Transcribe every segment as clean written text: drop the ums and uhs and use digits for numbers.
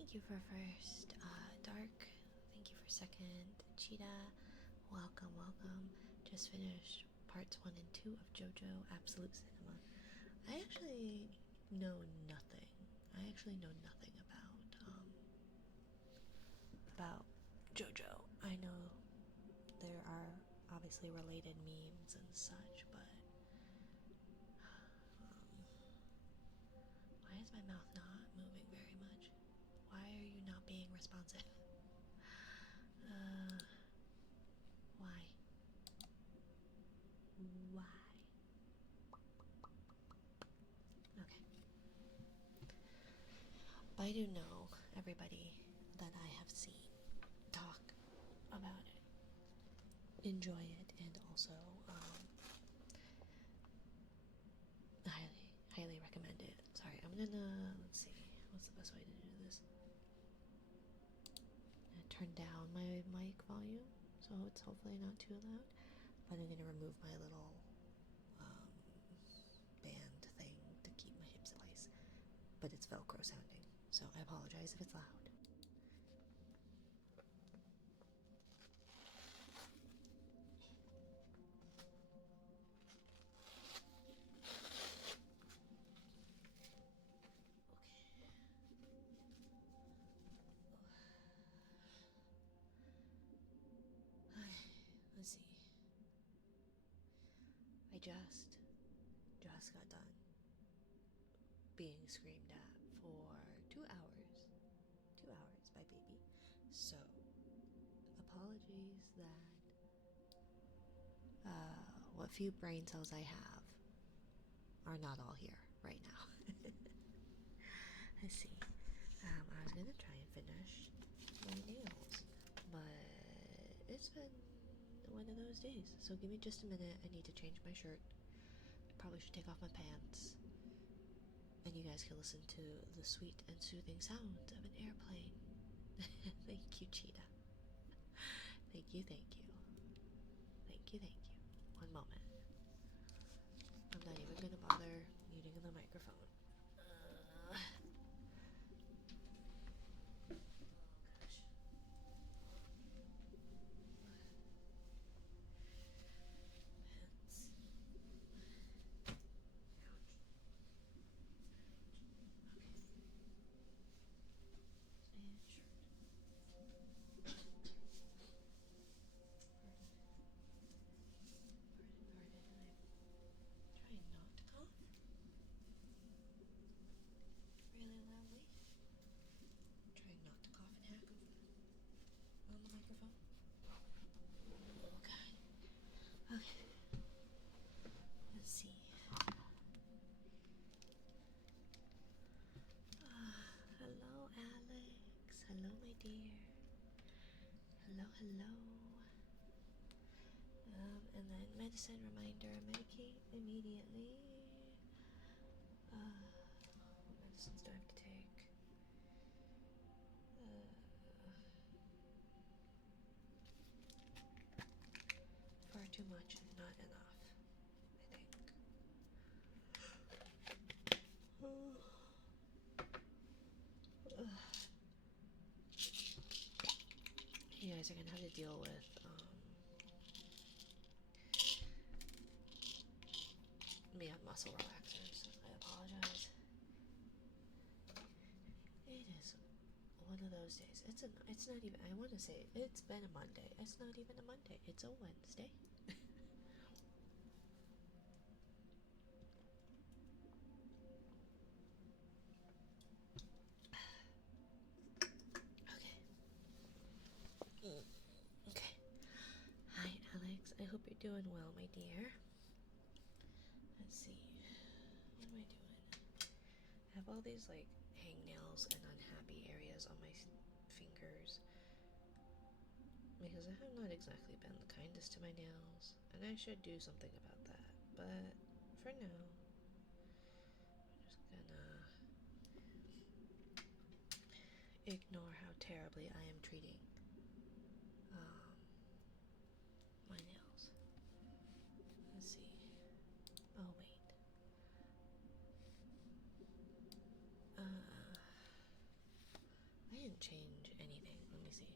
Thank you for first. Dark, thank you for second. Cheetah, welcome, welcome. Just finished parts 1 and 2 of JoJo Absolute Cinema. I actually know nothing. I actually know nothing about JoJo. I know there are obviously related memes and such, but why is my mouth not moving very much? Why are you not being responsive? Uh, why? Why? Okay. But I do know everybody that I have seen talk about it, enjoy it, and also highly, highly recommend it. Sorry, I'm gonna, let's see, what's the best way to do this? I'm gonna turn down my mic volume so it's hopefully not too loud, but I'm gonna remove my little band thing to keep my hips in place, but it's Velcro sounding, so I apologize if it's loud. Let's see. I just got done being screamed at for 2 hours. 2 hours by baby. So, apologies that what few brain cells I have are not all here right now. Let's see. I was gonna try and finish my nails, but it's been one of those days. So give me just a minute. I need to change my shirt. I probably should take off my pants. And you guys can listen to the sweet and soothing sound of an airplane. Thank you, Cheetah. Thank you, thank you. Thank you, thank you. One moment. I'm not even gonna bother muting the microphone. Trying not to cough really loudly. Trying not to cough and hack on the microphone. Oh god. Okay. Let's see. Hello, Alex. Hello, my dear. Hello, hello. And then medicine reminder, medicate immediately. What medicines do I have to take? Far too much and not enough, I think. You guys are gonna have to deal with me on muscle relaxers. I apologize. It is one of those days. It's not even, I want to say it's been a Monday. It's not even a Monday. It's a Wednesday. Okay. Okay. Hi, Alex. I hope you're doing well, my dear. Let's see. What am I doing? I have all these like hangnails and unhappy areas on my fingers because I have not exactly been the kindest to my nails, and I should do something about that. But for now, I'm just gonna ignore how terribly I am treating my nails. Let's see. Oh wait. I change anything. Let me see.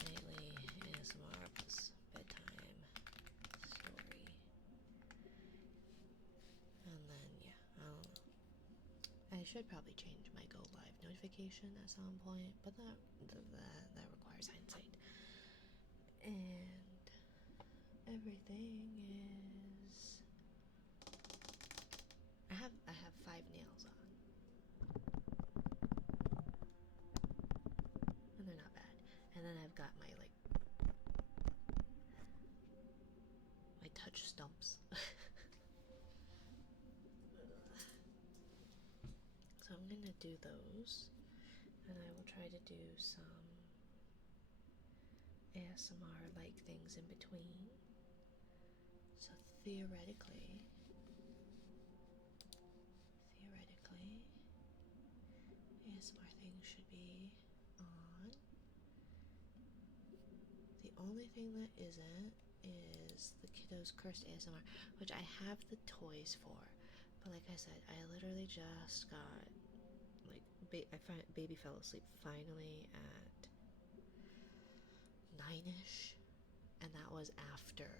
Nightly ASMR plus bedtime story. And then, yeah, I don't know. I should probably change my go live notification at some point, but that requires hindsight. And everything is. I have 5 nails on, and they're not bad. And then I've got my touch stumps. So I'm gonna do those, and I will try to do some ASMR like things in between. So theoretically, ASMR things should be on. The only thing that isn't is the Kiddos Cursed ASMR, which I have the toys for. But like I said, I literally just got, baby fell asleep finally at 9ish, and that was after,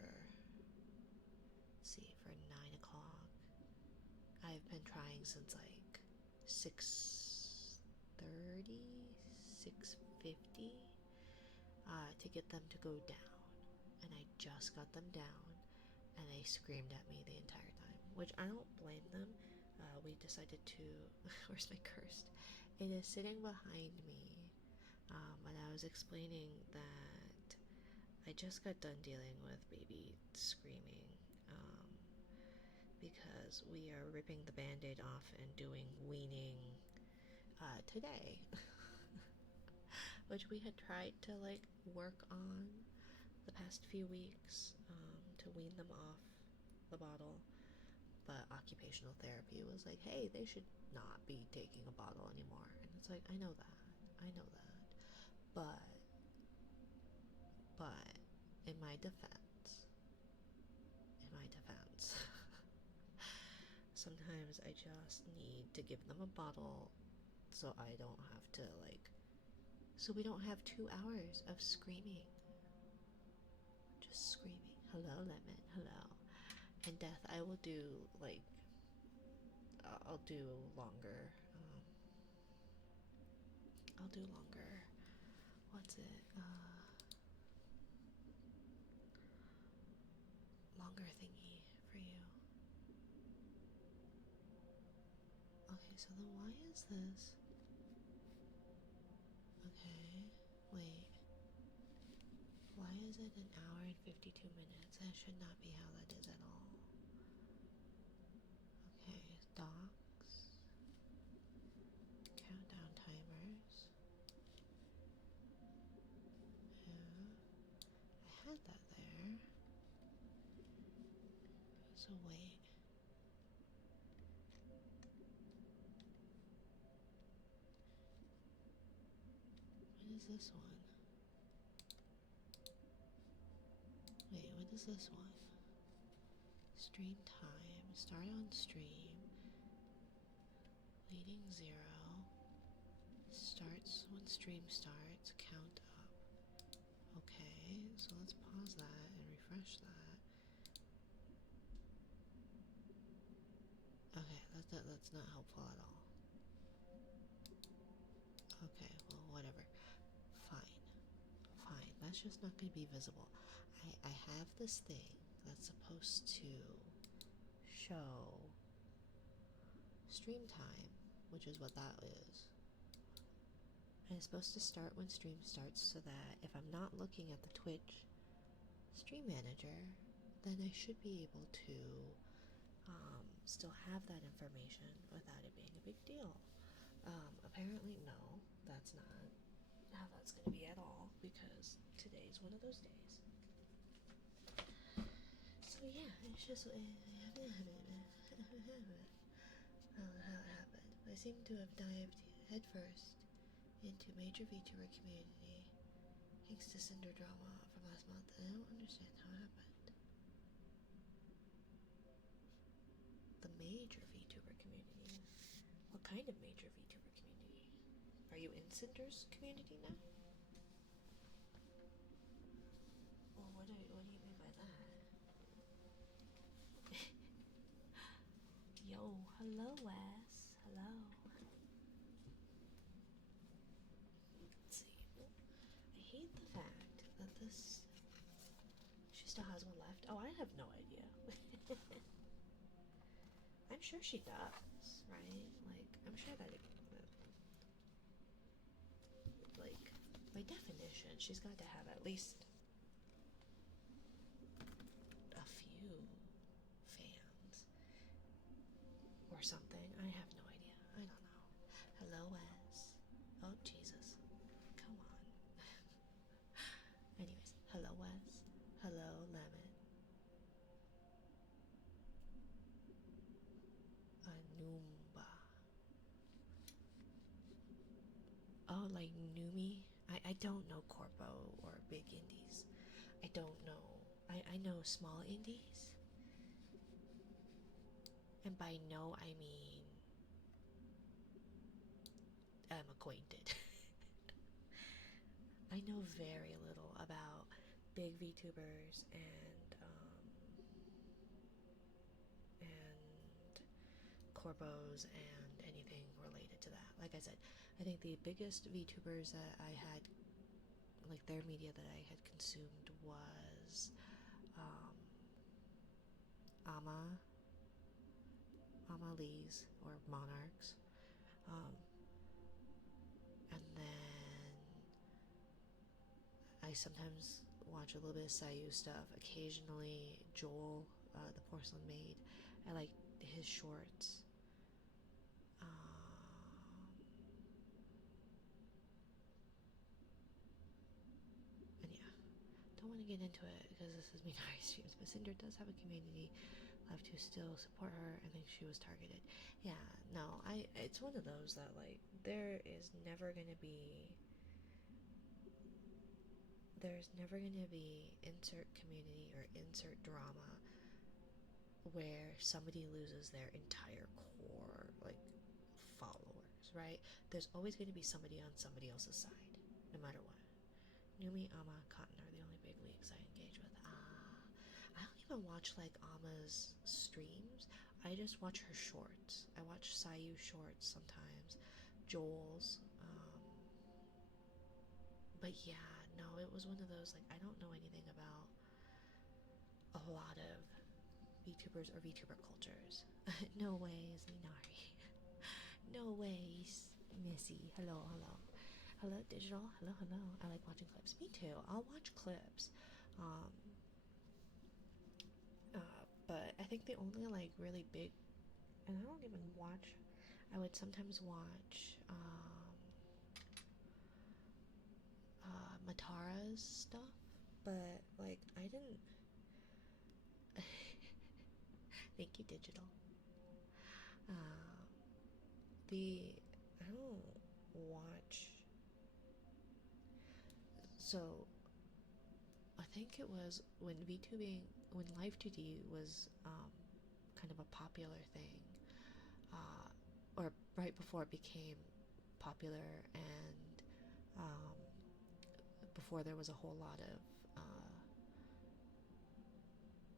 let's see, for 9 o'clock. I've been trying since like 6:30, 6:50 to get them to go down, and I just got them down, and they screamed at me the entire time, which I don't blame them. We decided to where's my cursed? It is sitting behind me, and I was explaining that I just got done dealing with baby screaming, because we are ripping the band-aid off and doing weaning today. Which we had tried to like work on the past few weeks, to wean them off the bottle, but occupational therapy was like, hey, they should not be taking a bottle anymore. And it's like, I know that, but in my defense, sometimes I just need to give them a bottle so I don't have to so we don't have 2 hours of screaming. Just screaming. Hello, Lemon. Hello. And Death, I will do, I'll do longer. What's it? Longer thingy for you. Okay, so then why is this? Okay, wait. Why is it an hour and 52 minutes? That should not be how that is at all. Okay, docs. Countdown timers. Yeah. I had that there. So wait. What is this one? Wait, what is this one? Stream time. Start on stream. Leading 0. Starts when stream starts. Count up. Okay, so let's pause that and refresh that. Okay, that's not helpful at all. Okay, well, whatever. Fine. That's just not going to be visible. I have this thing that's supposed to show stream time, which is what that is. And it's supposed to start when stream starts, so that if I'm not looking at the Twitch Stream Manager, then I should be able to still have that information without it being a big deal. Apparently, no, that's not how that's going to be at all, because today's one of those days. So yeah, it's just how it happened. I seem to have dived headfirst into major VTuber community thanks to Cinder drama from last month. I don't understand how it happened. The major VTuber community? What kind of major VTuber Are you in Cinder's community now? Well, what do you mean by that? Yo, hello, Wes. Hello. Let's see. I hate the fact that this. She still has one left. Oh, I have no idea. I'm sure she does, right? Like, I'm sure that like, by definition, she's got to have at least a few fans or something. I have no idea. I don't know. Hello, Wes. Oh, Jesus. Come on. Anyways, hello, Wes. Hello, Lemon. Anumba. Oh, like Numi? I don't know Corpo or big indies. I don't know. I know small indies. And by no, I mean I'm acquainted. I know very little about big VTubers and Corpos and anything related to that. Like I said, I think the biggest VTubers that I had, like their media that I had consumed was um, Lee's or Monarchs, um, and then I sometimes watch a little bit of Sayu stuff. Occasionally, Joel, the Porcelain Maid. I like his shorts. And yeah, don't want to get into it because this is Minari Streams, but Cinder does have a community. I'll have to still support her. I think she was targeted. Yeah, no, it's one of those that like there's never gonna be insert community or insert drama where somebody loses their entire core like followers, right? There's always going to be somebody on somebody else's side, no matter what. Numi, Ama, Cotton are the only big leagues I engage with. I don't even watch like Ama's streams. I just watch her shorts. I watch Sayu shorts sometimes, Joel's. But yeah, no, it was one of those like I don't know anything about a lot of VTubers or VTuber cultures. No ways, Minari. No ways, Missy. Hello, hello. Hello, digital. Hello, hello. I like watching clips. Me too. I'll watch clips. Um, but I think the only like really big, and I don't even watch. I would sometimes watch Matara's stuff, but like I didn't. Thank you, digital. Uh, the I don't watch. So I think it was when live 2D was kind of a popular thing, or right before it became popular, and um, before there was a whole lot of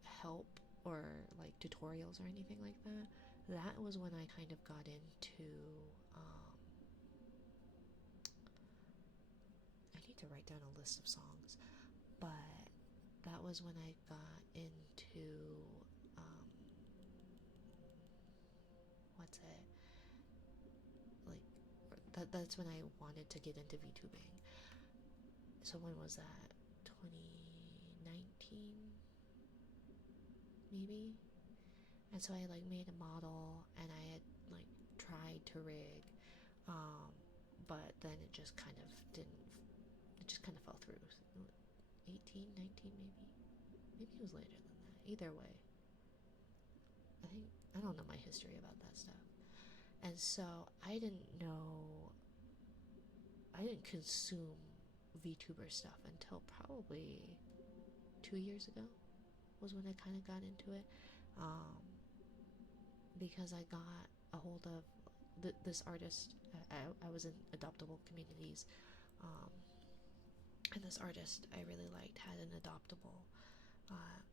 help or like tutorials or anything like that. That was when I kind of got into. I need to write down a list of songs, but that was when I got into. Um, what's it? Like, that's when I wanted to get into VTubing. So when was that? 2019, maybe. And so I like made a model, and I had like tried to rig, but then it just kind of didn't. It just kind of fell through. 18, 19, maybe. Maybe it was later than that. Either way, I don't know my history about that stuff, and so I didn't consume VTuber stuff until probably 2 years ago was when I kind of got into it, because I got a hold of this artist. I was in adoptable communities, um, and this artist I really liked had an adoptable,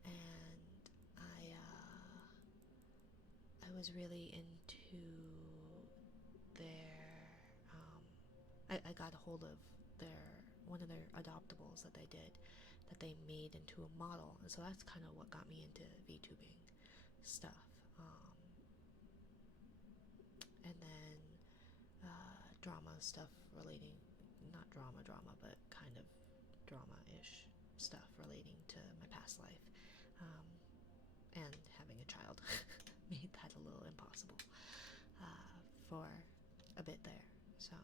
and I was really into their. I got a hold of one of their adoptables that they did, that they made into a model, and so that's kind of what got me into VTubing stuff. And then drama stuff relating, not drama, but kind of drama-ish stuff relating to my past life, um, and having a child made that a little impossible for a bit there. So,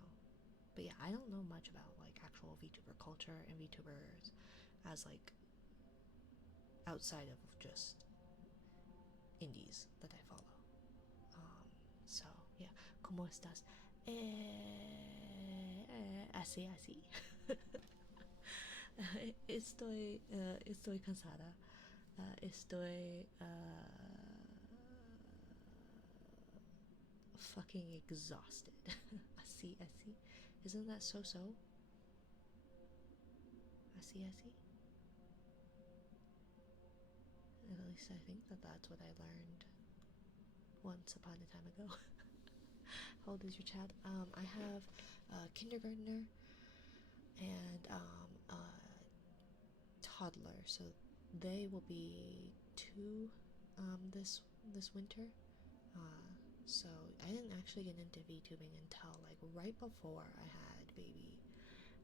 but yeah, I don't know much about like actual VTuber culture and VTubers as like outside of just indies that I follow. So yeah, ¿cómo estás? Así, así. Estoy cansada. Estoy fucking exhausted. Así, así. Isn't that so? Así, así. At least I think that's what I learned once upon a time ago. How old is your child? I have a kindergartner and a toddler, so they will be 2 this winter. So I didn't actually get into VTubing until like right before I had baby,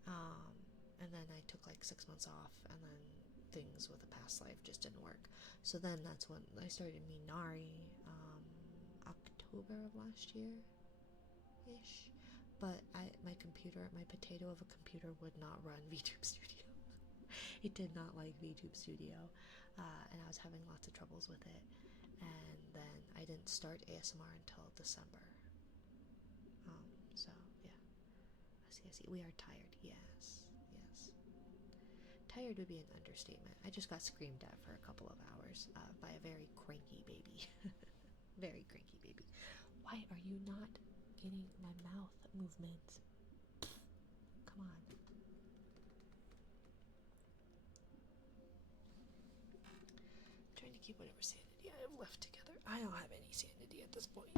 and then I took like 6 months off, and then things with the past life just didn't work. So then that's when I started Minari, October of last year ish. But my potato of a computer would not run VTube Studio. It did not like VTube Studio, and I was having lots of troubles with it. And then I didn't start ASMR until December. So yeah, I see. We are tired. Yes. Tired would be an understatement. I just got screamed at for a couple of hours by a very cranky baby. Very cranky baby. Why are you not getting my mouth movements? Come on. I'm trying to keep whatever sanity I have left together. I don't have any sanity at this point.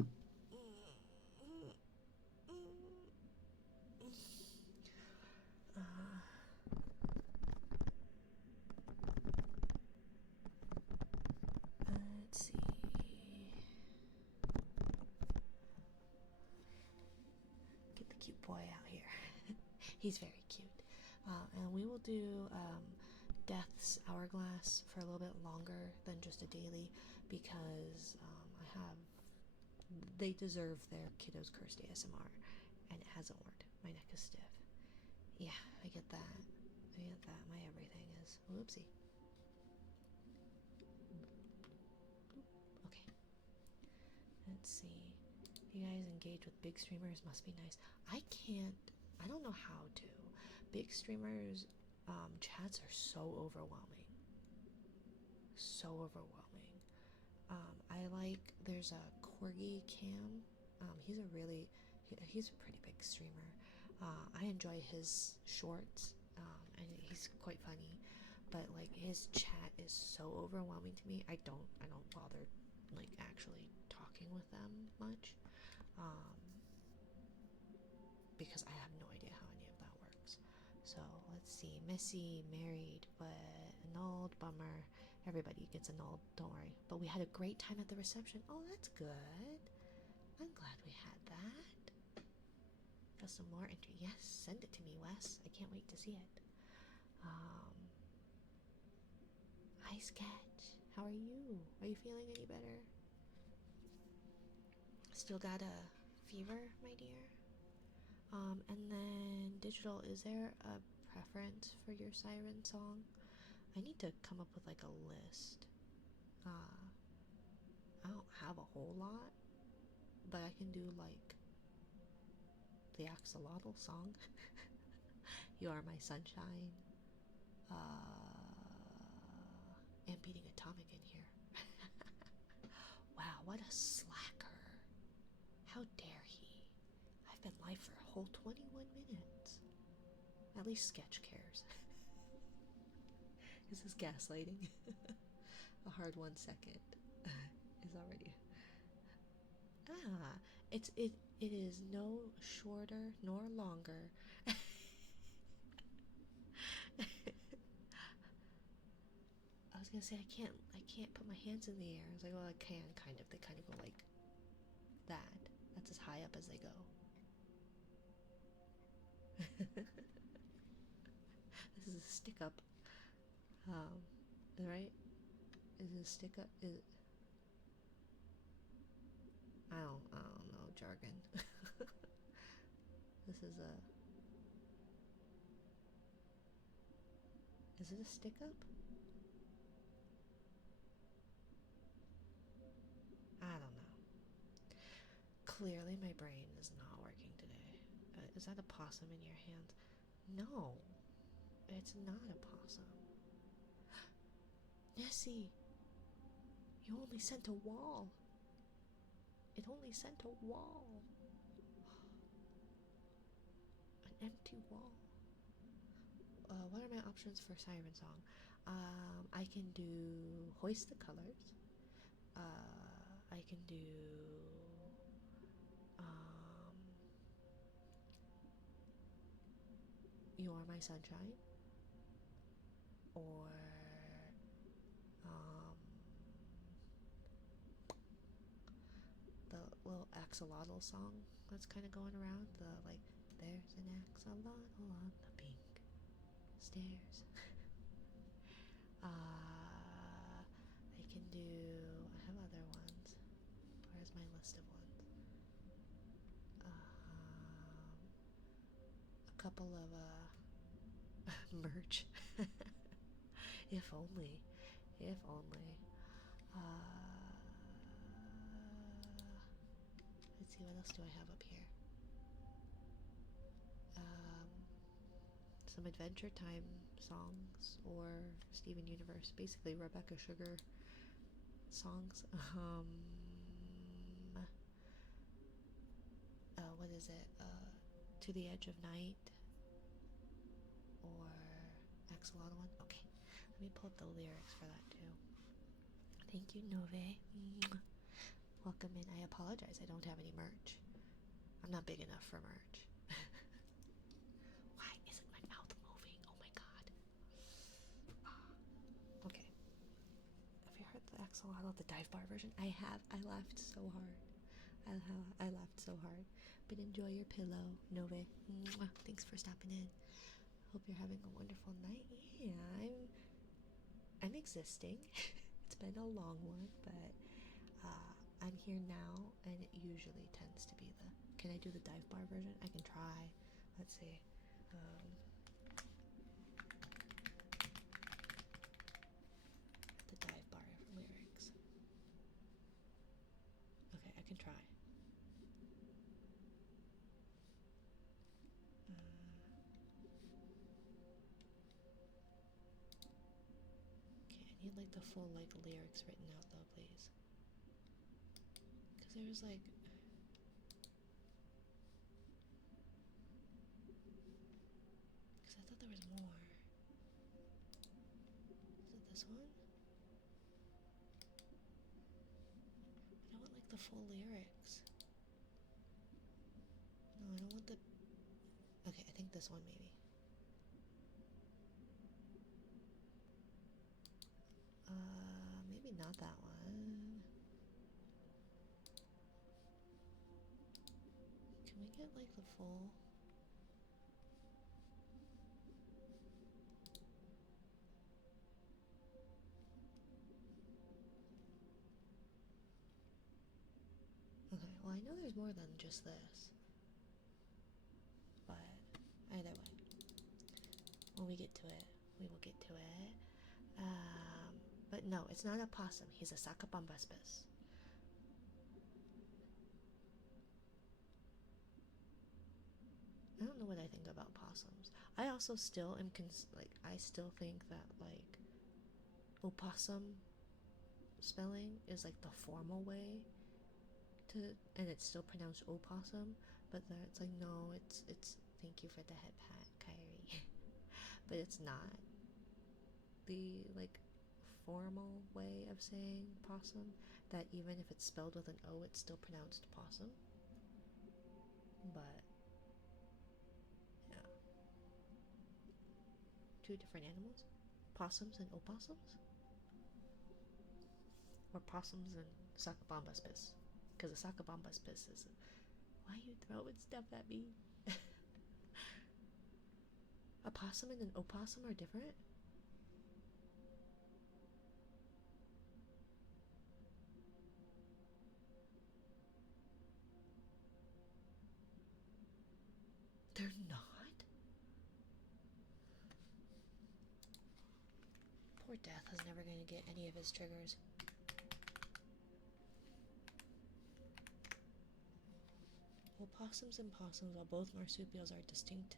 Let's see. Get the cute boy out here. He's very cute. And we will do Death's Hourglass for a little bit longer than just a daily, because they deserve their Kiddos Cursed ASMR, and it hasn't worked. My neck is stiff. Yeah, I get that. My everything is. Whoopsie. Okay. Let's see. You guys engage with big streamers, must be nice. I don't know how to. Big streamers chats are so overwhelming. There's a Corgi Cam. He's a pretty big streamer. I enjoy his shorts, and he's quite funny, but like his chat is so overwhelming to me. I don't bother like actually talking with them much, because I have no idea how any of that works. So let's see. Missy married, but annulled. Bummer. Everybody gets annulled, don't worry. But we had a great time at the reception. Oh, that's good. I'm glad we had that. Got some more entry. Yes, send it to me, Wes. I can't wait to see it. Hi, Sketch. How are you? Are you feeling any better? Still got a fever, my dear? And then Digital, is there a preference for your siren song? I need to come up with like a list. I don't have a whole lot, but I can do like the axolotl song. You Are My Sunshine. And Beating Atomic in here. Wow, what a slacker. How dare he? live for a whole 21 minutes. At least Sketch cares. Is this gaslighting? A hard 1 second is already. Ah, it is no shorter nor longer. I was gonna say I can't put my hands in the air. I was like, well, I can kind of. They kind of go like that. That's as high up as they go. This is a stick up. Right? Is it a stick up? I don't know jargon. This is a. Is it a stick up? I don't know. Clearly, my brain is not working today. Is that a possum in your hand? No, it's not a possum. Nessie, you only sent a wall. It only sent a wall. An empty wall. What are my options for Siren Song? I can do Hoist the Colors. I can do um, You Are My Sunshine, or um, the little axolotl song that's kind of going around. The like, there's an axolotl on the pink stairs. I can do. I have other ones. Where's my list of ones? A couple of merch. If only. If only. Let's see, what else do I have up here? Some Adventure Time songs or Steven Universe, basically Rebecca Sugar songs. What is it? To the Edge of Night or Axolotl one. Okay, let me pull up the lyrics for that too. Thank you, Nove. Welcome in. I apologize, I don't have any merch. I'm not big enough for merch. Why isn't my mouth moving? Oh my god. Okay. Have you heard the Axolotl, the dive bar version? I have. I laughed so hard. I laughed so hard. But enjoy your pillow, Nove. Thanks for stopping in. Hope you're having a wonderful night. Yeah, I'm existing. It's been a long one, but I'm here now, and it usually tends to be the. Can I do the dive bar version? I can try. Let's see. The dive bar lyrics. Okay, I can try. Okay, I need like the full like lyrics written out though, please. Because there was like. Because I thought there was more. Is it this one? I don't want like the full lyrics. No, I don't want the. Okay, I think this one maybe. Maybe not that one. Can we get like the full? Okay, well I know there's more than just this. But either way, when we get to it, we will get to it. But no, it's not a possum. He's a Sacabambaspis. I don't know what I think about possums. I also still am I still think that like opossum spelling is like the formal way to, and it's still pronounced opossum, but it's like, no, it's thank you for the head pat, Kyrie. But it's not the like formal way of saying possum, that even if it's spelled with an O, it's still pronounced possum. But yeah, two different animals, possums and opossums, or possums and Sacabambaspis, because a Sacabambaspis is why you throwing stuff at me. A possum and an opossum are different. They're not? Poor Death is never going to get any of his triggers. Opossums and possums, while both marsupials, are distinct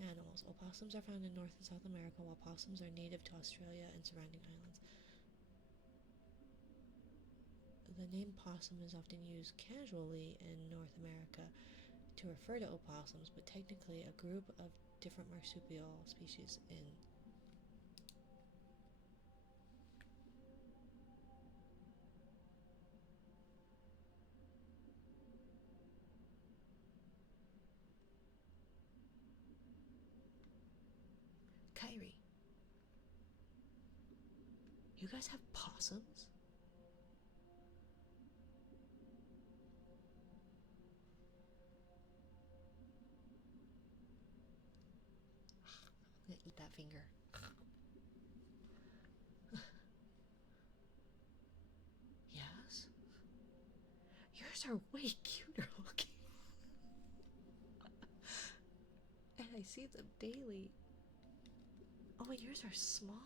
animals. Opossums are found in North and South America, while possums are native to Australia and surrounding islands. The name possum is often used casually in North America to refer to opossums, but technically a group of different marsupial species in Kyrie. You guys have possums? I'm gonna eat that finger. Yes? Yours are way cuter looking. And I see them daily. Oh, and yours are smaller.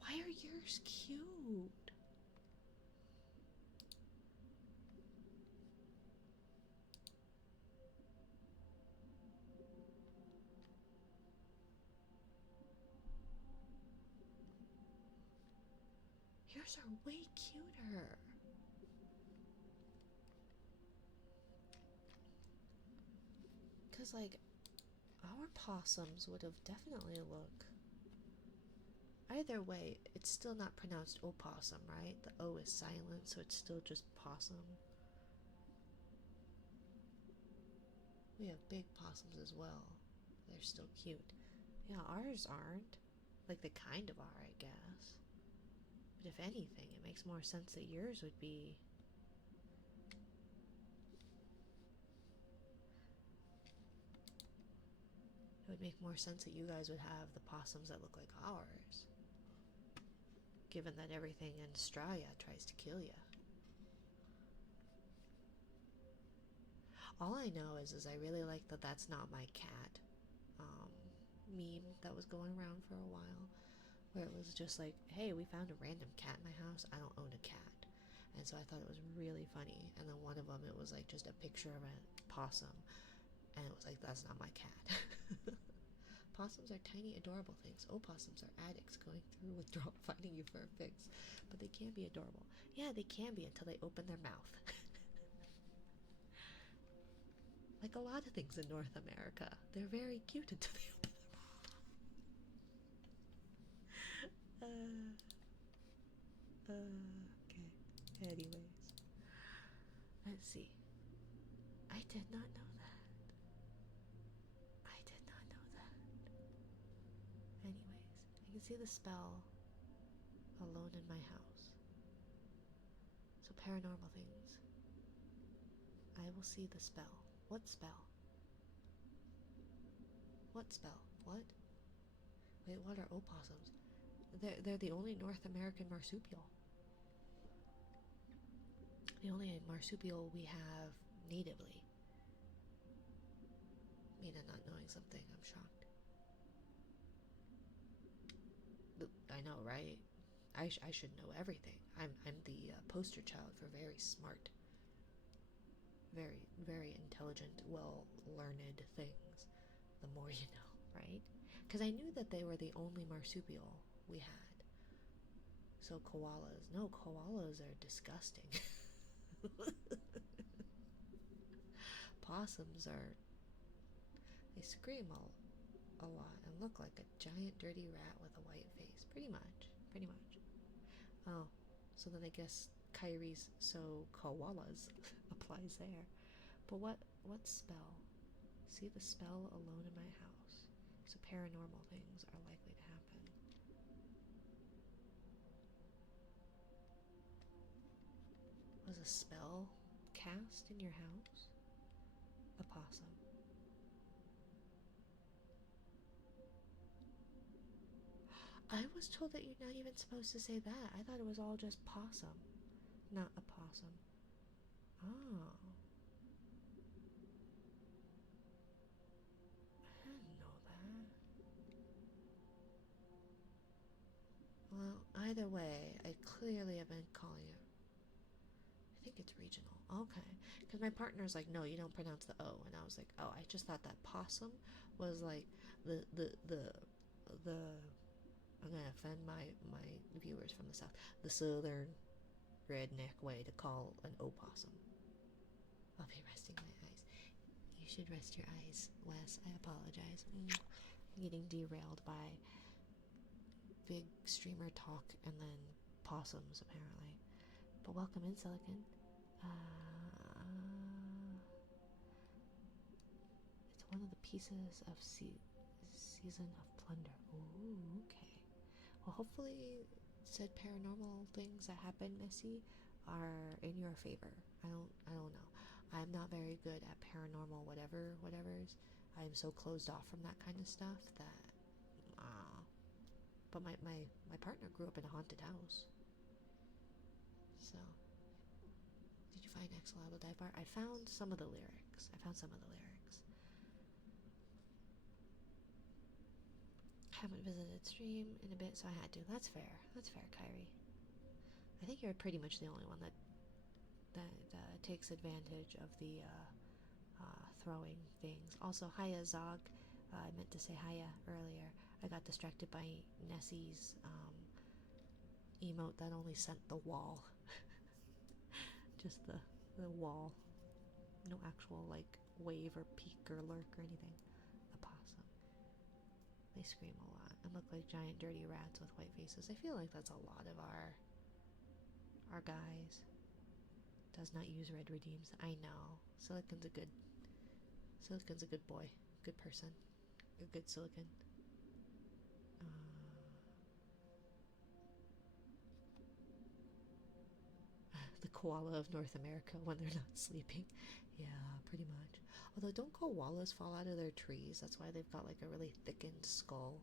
Why are yours cute? Yours are way cuter. Because, like, our possums would have definitely looked. Either way, it's still not pronounced opossum, right? The O is silent, so it's still just possum. We have big possums as well. They're still cute. Yeah, ours aren't. Like, they kind of are, I guess. But if anything, it makes more sense that yours would be. It would make more sense that you guys would have the possums that look like ours. Given that everything in Australia tries to kill you. All I know is I really like the "that's not my cat" meme that was going around for a while, where it was just like, hey, we found a random cat in my house, I don't own a cat. And so I thought it was really funny. And then one of them, it was like just a picture of a possum, and it was like, that's not my cat. Possums are tiny, adorable things. Opossums are addicts going through withdrawal, finding you for a fix. But they can be adorable. Yeah, they can be until they open their mouth. Like a lot of things in North America. They're very cute until they open their mouth. Okay. Anyways. Let's see. I did not know that. I did not know that. Anyways, I can see the spell alone in my house. So paranormal things. I will see the spell. What spell? What spell? What? Wait, what are opossums? They're the only North American marsupial. The only marsupial we have natively. Mina not knowing something, I'm shocked. I know, right? I should know everything. I'm the poster child for very smart, very intelligent, well-learned things. The more you know, right? Because I knew that they were the only marsupial we had. So koalas. No, koalas are disgusting. possums are, they scream a lot and look like a giant dirty rat with a white face. Pretty much. Pretty much. Oh, so then I guess Kyrie's so koalas applies there. But what spell? See the spell alone in my house. So paranormal things are likely to happen. Was a spell cast in your house? A possum. I was told that you're not even supposed to say that. I thought it was all just possum, not a possum. Oh. I didn't know that. Well, either way, I clearly have been calling it. I think it's regional. Okay. Because my partner's like, no, you don't pronounce the O. And I was like, oh, I just thought that possum was like the I'm gonna offend my viewers from the south. The southern redneck way to call an opossum. I'll be resting my eyes. You should rest your eyes, Wes. I apologize. I'm getting derailed by big streamer talk and then possums, apparently. But welcome in, Silicon. It's one of the pieces of Season of Plunder. Ooh, okay. Well, hopefully, said paranormal things that happen, Messy, are in your favor. I don't know. I'm not very good at paranormal whatever's. I'm so closed off from that kind of stuff that. But my partner grew up in a haunted house. So, did you find Axolotl Dive Bar? I found some of the lyrics. Haven't visited stream in a bit, so I had to. That's fair, Kyrie. I think you're pretty much the only one that takes advantage of the throwing things. Also, hiya Zog. I meant to say hiya earlier. I got distracted by Nessie's emote that only sent the wall. Just the wall. No actual like wave or peek or lurk or anything. A possum. They scream a lot and look like giant dirty rats with white faces. I feel like that's a lot of our guys. Does not use red redeems. I know. Silicon's a good boy. Good person. A good Silicon. The koala of North America when they're not sleeping. Yeah, pretty much. Although, don't koalas fall out of their trees? That's why they've got like a really thickened skull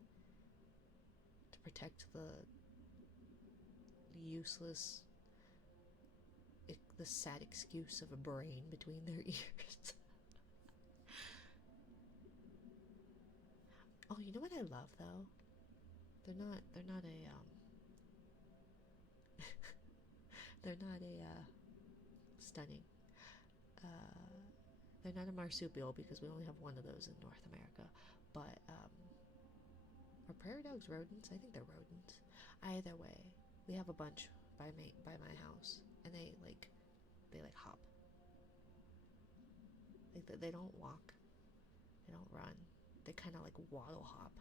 to protect the useless, the sad excuse of a brain between their ears. Oh, you know what I love though? They're not a they're not a stunning. They're not a marsupial because we only have one of those in North America. But are prairie dogs rodents? I think they're rodents. Either way, we have a bunch by my house, and they hop. Like they don't walk, they don't run. They kind of like waddle hop.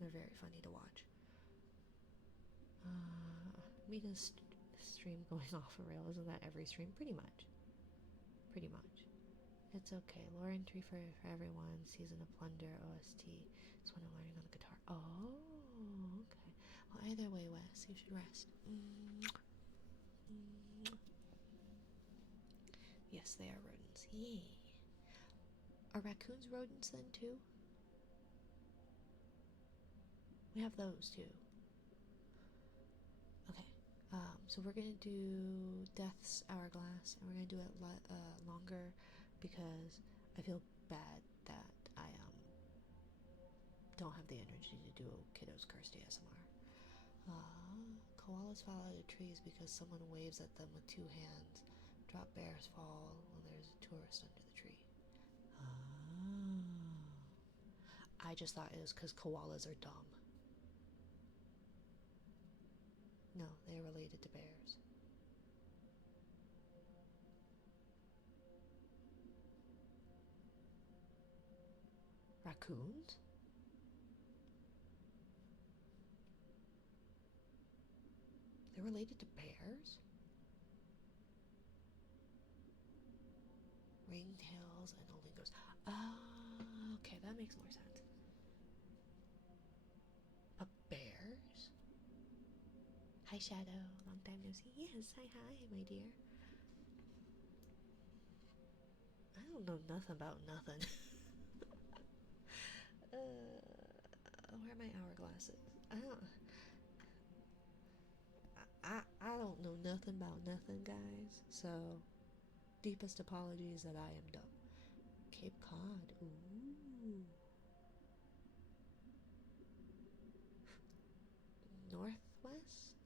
They're very funny to watch. Mina's stream going off a rail. Isn't that every stream? Pretty much. It's okay. Lore entry for everyone. Season of Plunder OST. It's when I'm learning on the guitar. Oh, okay. Well, either way, Wes, you should rest. Yes, they are rodents. Yay. Are raccoons rodents then too? We have those too. Okay. So we're gonna do Death's Hourglass, and we're gonna do it longer because I feel bad that I don't have the energy to do Kiddo's Cursed ASMR. Koalas fall out of trees because someone waves at them with two hands. Drop bears fall when there's a tourist under the tree. I just thought it was because koalas are dumb. No, they're related to bears. Raccoons? They're related to bears? Ringtails and olingos. Oh, okay, that makes more sense. But bears? Hi, Shadow. Long time no see. Yes, hi, my dear. I don't know nothing about nothing. Where are my hourglasses? I don't know nothing about nothing, guys. So, deepest apologies that I am dumb. Cape Cod. Ooh. Northwest?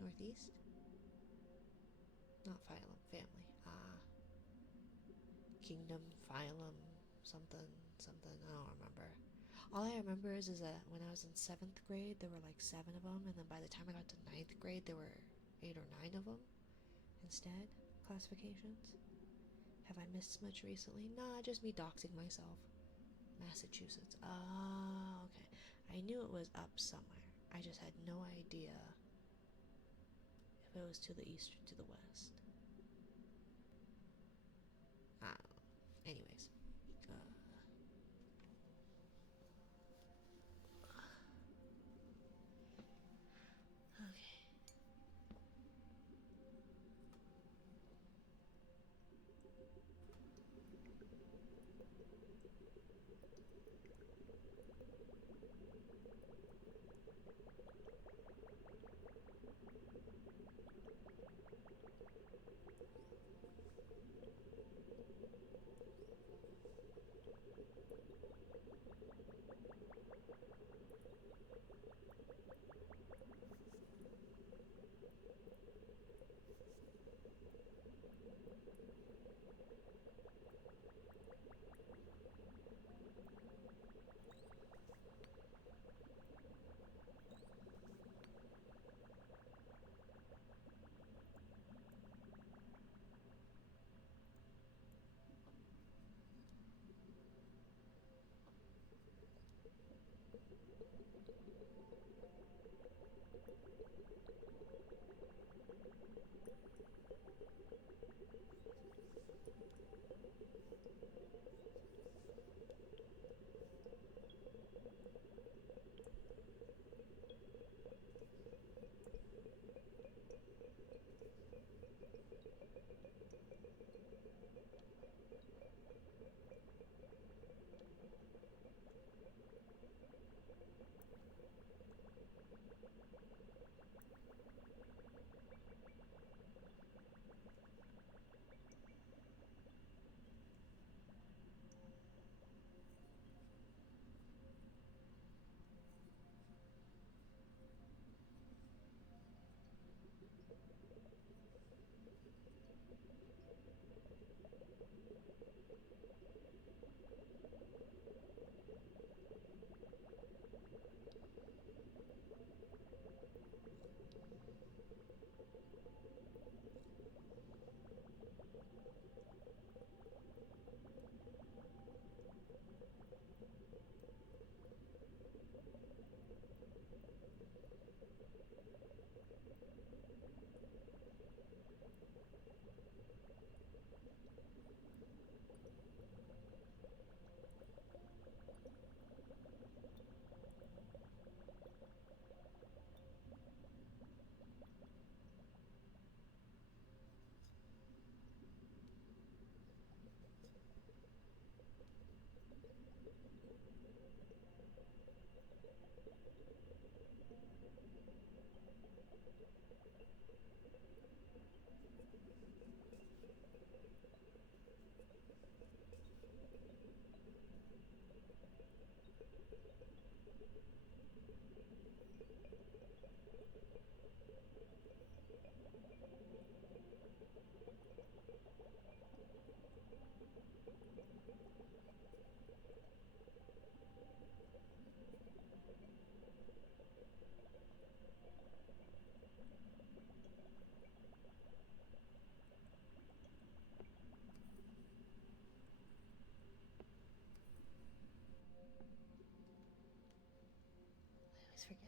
Northeast? Not phylum, family. Ah. Kingdom, phylum, something, something. I don't remember. All I remember is that when I was in 7th grade, there were like 7 of them, and then by the time I got to 9th grade, there were 8 or 9 of them instead. Classifications. Have I missed much recently? Nah, just me doxing myself. Massachusetts. Oh, okay. I knew it was up somewhere. I just had no idea if it was to the east or to the west. Anyways. Okay.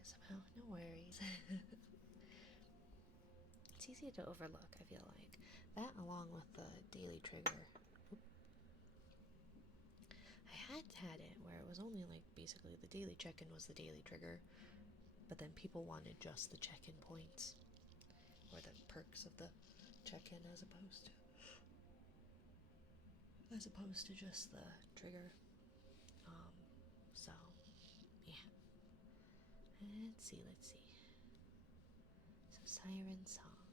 somehow. No worries. It's easy to overlook, I feel like. That along with the daily trigger. Oop. I had it where it was only like basically the daily check-in was the daily trigger, but then people wanted just the check-in points or the perks of the check-in as opposed to just the trigger. So yeah. Let's see. So Siren Song.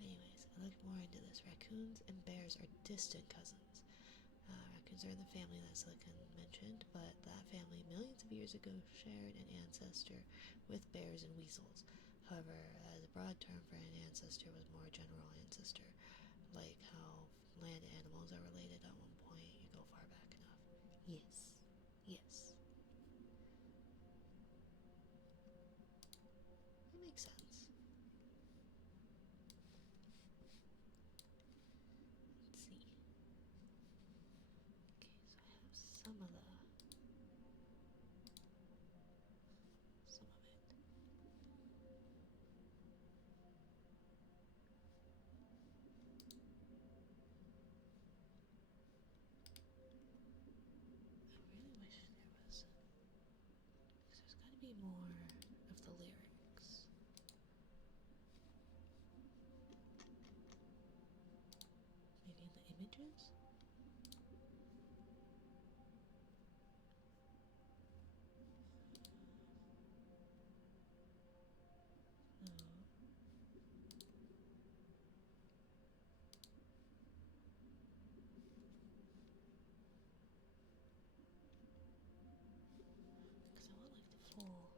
Anyways, I looked more into this. Raccoons and bears are distant cousins. Raccoons are in the family that Silicon mentioned, but that family millions of years ago shared an ancestor with bears and weasels. However, as a broad term for an ancestor was more general ancestor, like how land animals are related at one point, you go far back enough. Yes. That makes sense. Let's see. Okay, so I have some of it. I really wish there was, because there's got to be more of the lyrics. Maybe in the images? No. Because I want like the full.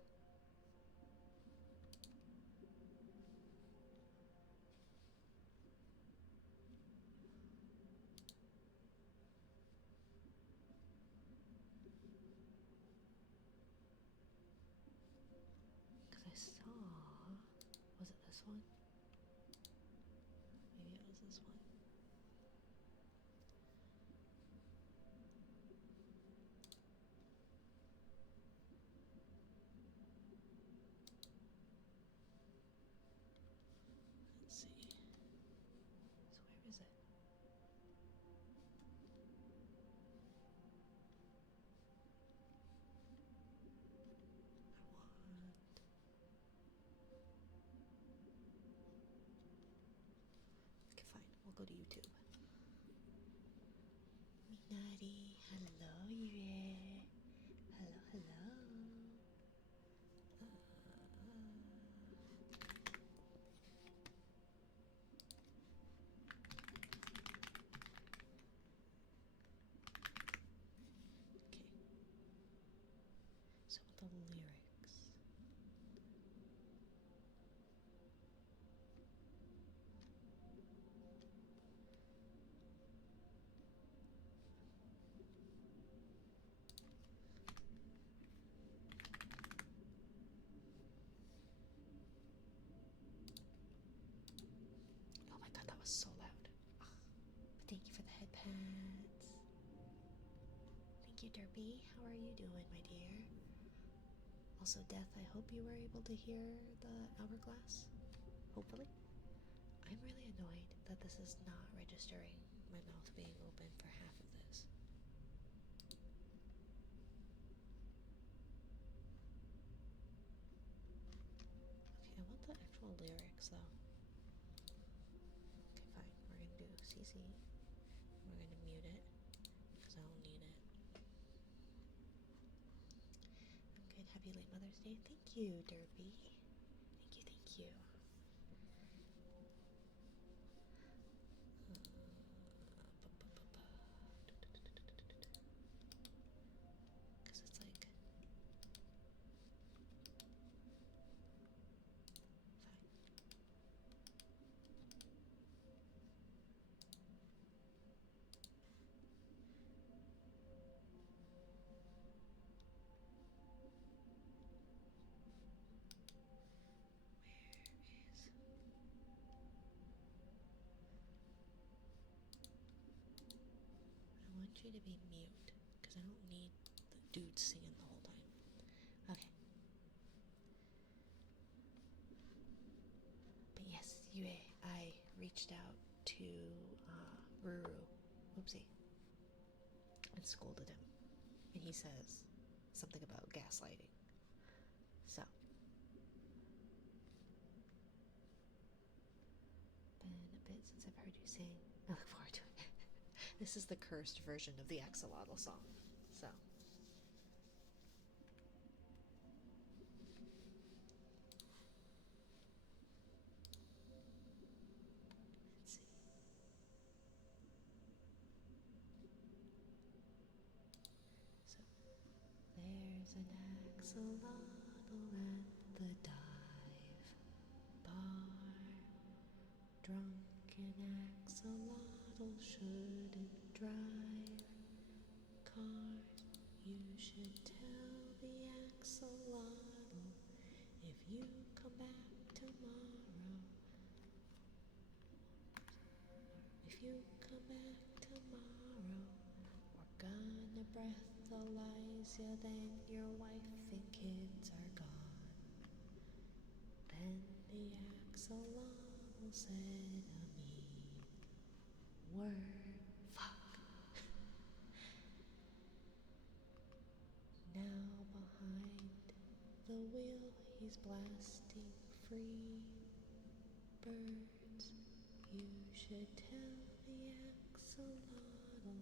Because I saw. Was it this one? Maybe it was this one. Let's see. So where is it? I want. Okay, fine. We'll go to YouTube. Minari, hello, Yue. Hello. Okay. So with the lyrics. Oh my god, that was so loud. But thank you for the headpats. Thank you, Derpy. How are you doing, my dear? Also, Death, I hope you were able to hear the hourglass. Hopefully. I'm really annoyed that this is not registering my mouth being open for half of this. Okay, I want the actual lyrics though. Okay, fine. We're gonna do CC. We're gonna mute it because I don't need it. I'm good. Happy late Mother's Day. Thank you, Derpy. Thank you. Because it's like. Fine. I want you to be mute because I don't need the dude singing the whole time. Okay. But yes, Yue, I reached out to Ruru, oopsie, and scolded him. And he says something about gaslighting. So, been a bit since I've heard you sing. I look forward to it. This is the cursed version of the Axolotl song. So. Let's see. So, there's an axolotl at the dive bar. Drunken axolotl shouldn't drive cars. You should tell the axolotl if you come back tomorrow. If you come back tomorrow, we're gonna breathalyze you, then your wife and kids are gone. Then the axolotl said a mean word. Fuck. Now behind the wheel he's blasting free birds. You should tell the axolotl,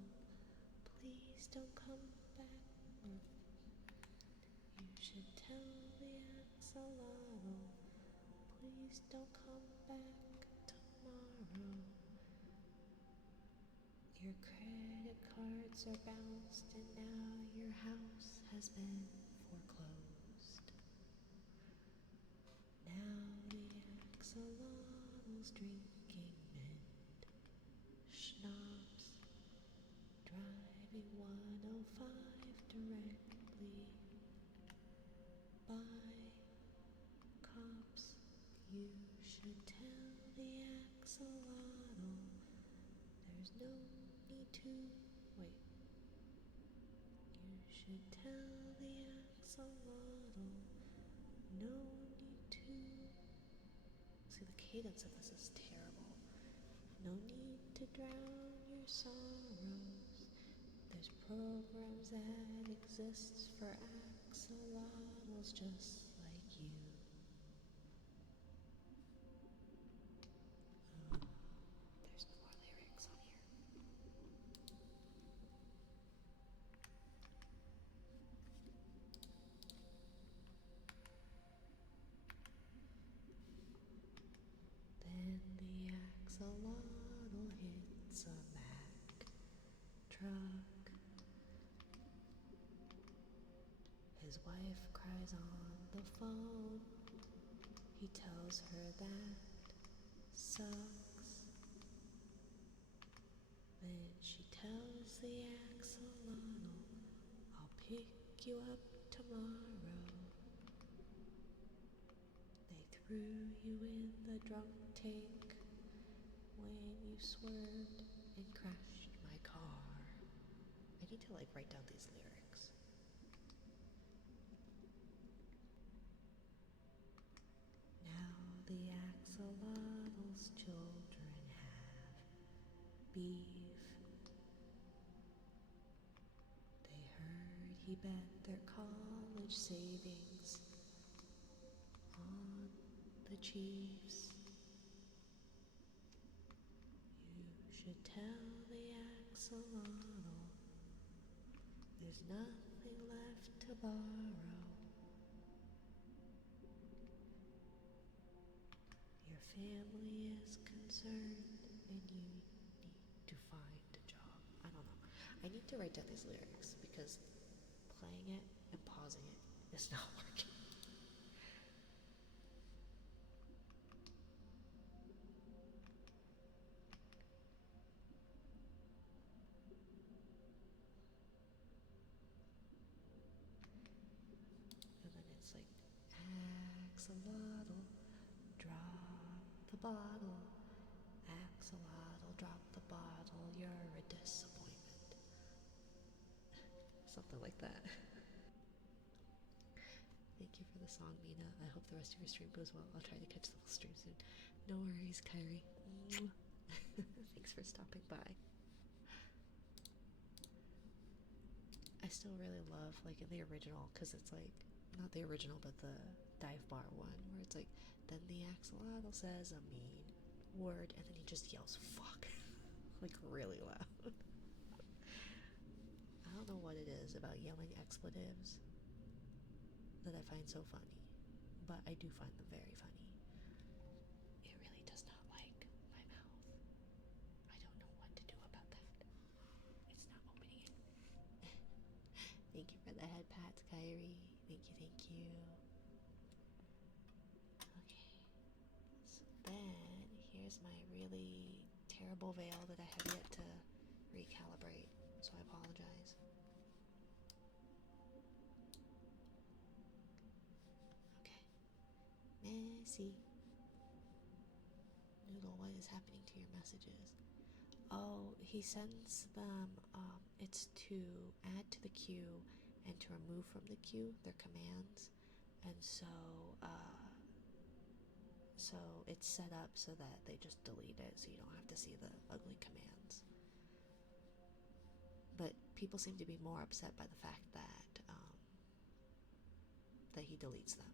please don't come back. You should tell the axolotl, please don't come back tomorrow. Your credit cards are bounced and now your house has been foreclosed. Now the axolotl's drinking mint schnapps, driving 105 directly by cops. You should tell the axolotl there's no need to wait. You should tell the axolotl no need to. See, the cadence of this is terrible. No need to drown your sorrows. There's programs that exist for axolotls just like you. There's more lyrics on here. Then the axolotl hits a Mack truck. His wife cries on the phone. He tells her that sucks. Then she tells the axolotl, I'll pick you up tomorrow. They threw you in the drunk tank when you swerved and crashed my car. I need to write down these lyrics. Now the axolotl's children have beef. They heard he bet their college savings on the Chiefs. You should tell the axolotl there's nothing left to borrow. Your family is concerned and you need to find a job. I don't know. I need to write down these lyrics because playing it and pausing it is not working. And then it's like, axolotl, drop the bottle. Axolotl, drop the bottle. You're a disappointment. something like that. Thank you for the song, Mina. I hope the rest of your stream goes well. I'll try to catch the full stream soon. No worries, Kyrie. Thanks for stopping by. I still really love, like, in the original, because it's like, not the original, but the dive bar one, where it's like, then the axolotl says a mean word, and then he just yells, fuck, like, really loud. I don't know what it is about yelling expletives that I find so funny, but I do find them very funny. It really does not like my mouth. I don't know what to do about that. It's not opening it. Thank you for the head pats, Kyrie. Thank you, thank you. Okay. So then, here's my really terrible veil that I have yet to recalibrate, so I apologize. Okay. Messy. Noodle, what is happening to your messages? Oh, he sends them, it's to add to the queue and to remove from the queue. They're commands. And so it's set up so that they just delete it, so you don't have to see the ugly commands. But people seem to be more upset by the fact that that he deletes them.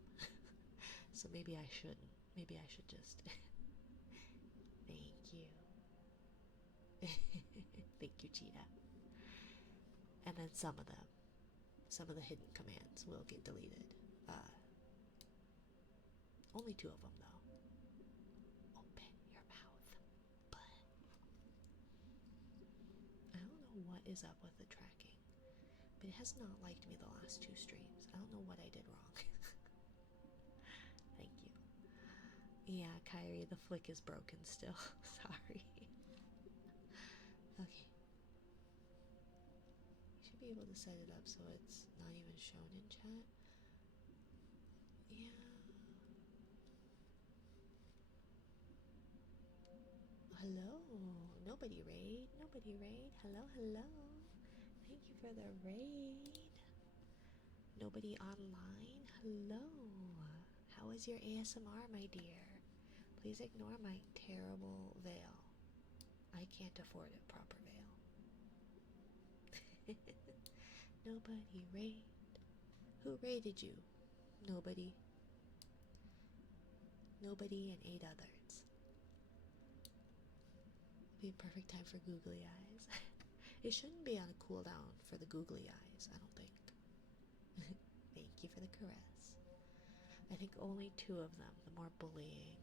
So maybe I shouldn't. Maybe I should just. Thank you. Thank you, Cheetah. And then some of the hidden commands will get deleted. Only 2 of them, though. Open your mouth. But I don't know what is up with the tracking, but it has not liked me the last 2 streams. I don't know what I did wrong. Thank you. Yeah, Kyrie, the flick is broken still. Sorry. Okay. You should be able to set it up so it's not even shown in chat. Yeah. Hello. Nobody raid. Nobody raid. Hello, hello. Thank you for the raid. Nobody online. Hello. How is your ASMR, my dear? Please ignore my terrible veil. I can't afford a proper veil. Nobody raid. Who raided you? Nobody. Nobody and 8 others. Be a perfect time for googly eyes. It shouldn't be on a cooldown for the googly eyes, I don't think. Thank you for the caress. I think only 2 of them, the more bullying,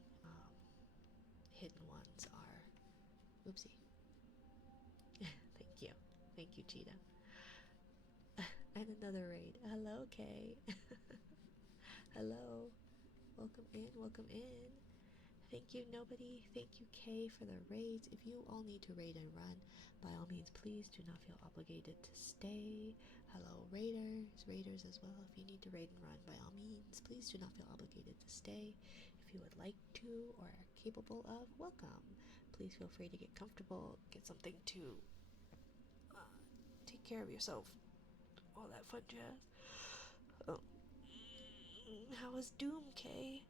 hidden ones are. Oopsie. Thank you. Thank you, Cheetah. And another raid. Hello, Kay. Hello. Welcome in, welcome in. Thank you, nobody. Thank you, Kay, for the raids. If you all need to raid and run, by all means, please do not feel obligated to stay. Hello, raiders as well. If you need to raid and run, by all means, please do not feel obligated to stay. If you would like to or are capable of, welcome. Please feel free to get comfortable, get something to take care of yourself. All that fun jazz. Oh. How was Doom, Kay?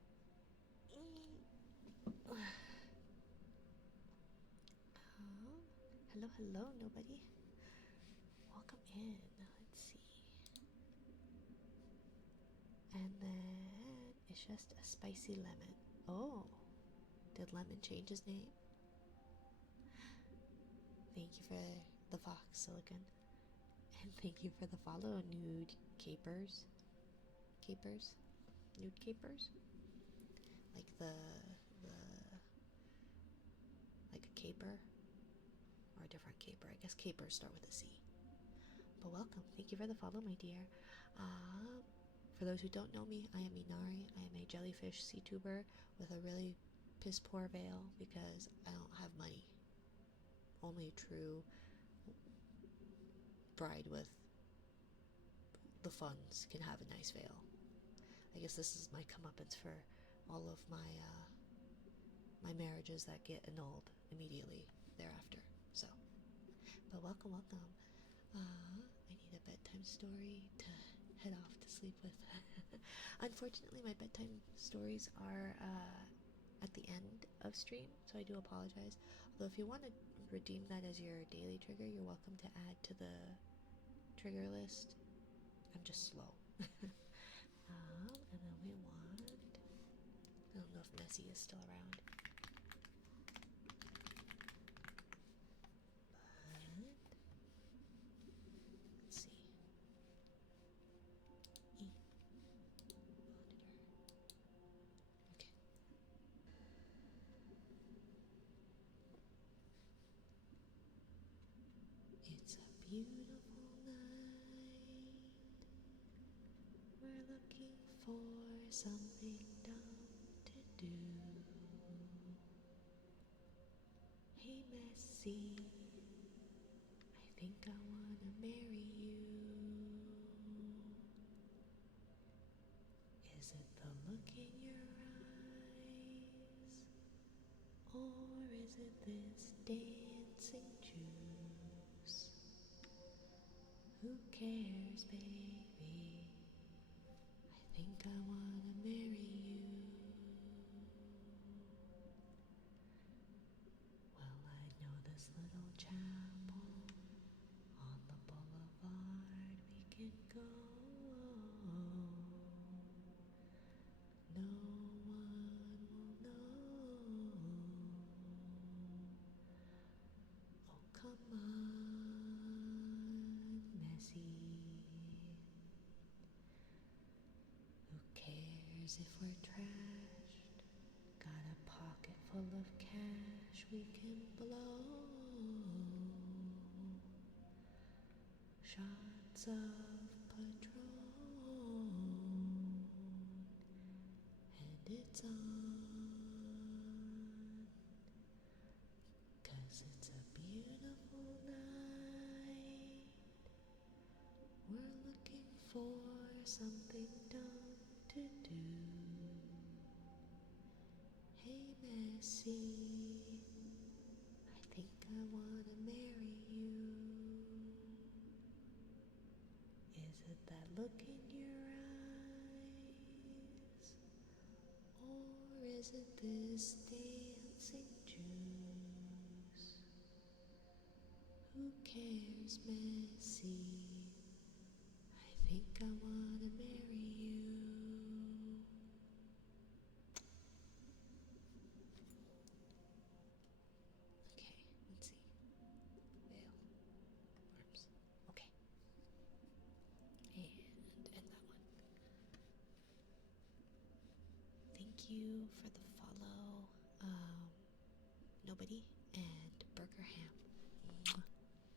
Hello, hello, nobody. Welcome in. Let's see. And then it's just a spicy lemon. Oh, did Lemon change his name? Thank you for the Fox Silicon. And thank you for the follow, Nude Capers. Capers? Nude Capers? Like like a caper? Or a different caper. I guess capers start with a C. But welcome. Thank you for the follow, my dear. For those who don't know me, I am Inari. I am a jellyfish CTuber with a really piss poor veil because I don't have money. Only a true bride with the funds can have a nice veil. I guess this is my comeuppance for all of my marriages that get annulled immediately thereafter. So, but welcome. I need a bedtime story to head off to sleep with. Unfortunately, my bedtime stories are at the end of stream, so I do apologize. Although, if you want to redeem that as your daily trigger, you're welcome to add to the trigger list. I'm just slow. And then we want. I don't know if Nessie is still around. But let's see. Monitor. Okay. It's a beautiful night. We're looking for something dumb to do. Hey, Messi, I think I wanna marry you. Is it the look in your eyes? Or is it this dancing juice? Who cares, baby? I think I wanna marry you. Well, I know this little chapel on the boulevard we can go. No one will know. Oh, come on, Messi. Who cares if we're trashed? Got a pocket full of cash we can blow. Shots of Patron, and it's on. 'Cause it's a beautiful night. We're looking for something dumb to do. Hey, Messi, I think I wanna marry you. Is it that look in your eyes? Or is it this dancing juice? Who cares, Messi? I think I wanna marry you. Okay, let's see. Veil. Arms. Okay. And that one. Thank you for the follow, Nobody and Burger Ham. Mwah.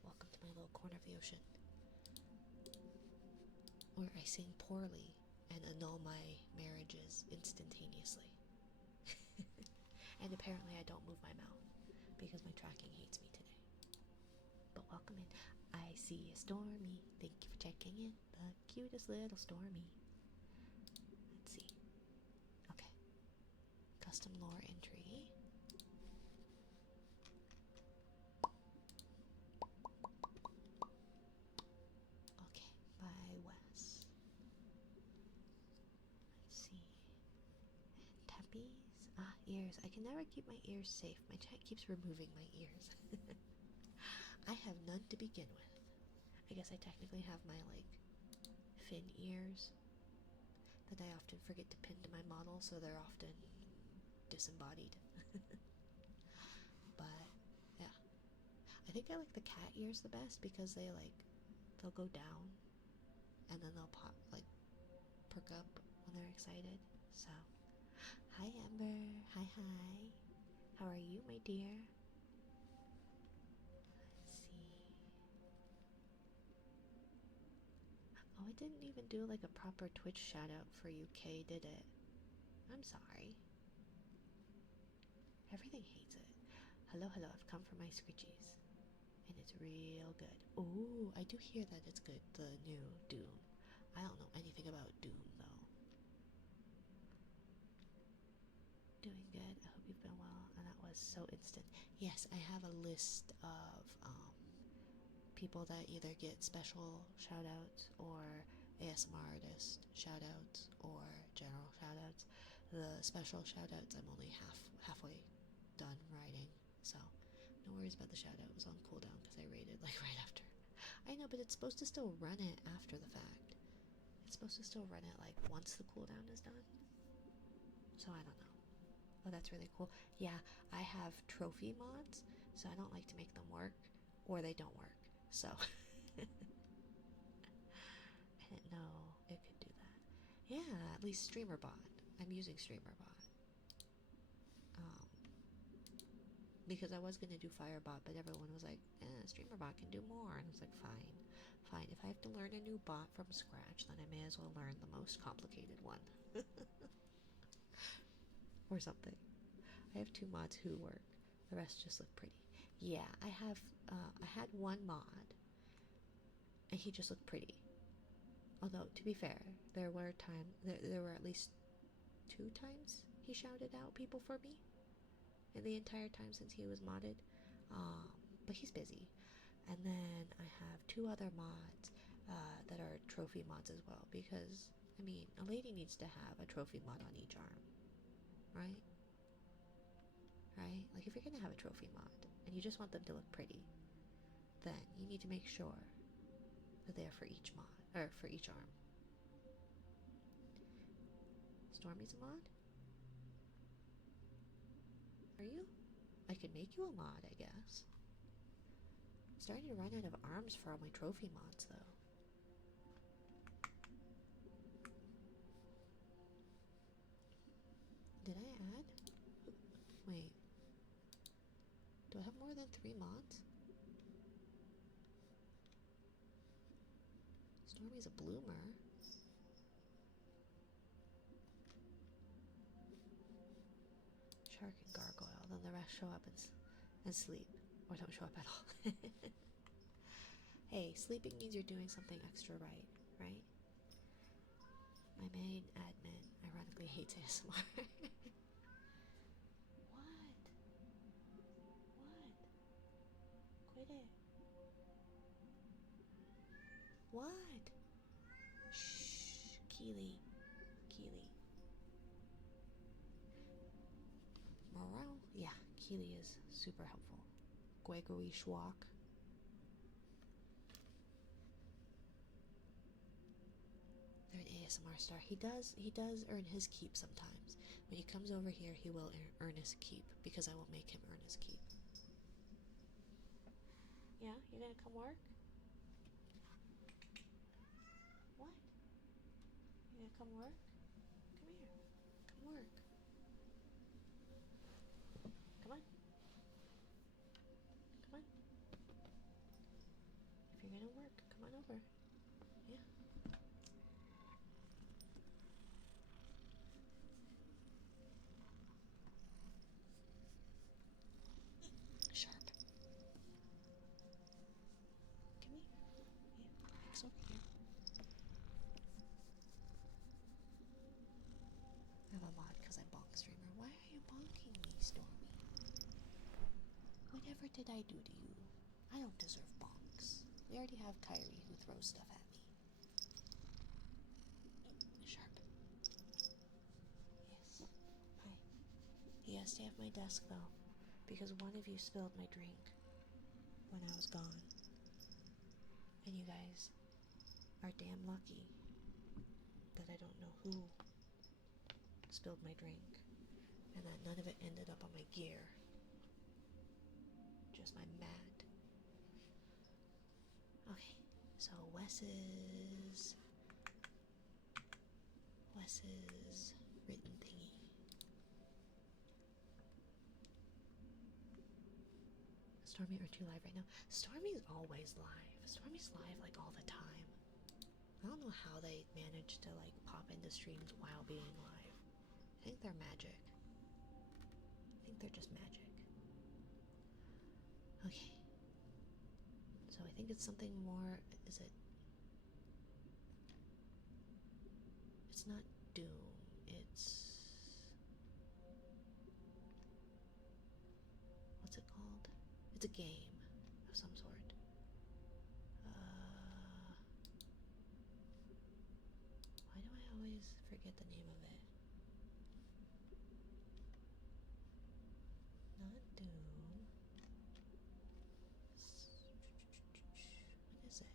Welcome to my little corner of the ocean, where I sing poorly and annul my marriages instantaneously. And apparently I don't move my mouth because my tracking hates me today. But welcome in. I see you, Stormy. Thank you for checking in. The cutest little Stormy. Let's see. Okay. Custom lore entry. Okay, by Wes. Let's see. Tappies. Ah, ears. I can never keep my ears safe. My chat keeps removing my ears. I have none to begin with. I guess I technically have my, like, fin ears that I often forget to pin to my model, so they're often disembodied. But, yeah. I think I like the cat ears the best because they'll go down and then they'll pop, like, perk up when they're excited. So, hi Amber. Hi, hi. How are you, my dear? Let's see. Oh, it didn't even do like a proper Twitch shout out for UK, did it? I'm sorry. Everything hates it. Hello, hello, I've come for my scritchies. And it's real good. Ooh, I do hear that it's good, the new Doom. I don't know anything about Doom, though. Doing good. I hope you've been well. And that was so instant. Yes, I have a list of people that either get special shoutouts or ASMR artist shoutouts or general shoutouts. The special shoutouts I'm only halfway done writing, so no worries about the shoutout. It was on cooldown because I raided like right after. I know, but it's supposed to still run it after the fact. It's supposed to still run it like once the cooldown is done. So I don't know. Oh, that's really cool. Yeah, I have trophy mods, so I don't like to make them work, or they don't work. So I didn't know it could do that. Yeah, at least StreamerBot. I'm using StreamerBot. Because I was gonna do Firebot, but everyone was like, StreamerBot can do more. And I was like, fine, fine. If I have to learn a new bot from scratch, then I may as well learn the most complicated one. Or something. I have 2 mods who work. The rest just look pretty. Yeah, I had one mod, and he just looked pretty. Although, to be fair, there were at least 2 times he shouted out people for me in the entire time since he was modded. But he's busy. And then I have 2 other mods that are trophy mods as well, because, I mean, a lady needs to have a trophy mod on each arm, right? Right? Like, if you're gonna have a trophy mod and you just want them to look pretty, then you need to make sure that they're for each mod, or for each arm. Stormy's a mod? Are you? I could make you a mod, I guess. I'm starting to run out of arms for all my trophy mods, though. Did I add? Wait. Do I have more than 3 mods? Stormy's a bloomer. Shark and gargoyle. Then the rest show up and sleep. Or don't show up at all. Hey, sleeping means you're doing something extra right, right? My main admin ironically hates ASMR. What? What? Quit it. What? Shh. Keely. Keely. Morale? Yeah, Keely is super helpful. Gregory Schwalk. They're an ASMR star. He does earn his keep sometimes. When he comes over here, he will earn his keep, because I will make him earn his keep. Yeah, you're gonna come work? What? You gonna come work? Come here. Come work. Come on. Come on. If you're gonna work, come on over. Yeah. Sharp. Come here. Yeah. It's over here. I have a mod because I bonk streamer. Why are you bonking me, Stormy? Whatever did I do to you? I don't deserve bonks. We already have Kyrie who throws stuff at me. Sharp. Yes. Hi. You gotta stay off my desk though, because one of you spilled my drink when I was gone. And you guys are damn lucky that I don't know who spilled my drink, and that none of it ended up on my gear. Just my mat. Okay, so Wes's written thingy. Stormy are too live right now. Stormy's always live. Stormy's live like all the time. I don't know how they manage to like pop into streams while being live. I think they're magic. I think they're just magic. Okay. So I think it's something more. Is it? It's not Doom. It's. What's it called? It's a game of some sort. forget the name of it. Not Doom. What is it?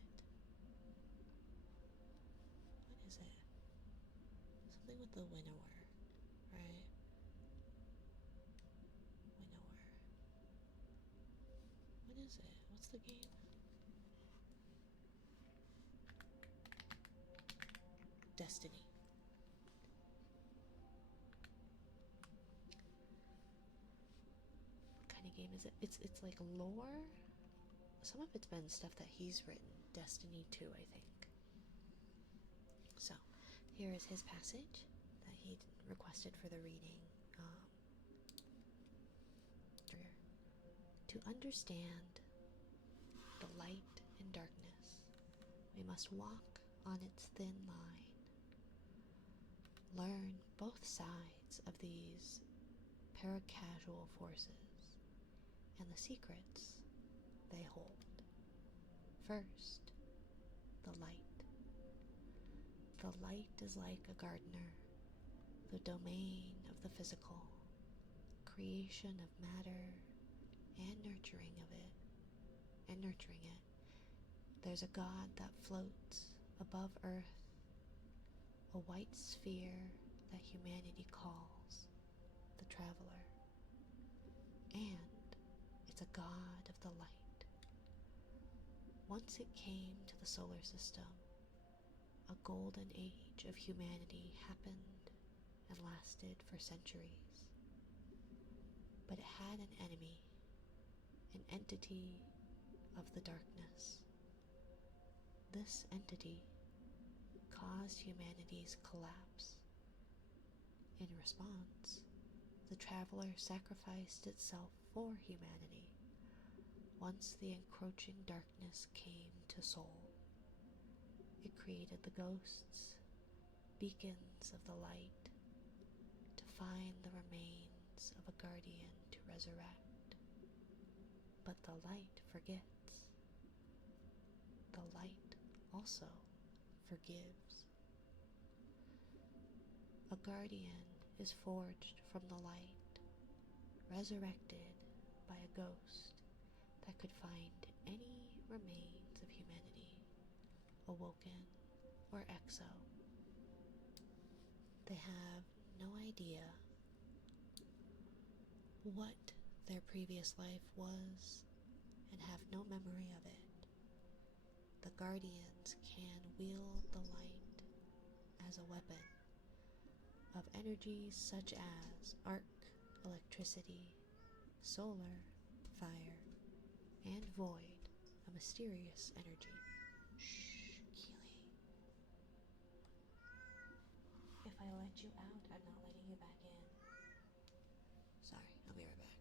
What is it? Something with the winnower, right? Winnower. What is it? What's the game? Destiny. What kind of game is it? It's like lore. Some of it's been stuff that he's written. Destiny 2, I think. So, here is his passage that he requested for the reading. To understand the light and darkness, we must walk on its thin line. Learn both sides of these paracasual forces and the secrets they hold. First, the light. The light is like a gardener, the domain of the physical, creation of matter and nurturing it. There's a God that floats above earth, a white sphere that humanity calls the traveler. And it's a God of the light. Once it came to the solar system, a golden age of humanity happened and lasted for centuries. But it had an enemy, an entity of the darkness. This entity caused humanity's collapse. In response, the traveler sacrificed itself for humanity once the encroaching darkness came to Sol. It created the ghosts, beacons of the light, to find the remains of a guardian to resurrect. But the light forgets. The light also forgives. A guardian is forged from the light, resurrected by a ghost that could find any remains of humanity, awoken or exo. They have no idea what their previous life was and have no memory of it. The guardians can wield the light as a weapon of energies such as arc, electricity, solar, fire, and void, a mysterious energy. Shh, Keely. If I let you out, I'm not letting you back in. Sorry, I'll be right back.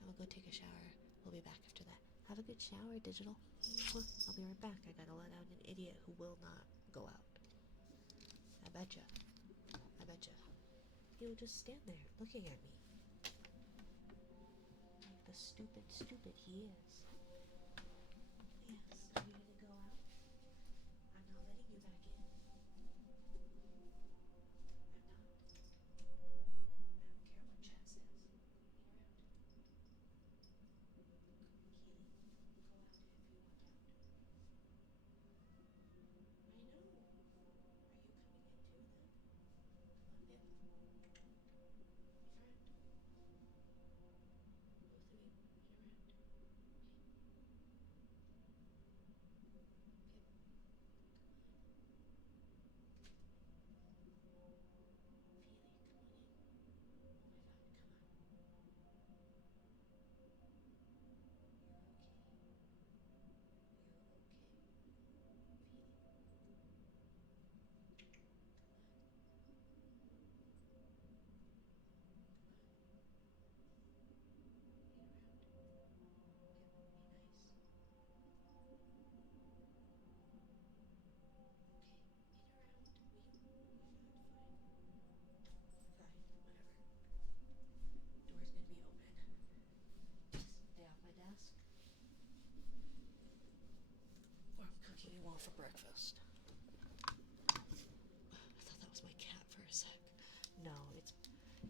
I'm gonna go take a shower. We'll be back after that. Have a good shower, Digital. I'll be right back. I gotta let out an idiot who will not go out. I betcha. He'll just stand there looking at me. Like the stupid he is. Yes, are you gonna go out? I'm not letting you back in. I'm not. I don't care what chat says. Interact. Keely, go out if you want out. I know. Are you coming in too then? Come on, Pip. Interact. Both of you, interact.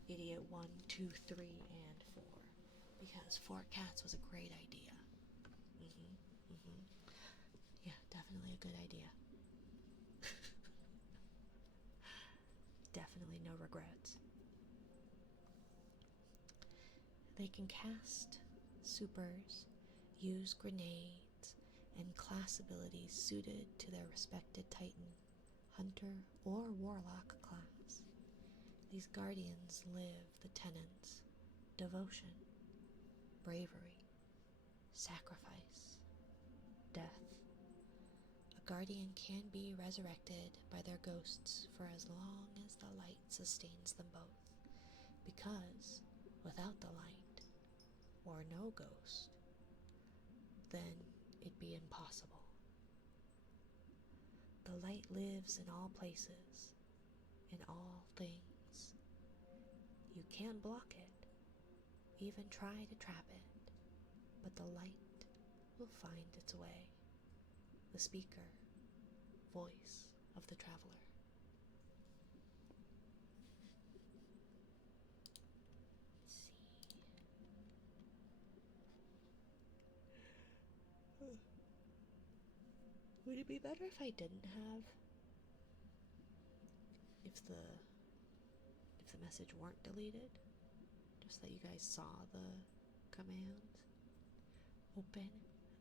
Idiot 1, 2, 3, and 4. Because 4 cats was a great idea. Yeah, definitely a good idea. Definitely no regrets. They can cast supers, use grenades, and class abilities suited to their respected Titan, Hunter, or Warlock class. These guardians live the tenets: devotion, bravery, sacrifice, death. A guardian can be resurrected by their ghosts for as long as the light sustains them both, because without the light, or no ghost, then it'd be impossible. The light lives in all places, in all things. You can block it, even try to trap it, but the light will find its way. The speaker, voice of the traveler. Let's see. Would it be better if I didn't have, if the message weren't deleted? Just that you guys saw the commands? Open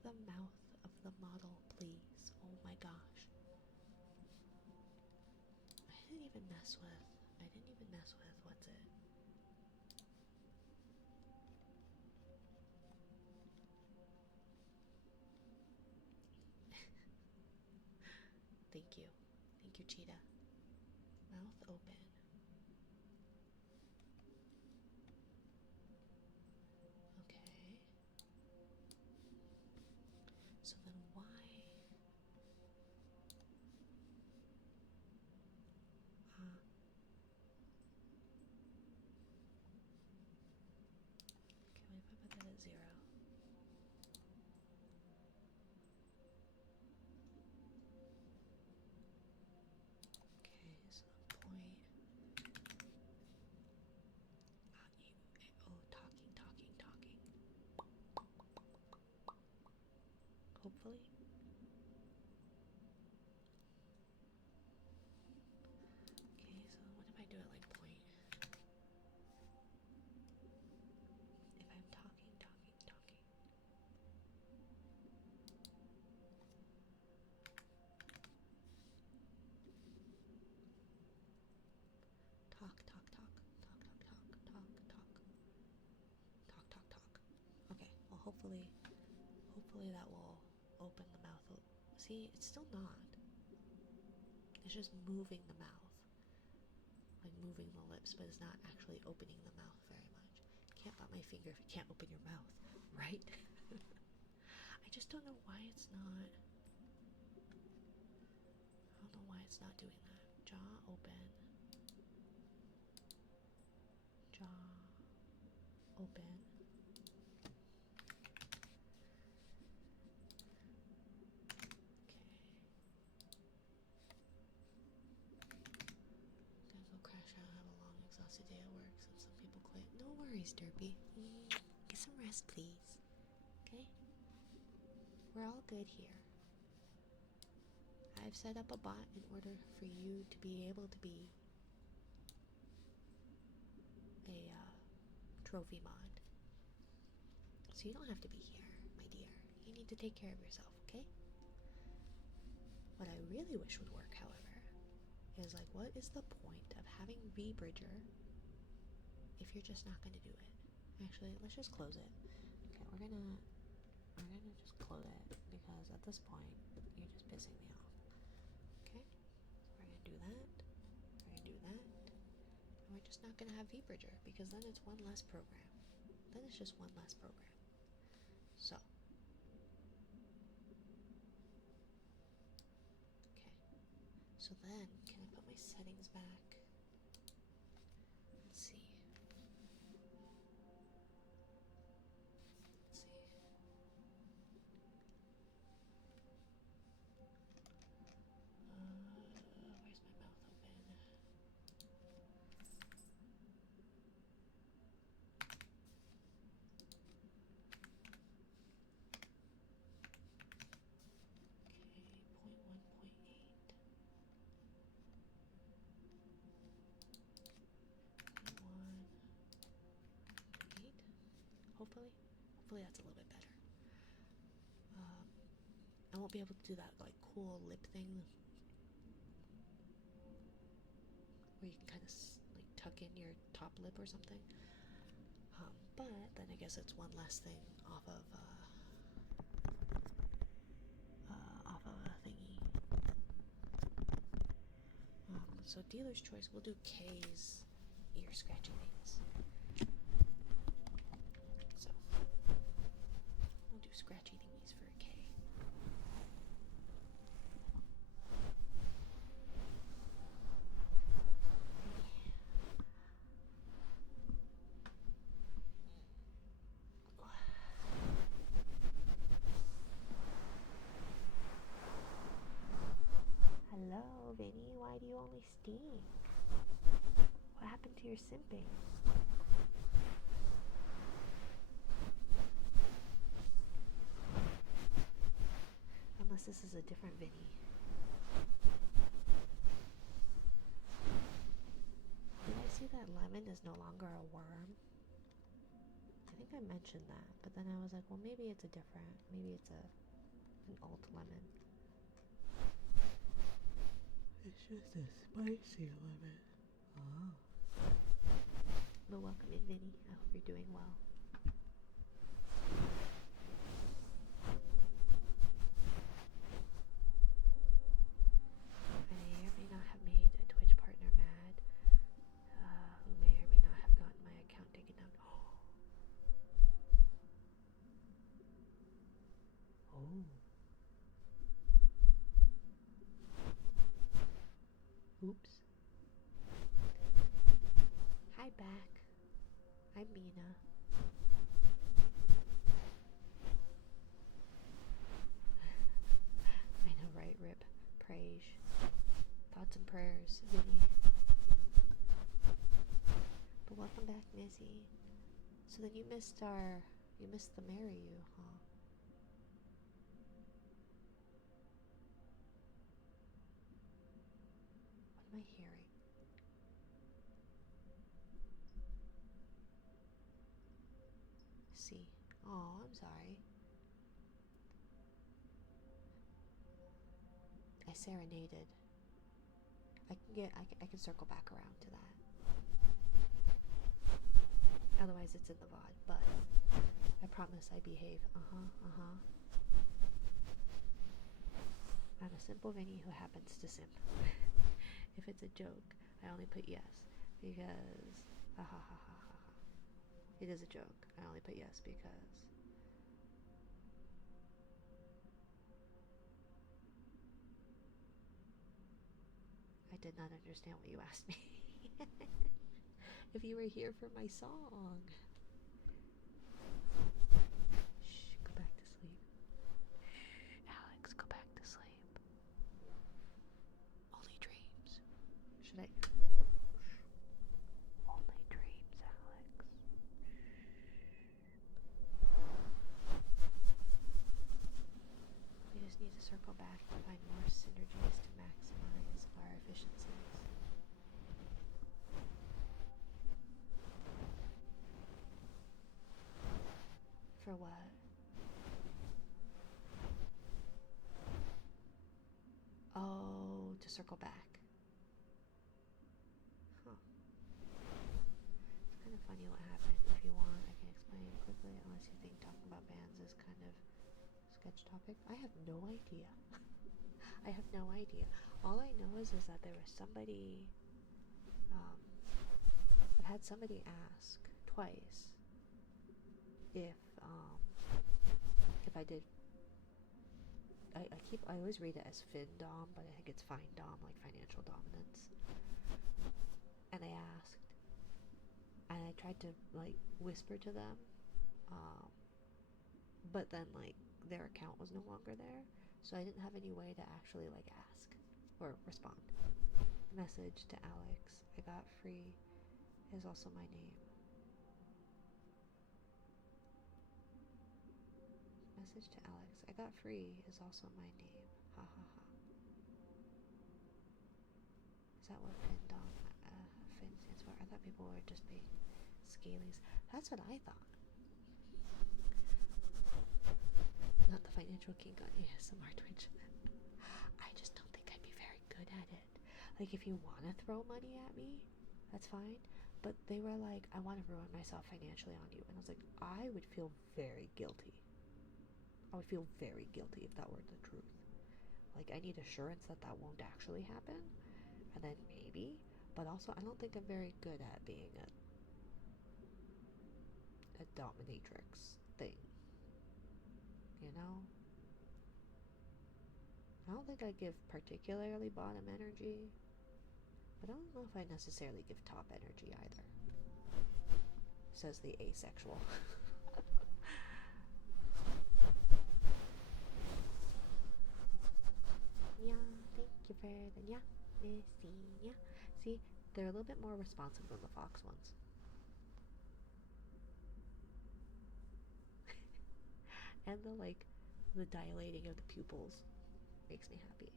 the mouth of the model, please. Oh my gosh. I didn't even mess with what's it? Thank you. Thank you, Cheetah. Mouth open. Okay. So then why? Okay, what if I put that at 0? Okay, so the point. Talking. Hopefully. Okay, so what if I do it like point? If I'm talking. Talk. Okay, well hopefully that will open the mouth. See, it's still not. It's just moving the mouth. Like moving the lips, but it's not actually opening the mouth very much. Can't put my finger if you can't open your mouth, right? I just don't know why it's not. I don't know why it's not doing that. Jaw open. Jaw open. Guys will crash out, have a long, exhausted day at work, since some people quit. No worries, Derpy. Get some rest, please. Okay? We're all good here. I've set up a bot in order for you to be able to be a trophy mod. So you don't have to be here, my dear. You need to take care of yourself, okay? What I really wish would work, however, is like, what is the point of having V-Bridger if you're just not going to do it? Actually, let's just close it. Okay, we're gonna just close it, because at this point, you're just pissing me off. Okay? So we're gonna do that. We're gonna do that. And we're just not gonna have V-Bridger, because then it's one less program. Then it's just one less program. So. Okay. So then, can I put my settings back? Let's see. Where's my mouth open? hopefully. Hopefully that's a little bit better. I won't be able to do that like cool lip thing where you can kind of like tuck in your top lip or something. But then I guess it's one less thing off of a thingy. So dealer's choice, we'll do K's ear scratchy things. So we'll do scratchy thingies for K. Hello, Vinny. Why do you only stink? What happened to your simping? Unless this is a different Vinny. Did I see that lemon is no longer a worm? I think I mentioned that, but then I was like, well, maybe it's maybe it's an alt lemon. It's just a spicy lemon. Oh. Well, welcome in, Vinny. I hope you're doing well. I may or may not have made a Twitch partner mad, who may or may not have gotten my account taken down. Oh. Oops. Hi, back. I'm Mina. I know, right, Rip? Praise. Thoughts and prayers, Vinny. But welcome back, Missy. So then you missed the Marry You, huh? What am I hearing? See. Oh, I'm sorry. I serenaded. I can circle back around to that. Otherwise it's in the VOD, but I promise I behave. I'm a simple Vinny who happens to simp. If it's a joke, I only put yes because it is a joke. I only put yes because I did not understand what you asked me. If you were here for my song. Shh, go back to sleep. Shh, Alex, go back to sleep. Only dreams. Should I? Only dreams, Alex. We just need to circle back and find more synergies to maximize our efficiencies. For what? Oh, to circle back. Huh. It's kind of funny what happened. If you want, I can explain quickly, unless you think talking about bands is kind of sketch topic. I have no idea. I have no idea. All I know is that there was somebody, I've had somebody ask twice if I did. I always read it as FinDom, but I think it's FindDom, like financial dominance. And I asked, and I tried to like whisper to them, but then like their account was no longer there, so I didn't have any way to actually like ask or respond. Message to Alex, I got free is also my name. Message to Alex, I got free is also my name. Ha ha ha. Is that what FinDom Fin stands for? I thought people were just being scalies. That's what I thought. not the financial kink on ASMR Twitch. I just don't think I'd be very good at it. Like, if you want to throw money at me, that's fine. But they were like, I want to ruin myself financially on you. And I was like, I would feel very guilty. I would feel very guilty if that were the truth. Like, I need assurance that that won't actually happen. And then maybe. But also, I don't think I'm very good at being a dominatrix thing. You know? I don't think I give particularly bottom energy, but I don't know if I necessarily give top energy either, says the asexual. Yeah, thank you for the yeah, yeah. See, they're a little bit more responsive than the fox ones. And the dilating of the pupils makes me happy.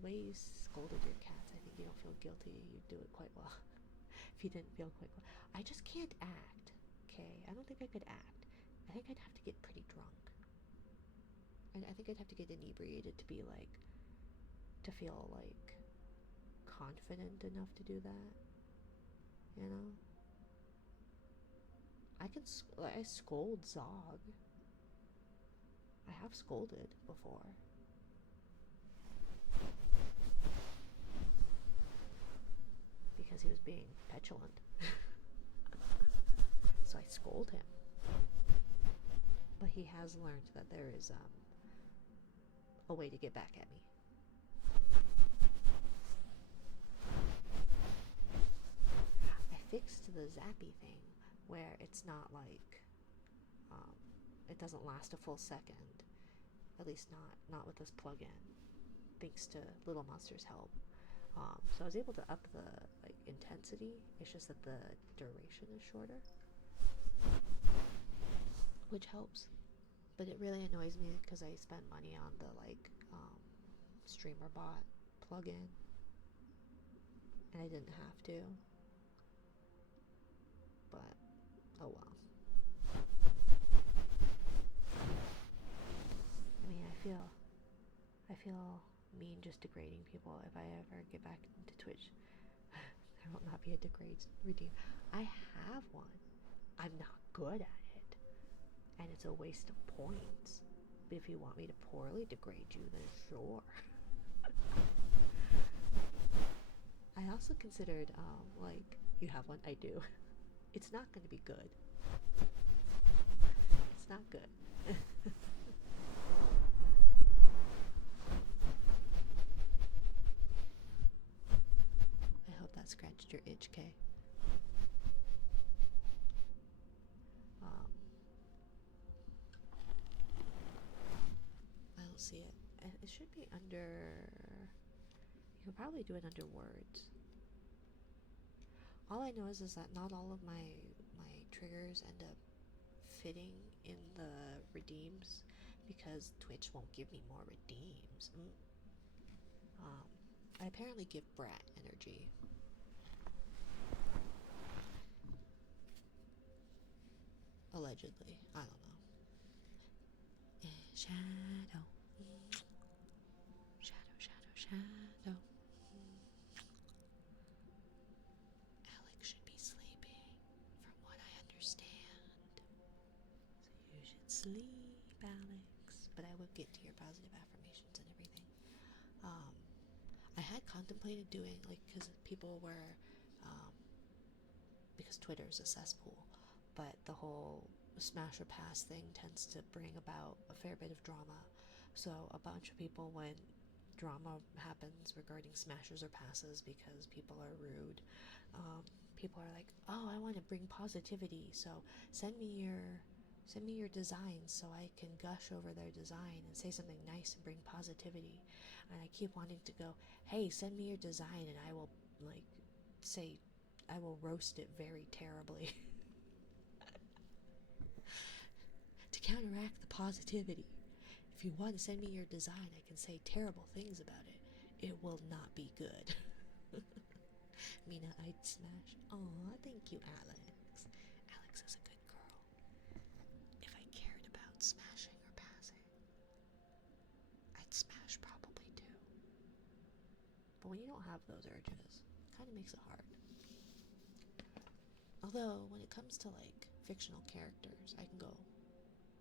The way you scolded your cats, I think you don't feel guilty. You do it quite well. If you didn't feel quite well, I just can't act. Okay, I don't think I could act. I think I'd have to get pretty drunk, and I think I'd have to get inebriated to be to feel confident enough to do that. You know, I scold Zog. I have scolded before. Because he was being petulant. So I scold him. But he has learned that there is a way to get back at me. I fixed the zappy thing where it's not it doesn't last a full second. At least not with this plugin. Thanks to Little Monster's help. So I was able to up the intensity. It's just that the duration is shorter, which helps. But it really annoys me because I spent money on the StreamerBot plugin, and I didn't have to. But oh well. I mean, I feel mean just degrading people. If I ever get back into Twitch, there will not be a degrade redeem. I have one. I'm not good at it, and it's a waste of points. But if you want me to poorly degrade you, then sure. I also considered you have one. I do. It's not going to be good. It's not good. I hope that scratched your itch, Kay. I don't see it. It should be under. You could probably do it under words. All I know is that not all of my triggers end up fitting in the redeems because Twitch won't give me more redeems. I apparently give brat energy. Allegedly. I don't know. Shadow. Shadow. Alex should be sleeping, from what I understand. So you should sleep, Alex. But I will get to your positive affirmations and everything. I had contemplated doing, because people were, because Twitter is a cesspool, but the whole smash or pass thing tends to bring about a fair bit of drama. So a bunch of people, when drama happens regarding smashers or passes because people are rude, people are like, oh, I want to bring positivity, so send me your designs so I can gush over their design and say something nice and bring positivity. And I keep wanting to go, hey, send me your design and I will I will roast it very terribly to counteract the positivity. If you want to send me your design, I can say terrible things about it. It will not be good. Mina, I'd smash. Aw, thank you, Alex. Alex is a good girl. If I cared about smashing or passing, But when you don't have those urges, it kind of makes it hard. Although, when it comes to like fictional characters, I can go,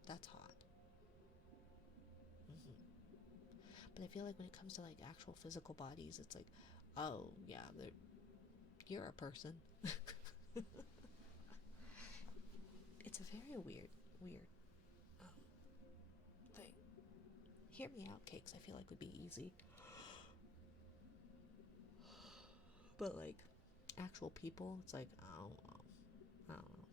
that's hot. But I feel like when it comes to like actual physical bodies, it's like, oh yeah, you're a person. It's a very weird thing. Hear Me Out cakes, I feel like would be easy. But like actual people, it's like, I don't know.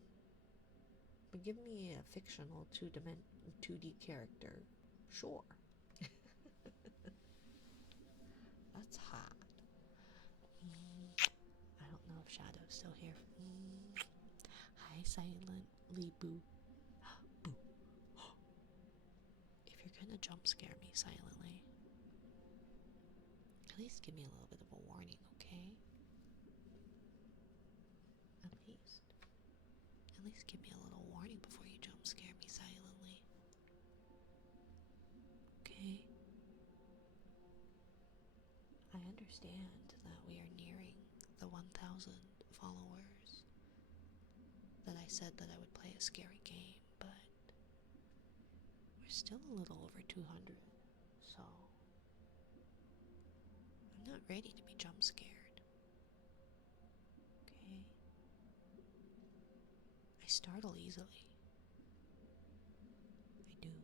But give me a fictional 2D character, sure. That's hot. I don't know if Shadow's still here. Hi, silently boo. Boo. If you're gonna jump scare me silently, at least give me a little bit of a warning, okay? At least. At least give me a little warning before you jump scare me silently. Okay? I understand that we are nearing the 1,000 followers. That I said that I would play a scary game, but we're still a little over 200, so I'm not ready to be jump scared. Okay? I startle easily. I do.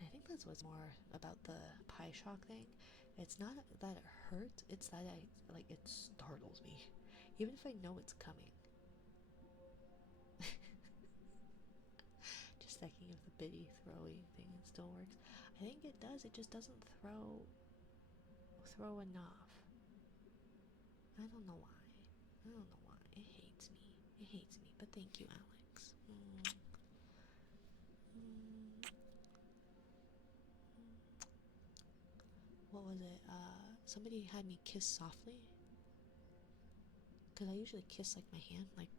And I think that's what's more about the pie shock thing. It's not that it hurts, it's that it startles me. Even if I know it's coming. Just thinking of the bitty throwy thing, it still works. I think it does, it just doesn't throw enough. I don't know why. It hates me. But thank you, Alex. What was it? Somebody had me kiss softly. Because I usually kiss like my hand, like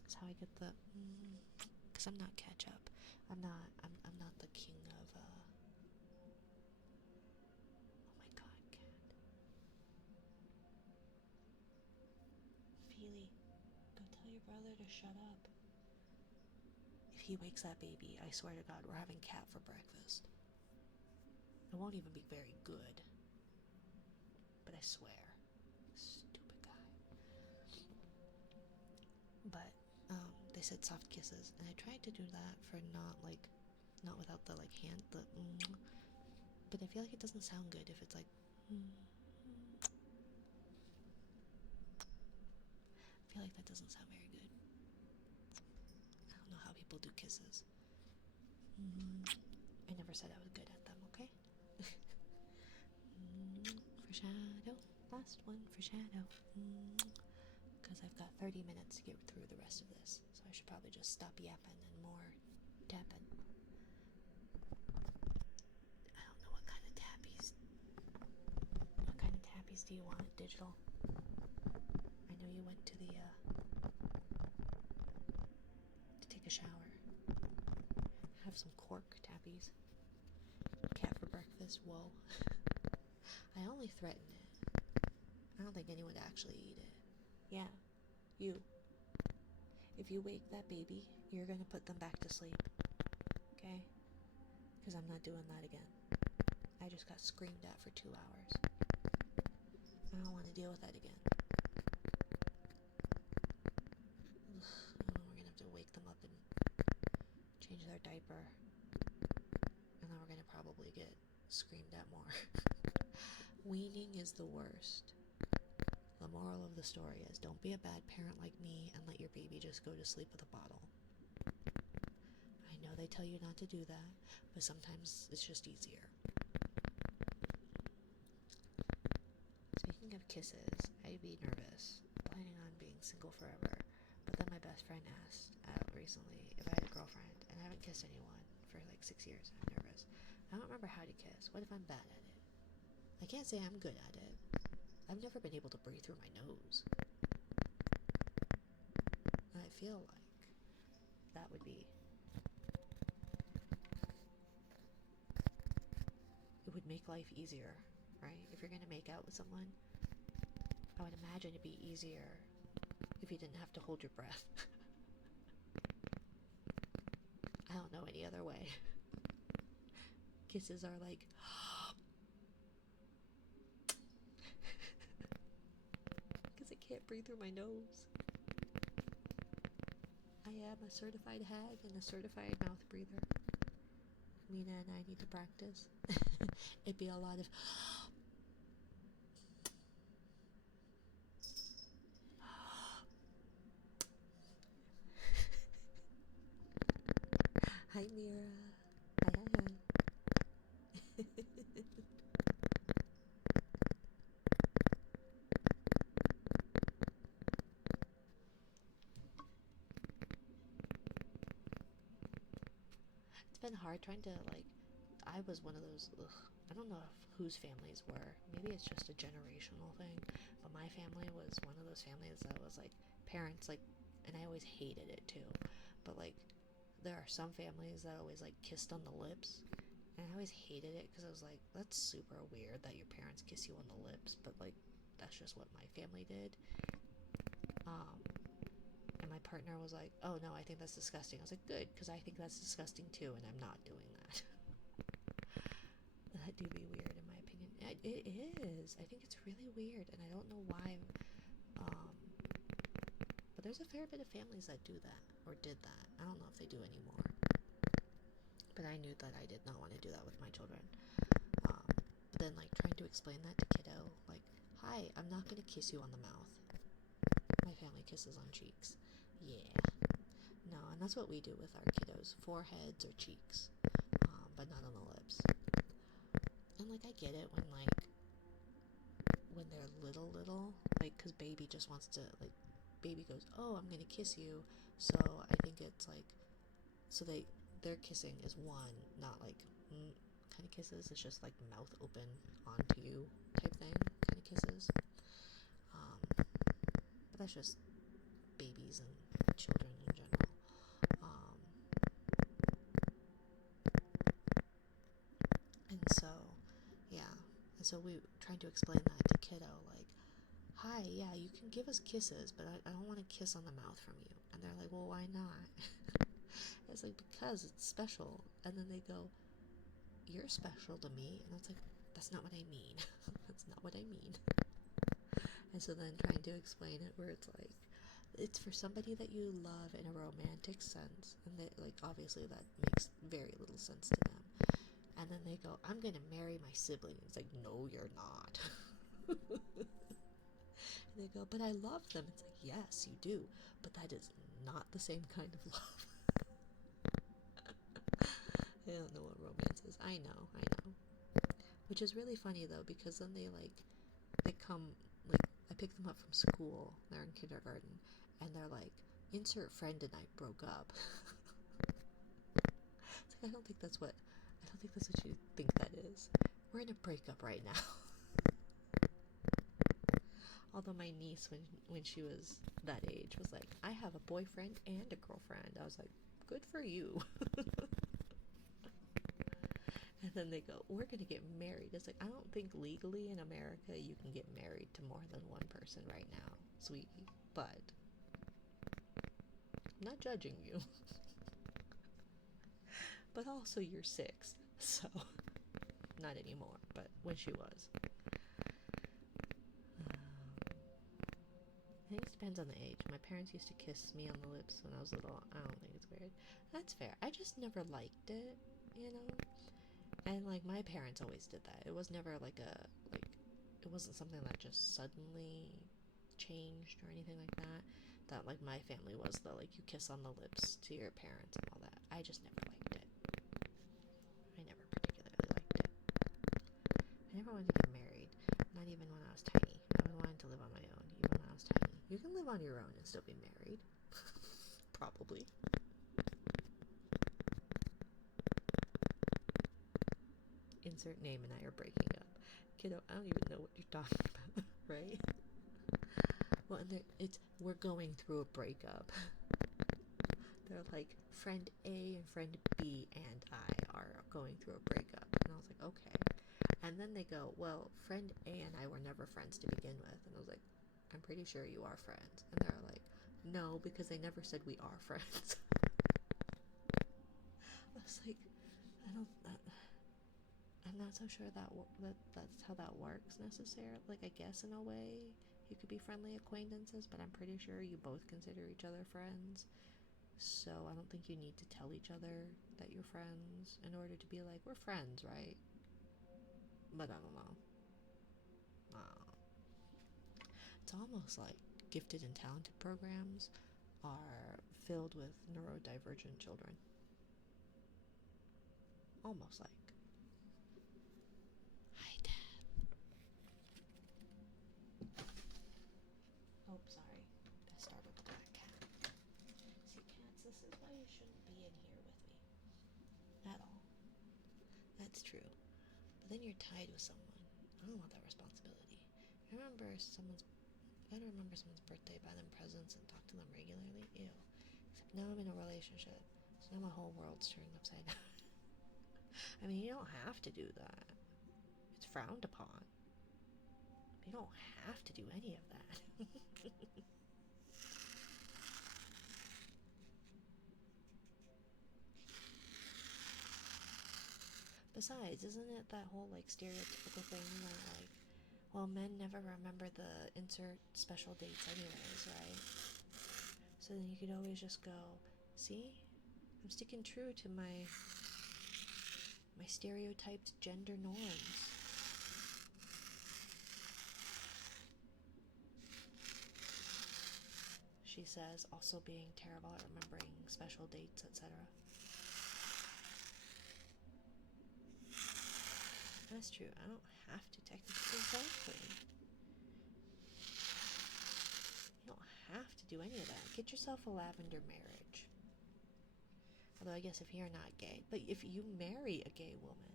that's how I get the because I'm not ketchup. I'm not the king of oh my god, cat. Feely, go tell your brother to shut up. If he wakes that baby, I swear to God, we're having cat for breakfast. It won't even be very good. But I swear. Stupid guy. But they said soft kisses, and I tried to do that for not without the like hand, but I feel like it doesn't sound good if it's like I feel like that doesn't sound very good. I don't know how people do kisses. I never said I was good at them, okay? For Shadow. Last one for Shadow. Because I've got 30 minutes to get through the rest of this, so I should probably just stop yapping and more tapping. I don't know what kind of tappies. What kind of tappies do you want? Digital? I know you went to the to take a shower. Have some cork tappies. Cat for breakfast. Whoa. I only threaten it. I don't think anyone would actually eat it. Yeah, you. If you wake that baby, you're gonna put them back to sleep. Okay? Because I'm not doing that again. I just got screamed at for 2 hours. I don't want to deal with that again. We're gonna have to wake them up and change their diaper. And then we're gonna probably get screamed at more. Weaning is the worst. The moral of the story is don't be a bad parent like me and let your baby just go to sleep with a bottle. I know they tell you not to do that, but sometimes it's just easier. Speaking of kisses, I'd be nervous, planning on being single forever, but then my best friend asked recently if I had a girlfriend, and I haven't kissed anyone for like 6 years. I'm nervous. I don't remember how to kiss. What if I'm bad at it? I can't say I'm good at it. I've never been able to breathe through my nose. I feel like that would make make life easier, right? If you're gonna make out with someone, I would imagine it'd be easier if you didn't have to hold your breath. I don't know any other way. Kisses are like because I can't breathe through my nose. I am a certified hag and a certified mouth breather. Mina and I need to practice. It'd be a lot of hi Mira. Hi hi hi. It's been hard trying to like I was one of those I don't know whose families were. Maybe it's just a generational thing, but my family was one of those families that was like parents like and I always hated it too. But like there are some families that always like kissed on the lips, and I always hated it because I was like, that's super weird that your parents kiss you on the lips, but like that's just what my family did. Um, and my partner was like, oh no, I think that's disgusting. I was like, good, because I think that's disgusting too, and I'm not doing that. That do be weird in my opinion. It is. I think it's really weird, and I don't know why. Um, but there's a fair bit of families that do that or did that. I don't know if they do anymore. But I knew that I did not want to do that with my children. But then, like, trying to explain that to kiddo, like, hi, I'm not going to kiss you on the mouth. My family kisses on cheeks. Yeah. No, and that's what we do with our kiddos. Foreheads or cheeks. But not on the lips. And, like, I get it when they're little, like, because baby just wants to, like, baby goes, oh, I'm going to kiss you. So I think it's, like, so their kissing is one, not, like, kind of kisses. It's just, like, mouth open onto you type thing kind of kisses. But that's just babies and children in general. And so, yeah. And so we tried to explain that to kiddo, like, hi, yeah, you can give us kisses, but I don't want to kiss on the mouth from you. And they're like, well, why not? It's like, because it's special. And then they go, you're special to me. And it's like, that's not what I mean. That's not what I mean. And so then trying to explain it where it's like, it's for somebody that you love in a romantic sense. And they, like, obviously that makes very little sense to them. And then they go, I'm going to marry my sibling. It's like, no, you're not. And they go, but I love them. It's like, yes, you do. But that is not the same kind of love. I don't know what romance is. I know. Which is really funny though, because then they come, like, I pick them up from school. They're in kindergarten. And they're like, insert friend and I broke up. It's like, I don't think that's what you think that is. We're in a breakup right now. Although my niece, when she was that age, was like, I have a boyfriend and a girlfriend. I was like, good for you. And then they go, we're going to get married. It's like, I don't think legally in America you can get married to more than one person right now, sweetie. But I'm not judging you. But also you're 6, so not anymore, but when she was. I think it depends on the age. My parents used to kiss me on the lips when I was little. I don't think it's weird. That's fair. I just never liked it, you know? And, like, my parents always did that. It was never, like, it wasn't something that just suddenly changed or anything like that. That, like, my family was the, like, you kiss on the lips to your parents and all that. I just never liked it. I never particularly liked it. I never wanted to get married. Not even when I was tiny. I wanted to live on my own, even when I was tiny. You can live on your own and still be married. Probably. Insert name and I are breaking up. Kiddo, I don't even know what you're talking about, right? Well, and we're going through a breakup. They're like, friend A and friend B and I are going through a breakup. And I was like, okay. And then they go, well, friend A and I were never friends to begin with. And I was like, I'm pretty sure you are friends. And they're like, no, because they never said we are friends. I was like, I'm not so sure that's how that works necessarily. Like, I guess in a way you could be friendly acquaintances, but I'm pretty sure you both consider each other friends. So I don't think you need to tell each other that you're friends in order to be like, we're friends, right? But I don't know. It's almost like gifted and talented programs are filled with neurodivergent children. Almost like. Hi, Dad. Oh, sorry. I started with that cat. See, cats, this is why you shouldn't be in here with me. At all. That's true. But then you're tied with someone. I don't want that responsibility. I gotta remember someone's birthday, buy them presents, and talk to them regularly. Ew. Except now I'm in a relationship, so now my whole world's turned upside down. I mean, you don't have to do that. It's frowned upon. You don't have to do any of that. Besides, isn't it that whole like stereotypical thing that like, well, men never remember the insert special dates anyways, right? So then you could always just go, see, I'm sticking true to my stereotyped gender norms. She says, also being terrible at remembering special dates, etc. That's true. I don't have to technically. Exactly. You don't have to do any of that. Get yourself a lavender marriage. Although I guess if you're not gay, but if you marry a gay woman,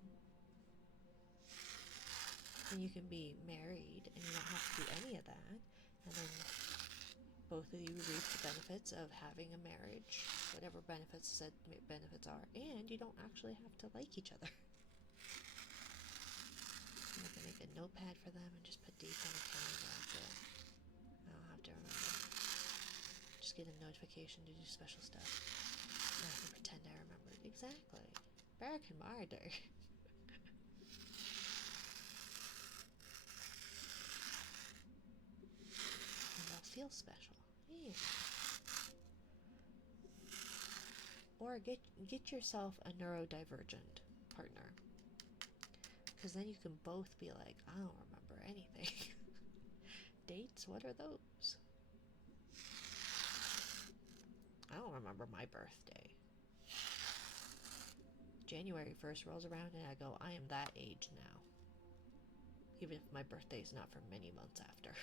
then you can be married and you don't have to do any of that. And then both of you reap the benefits of having a marriage, whatever benefits said benefits are, and you don't actually have to like each other. I'm going to make a notepad for them and just put dates on the calendar. That's it. I don't have to remember. Just get a notification to do special stuff. I have to pretend I remembered. Exactly. Back in my day. And they'll feel special. Yeah. Or get yourself a neurodivergent partner. Because then you can both be like, I don't remember anything. Dates? What are those? I don't remember my birthday. January 1st rolls around and I go, I am that age now. Even if my birthday is not for many months after.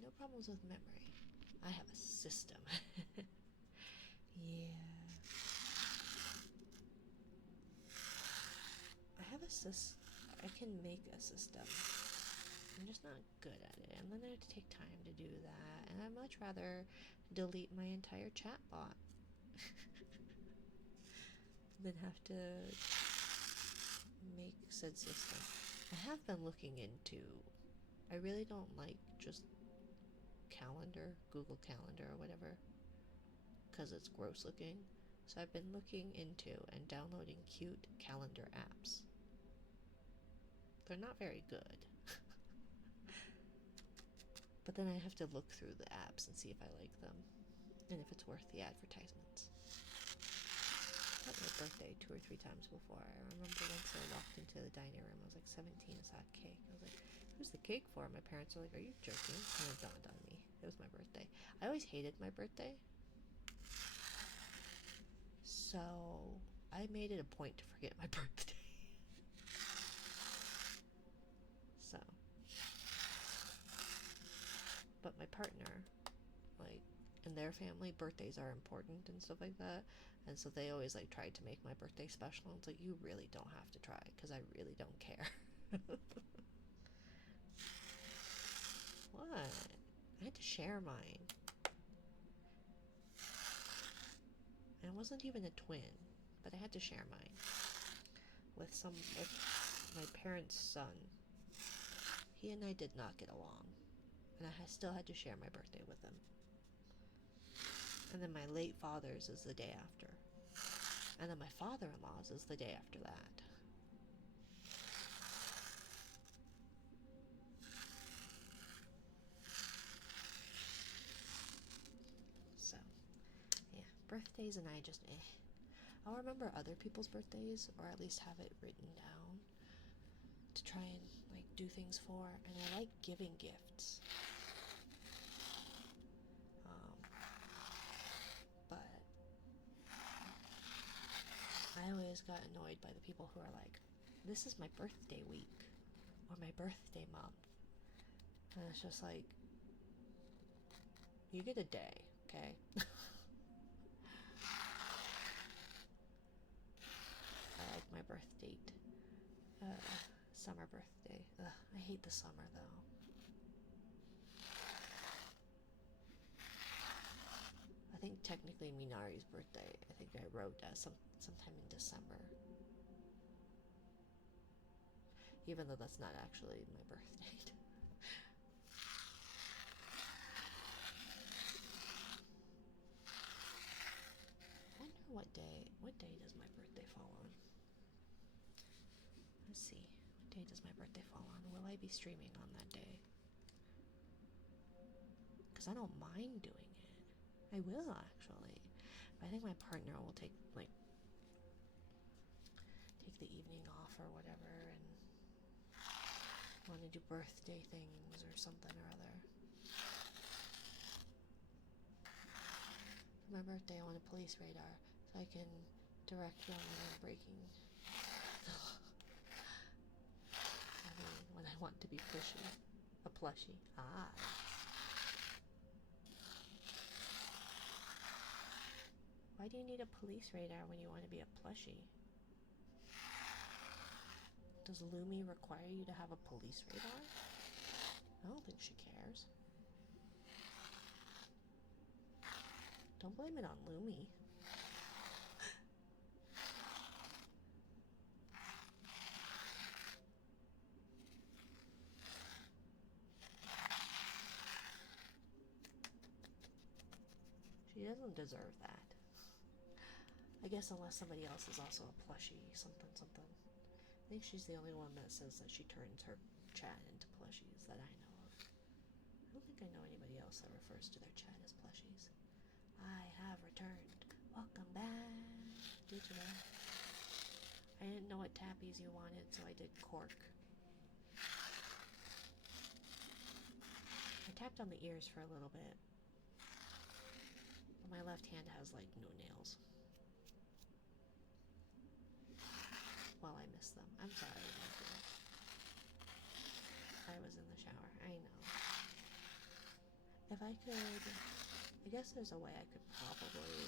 No problems with memory. I have a system. Yeah. I can make a system. I'm just not good at it. And then I have to take time to do that. And I'd much rather delete my entire chat bot than have to make said system. I have been looking into, I really don't like just calendar, Google Calendar or whatever, because it's gross looking. So I've been looking into and downloading cute calendar apps. They're not very good. But then I have to look through the apps and see if I like them and if it's worth the advertisements. I had my birthday 2 or 3 times before. I remember once I walked into the dining room, I was like 17 and saw a cake. I was like, who's the cake for? My parents were like, are you joking? And it dawned on me. It was my birthday. I always hated my birthday. So I made it a point to forget my birthday. So. But my partner, like, in their family, birthdays are important and stuff like that. And so they always, like, tried to make my birthday special. And it's like, you really don't have to try, because I really don't care. What? I had to share mine. And it wasn't even a twin, but I had to share mine with my parents' son. He and I did not get along, and I still had to share my birthday with him. And then my late father's is the day after. And then my father-in-law's is the day after that. So, yeah, birthdays and I just I'll remember other people's birthdays, or at least have it written down to try and like do things for. And I like giving gifts. But I always got annoyed by the people who are like, this is my birthday week, or my birthday month. And it's just like, you get a day, okay? I like my birth date. Summer birthday. Ugh, I hate the summer though. I think technically Minari's birthday, I think I wrote sometime in December. Even though that's not actually my birth date. I wonder what day does my birthday fall on? Let's see. What day does my birthday fall on? Will I be streaming on that day? Because I don't mind doing it. I will actually. But I think my partner will take the evening off or whatever and want to do birthday things or something or other. For my birthday, I want a police radar so I can direct them when I'm breaking. I mean, when I want to be pushy. A plushie. Ah. Why do you need a police radar when you want to be a plushie? Does Lumi require you to have a police radar? I don't think she cares. Don't blame it on Lumi. She doesn't deserve that. I guess unless somebody else is also a plushie, something. I think she's the only one that says that she turns her chat into plushies that I know of. I don't think I know anybody else that refers to their chat as plushies. I have returned. Welcome back, digital. I didn't know what tappies you wanted, so I did cork. I tapped on the ears for a little bit. But my left hand has like no nails. Well, I missed them. I'm sorry, my dear. I was in the shower. I know. If I could... I guess there's a way I could probably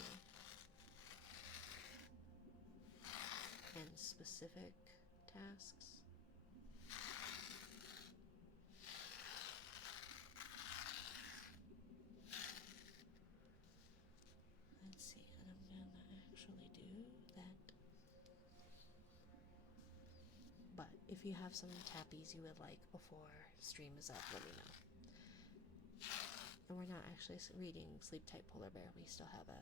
end specific tasks. Let's see, and I'm gonna actually do that. But if you have some tappies you would like before stream is up, let me know. And we're not actually reading Sleep Tight Polar Bear. We still have a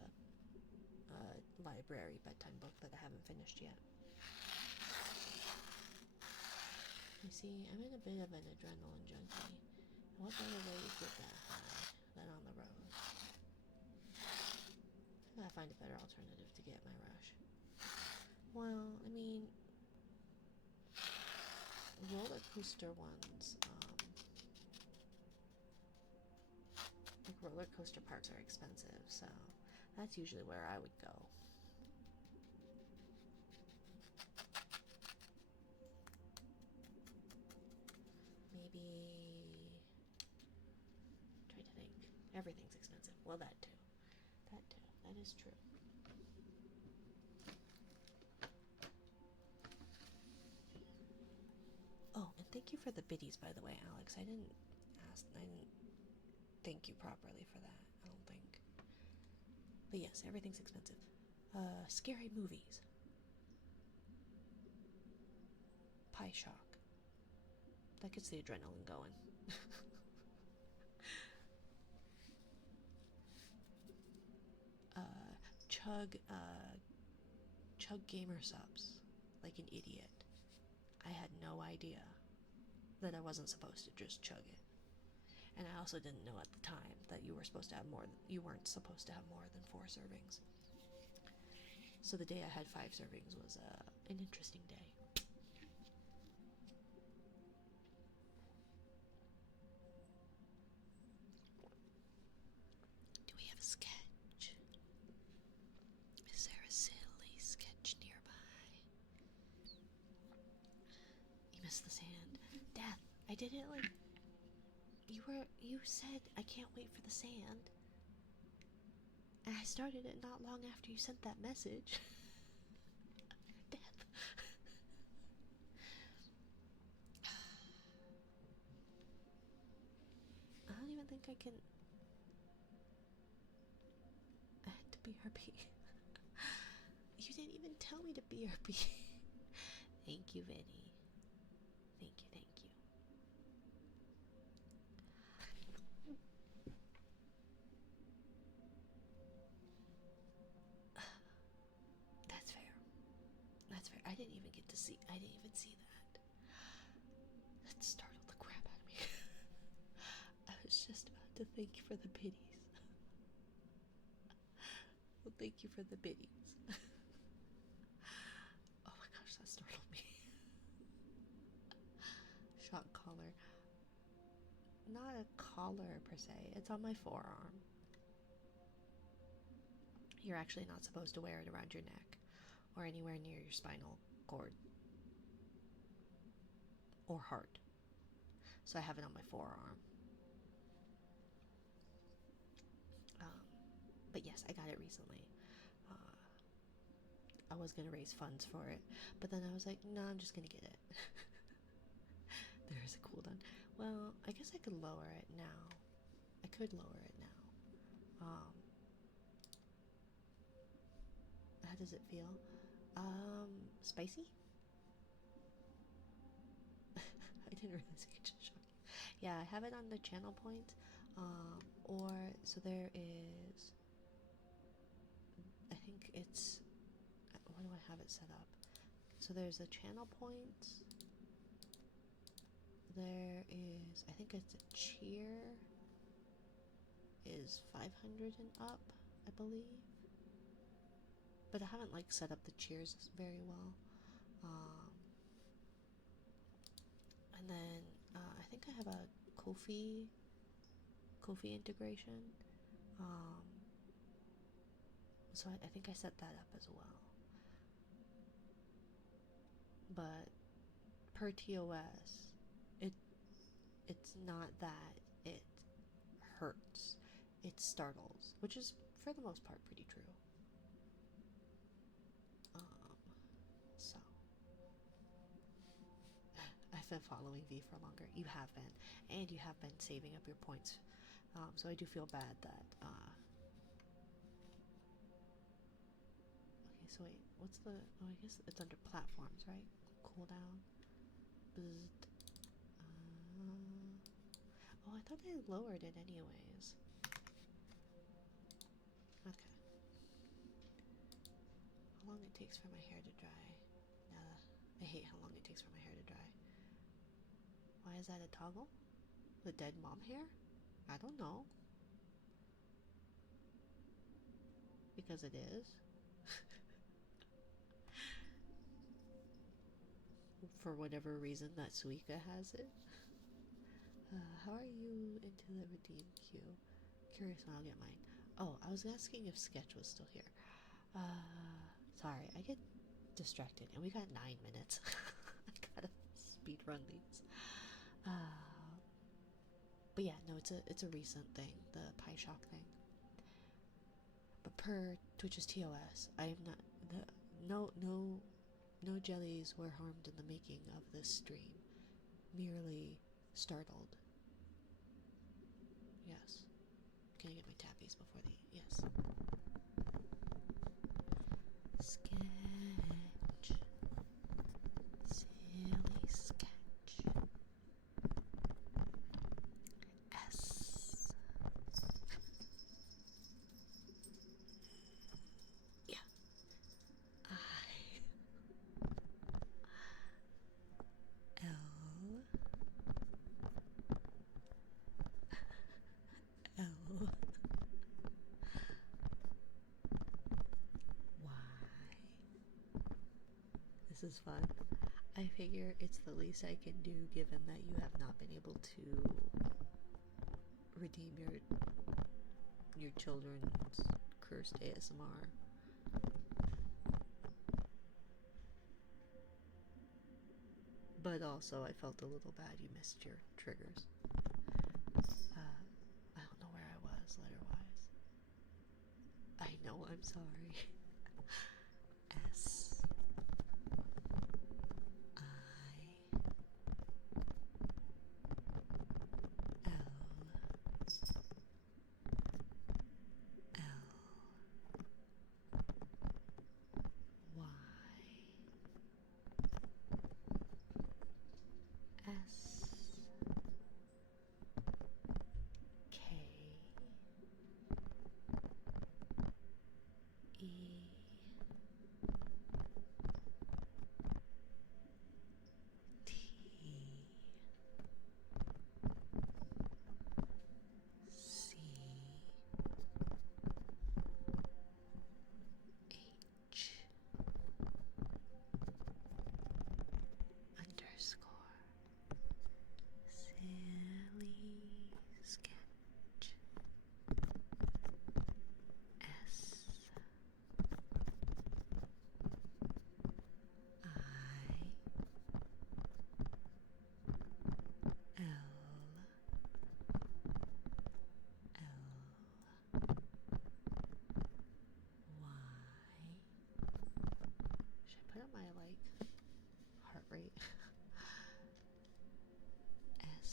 library bedtime book that I haven't finished yet. You see, I'm in a bit of an adrenaline junkie. And what better way to get that high than on the road? I gotta find a better alternative to get my rush. Well, I mean, roller coaster ones, like roller coaster parks are expensive, so that's usually where I would go. Maybe try to think. Everything's expensive. Well, that too. That too. That is true. Oh, and thank you for the biddies, by the way, Alex. I didn't thank you properly for that, I don't think. But yes, everything's expensive. Scary movies. Pie shock. That gets the adrenaline going. Chug, chug gamer subs like an idiot. I had no idea that I wasn't supposed to just chug it. And I also didn't know at the time that you weren't supposed to have more than 4 servings. So the day I had 5 servings was an interesting day. Do we have a sketch? Is there a silly sketch nearby? You missed the sand. Death, I did it like... You said, I can't wait for the sand. And I started it not long after you sent that message. Death. I don't even think I can... I had to BRB. You didn't even tell me to BRB. Thank you, Vinny. Thank you, thank you. That's fair. That's fair. I didn't even see that. That startled the crap out of me. I was just about to thank you for the biddies. Well, thank you for the biddies. Oh my gosh, that startled me. Shock collar. Not a collar per se, it's on my forearm. You're actually not supposed to wear it around your neck or anywhere near your spinal cord or heart. So I have it on my forearm. But yes, I got it recently. I was gonna raise funds for it, but then I was like, no, I'm just gonna get it. There is a cooldown. Well, I guess I could lower it now. I could lower it now. How does it feel? Spicy? I didn't realize you could just shock you. Yeah, I have it on the channel points. So there is... I think it's... What do I have it set up? So there's a channel points. There is... I think it's a cheer. Is 500 and up, I believe. But I haven't like set up the cheers very well. And then I think I have a Ko-fi integration. So I think I set that up as well. But per TOS, it's not that it hurts. It startles, which is for the most part pretty true. So I've been following V for longer. You have been, and you have been saving up your points. So I do feel bad that. Okay, so wait, what's the? Oh, I guess it's under platforms, right? Cooldown. Oh, I thought I lowered it anyways. Okay. How long it takes for my hair to dry. I hate how long it takes for my hair to dry. Why is that a toggle? The dead mom hair? I don't know. Because it is. For whatever reason that Suika has it. How are you into the redeem queue? Curious when I'll get mine. Oh, I was asking if Sketch was still here. Sorry, I get distracted, and we got 9 minutes. I gotta speed run these. But yeah, no, it's a recent thing, the pie shock thing. But per Twitch's TOS, I am not no jellies were harmed in the making of this stream. Merely startled. Yes. Can I get my tappies before the... Yes. Sketch. Silly sketch. S. Yeah. I. L. L. Y. This is fun. I figure it's the least I can do given that you have not been able to redeem your children's cursed ASMR. But also, I felt a little bad you missed your triggers. I don't know where I was letter-wise. I know, I'm sorry. S. I. L. L. Y. S. K. E. T. C. H. Underscore. Silly sketch. S. I. L. L. Y. Should I put up my heart rate? S.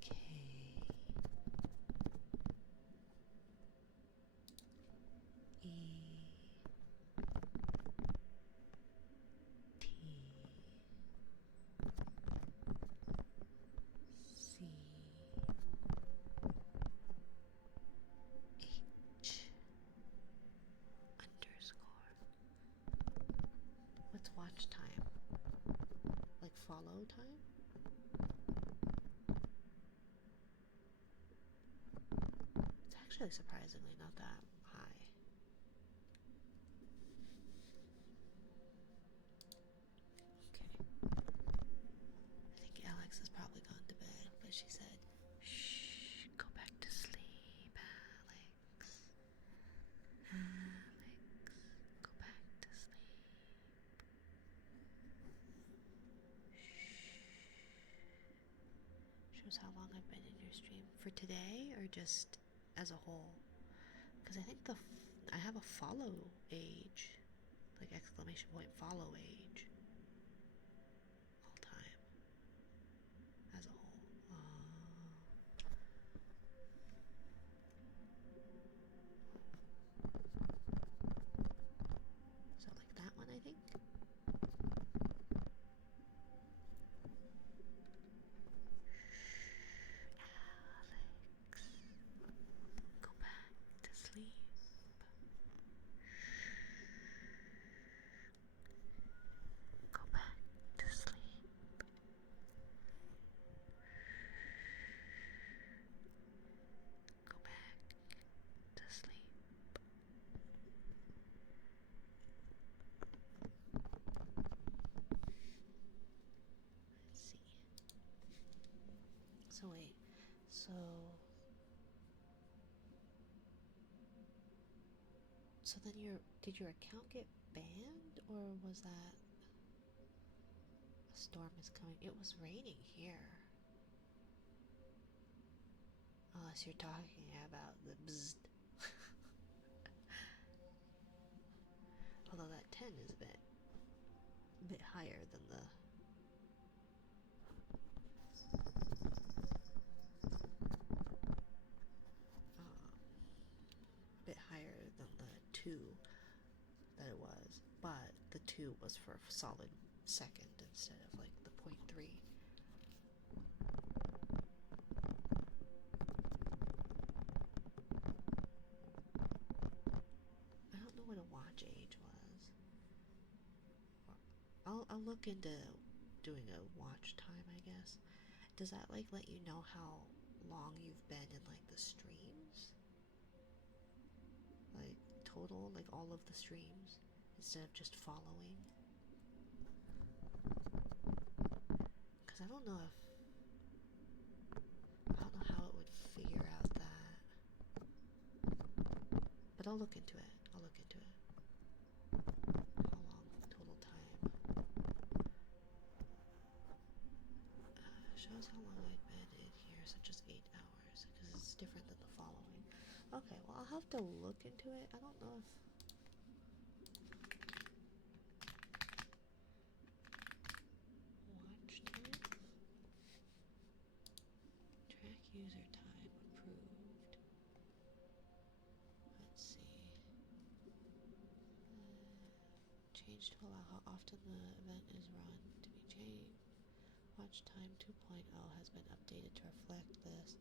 K. E. T. C. H. Underscore. What's watch time? Like follow time? It's actually surprisingly not that high. Okay. I think Alex has probably gone to bed, but she said, shh, go back to sleep, Alex. Alex, go back to sleep. Shh. Shows how long I've been in your stream. For today or just as a whole? Because I think I have a follow age. Like exclamation point follow age. All time. As a whole. So like that one, I think. Alex, go back to sleep. Go back to sleep. Go back to sleep. Let's see. So wait. So then did your account get banned, or was that a storm is coming? It was raining here. Unless you're talking about the bzzzt. Although that 10 is a bit higher than the bit but the 2 was for a solid second instead of like the 0.3. I don't know what a watch age was. I'll look into doing a watch time, I guess. Does that like let you know how long you've been in like the streams? Like total, like all of the streams instead of just following? Because I don't know how it would figure out that. But I'll look into it. How long total time? Shows how long I've been in here, such as 8 hours, because it's different than the following. Okay, well I'll have to look into it. I don't know if watch time? Track user time approved. Let's see. Change to allow how often the event is run to be changed. Watch time 2.0 has been updated to reflect this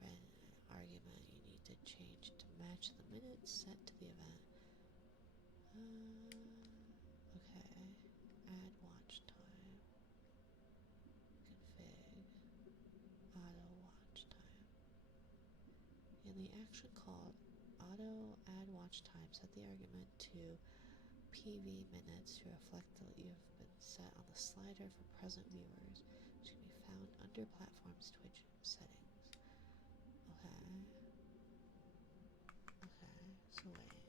event argument. You need to change to match the minutes set to the event. Okay. Add watch time. Config. Auto watch time. In the action called auto add watch time, set the argument to PV minutes to reflect that you have been set on the slider for present viewers, which can be found under platform's Twitch settings. Okay. So wait.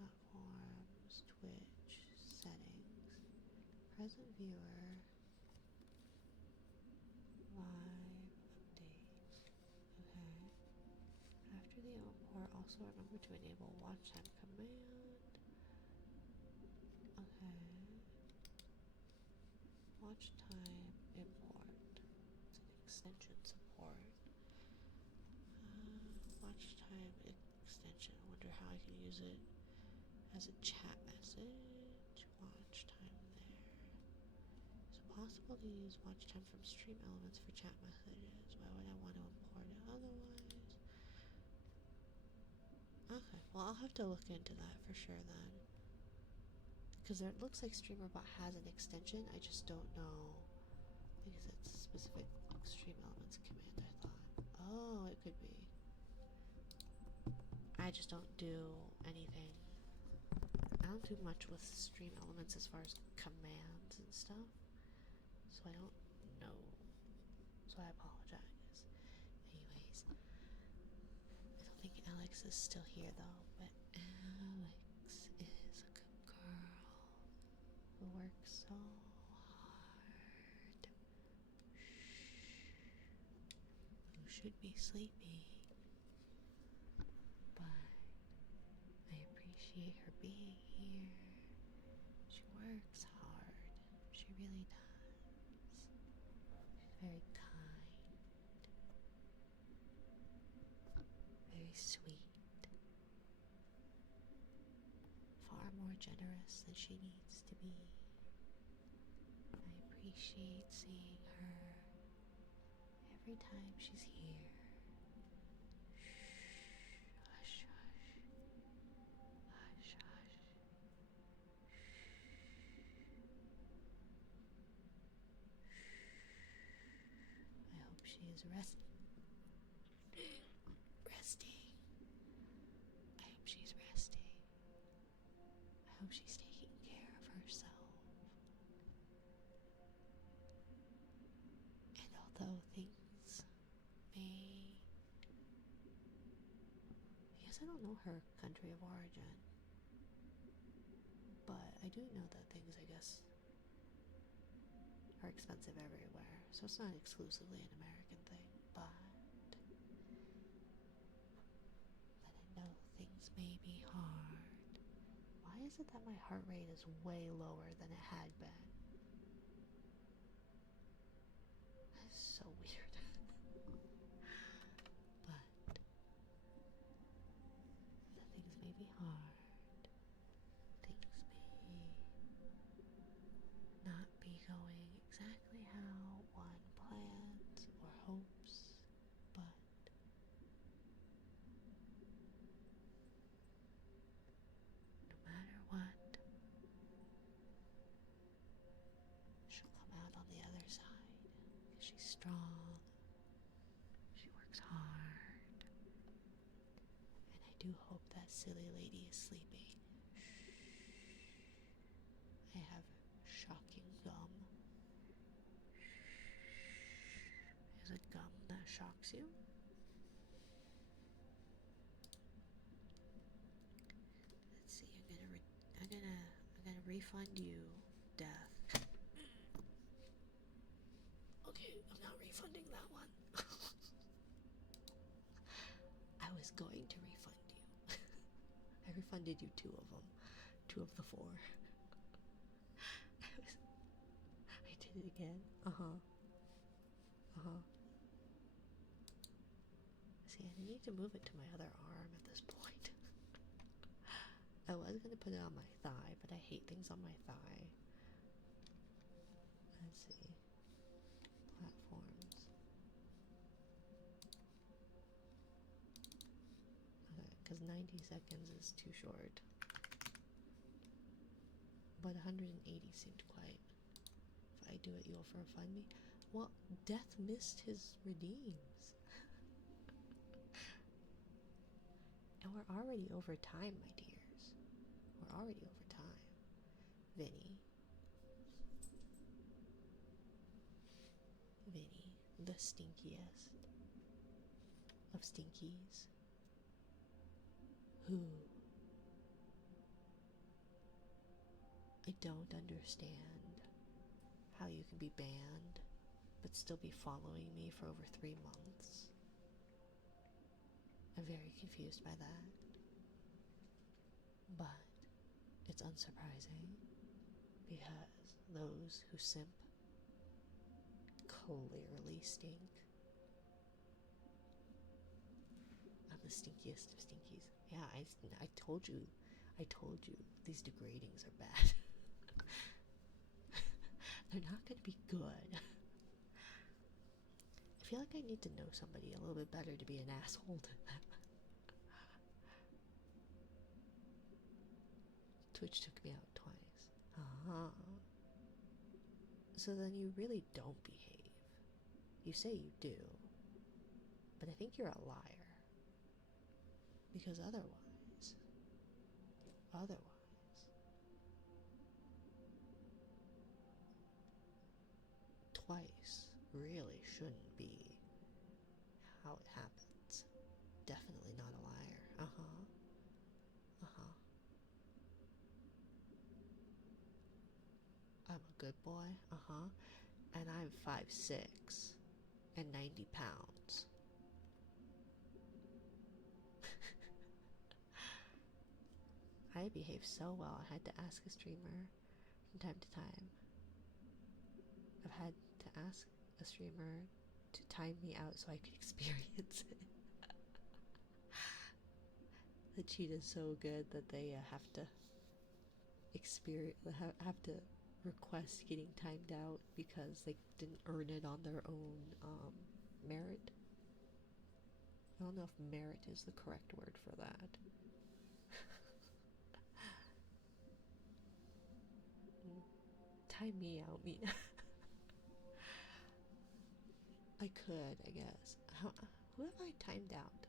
Platforms, Twitch, settings, present viewer, live, update. Okay. After the import, also remember to enable watch time command. Okay. Watch time import. It's an extension support. Watch time extension. I wonder how I can use it as a chat message. Watch time there. Is it possible to use watch time from stream elements for chat messages? Why would I want to import it otherwise? Okay, well I'll have to look into that for sure then. Because it looks like StreamerBot has an extension, I just don't know. Because it's a specific stream elements command, I thought. Oh, it could be. I just don't do anything. I don't do much with stream elements as far as commands and stuff. So I don't know. So I apologize. Anyways. I don't think Alex is still here though, but Alex is a good girl who works so hard. You should be sleeping, but I appreciate her being here. She works hard. She really does. She's very kind. Very sweet. Far more generous than she needs to be. I appreciate seeing her every time she's here. Shh, hush, hush. Hush, hush. I hope she is resting. Resting. I hope she's resting. I hope she's taking care of herself. And although things may... I guess I don't know her country of origin. But I do know that things, I guess, are expensive everywhere. So it's not exclusively an American thing. But that I know things may be hard. Why is it that my heart rate is way lower than it had been? That's so weird. But that things may be hard. strong. She works hard. And I do hope that silly lady is sleeping. I have shocking gum. Is it gum that shocks you? Let's see. I'm gonna refund you, death. Okay, I'm not refunding that one. I was going to refund you. I refunded you 2 of them. 2 of the 4. I did it again. See, I need to move it to my other arm at this point. I was gonna put it on my thigh, but I hate things on my thigh. Let's see. Platforms. Okay, because 90 seconds is too short. But 180 seemed quite. If I do it, you'll refund me. Well, Death missed his redeems. And we're already over time, my dears. We're already over time. Vinny. Vinny, the stinkiest of stinkies. Who? I don't understand how you can be banned but still be following me for over 3 months. I'm very confused by that. But it's unsurprising because those who simp clearly stink. I'm the stinkiest of stinkies. Yeah, I told you these degradings are bad. They're not going to be good. I feel like I need to know somebody a little bit better to be an asshole to them. Twitch took me out twice. So then you really don't behave. You say you do, but I think you're a liar. Because otherwise, twice really shouldn't be how it happens. Definitely not a liar. I'm a good boy. And I'm 5'6" and 90 pounds. I behave so well. I had to ask a streamer from time to time. I've had to ask a streamer to time me out so I could experience it. The cheat is so good that they have to request getting timed out because they didn't earn it on their own merit. I don't know if merit is the correct word for that. Time me out, me. I could, I guess. Who have I timed out?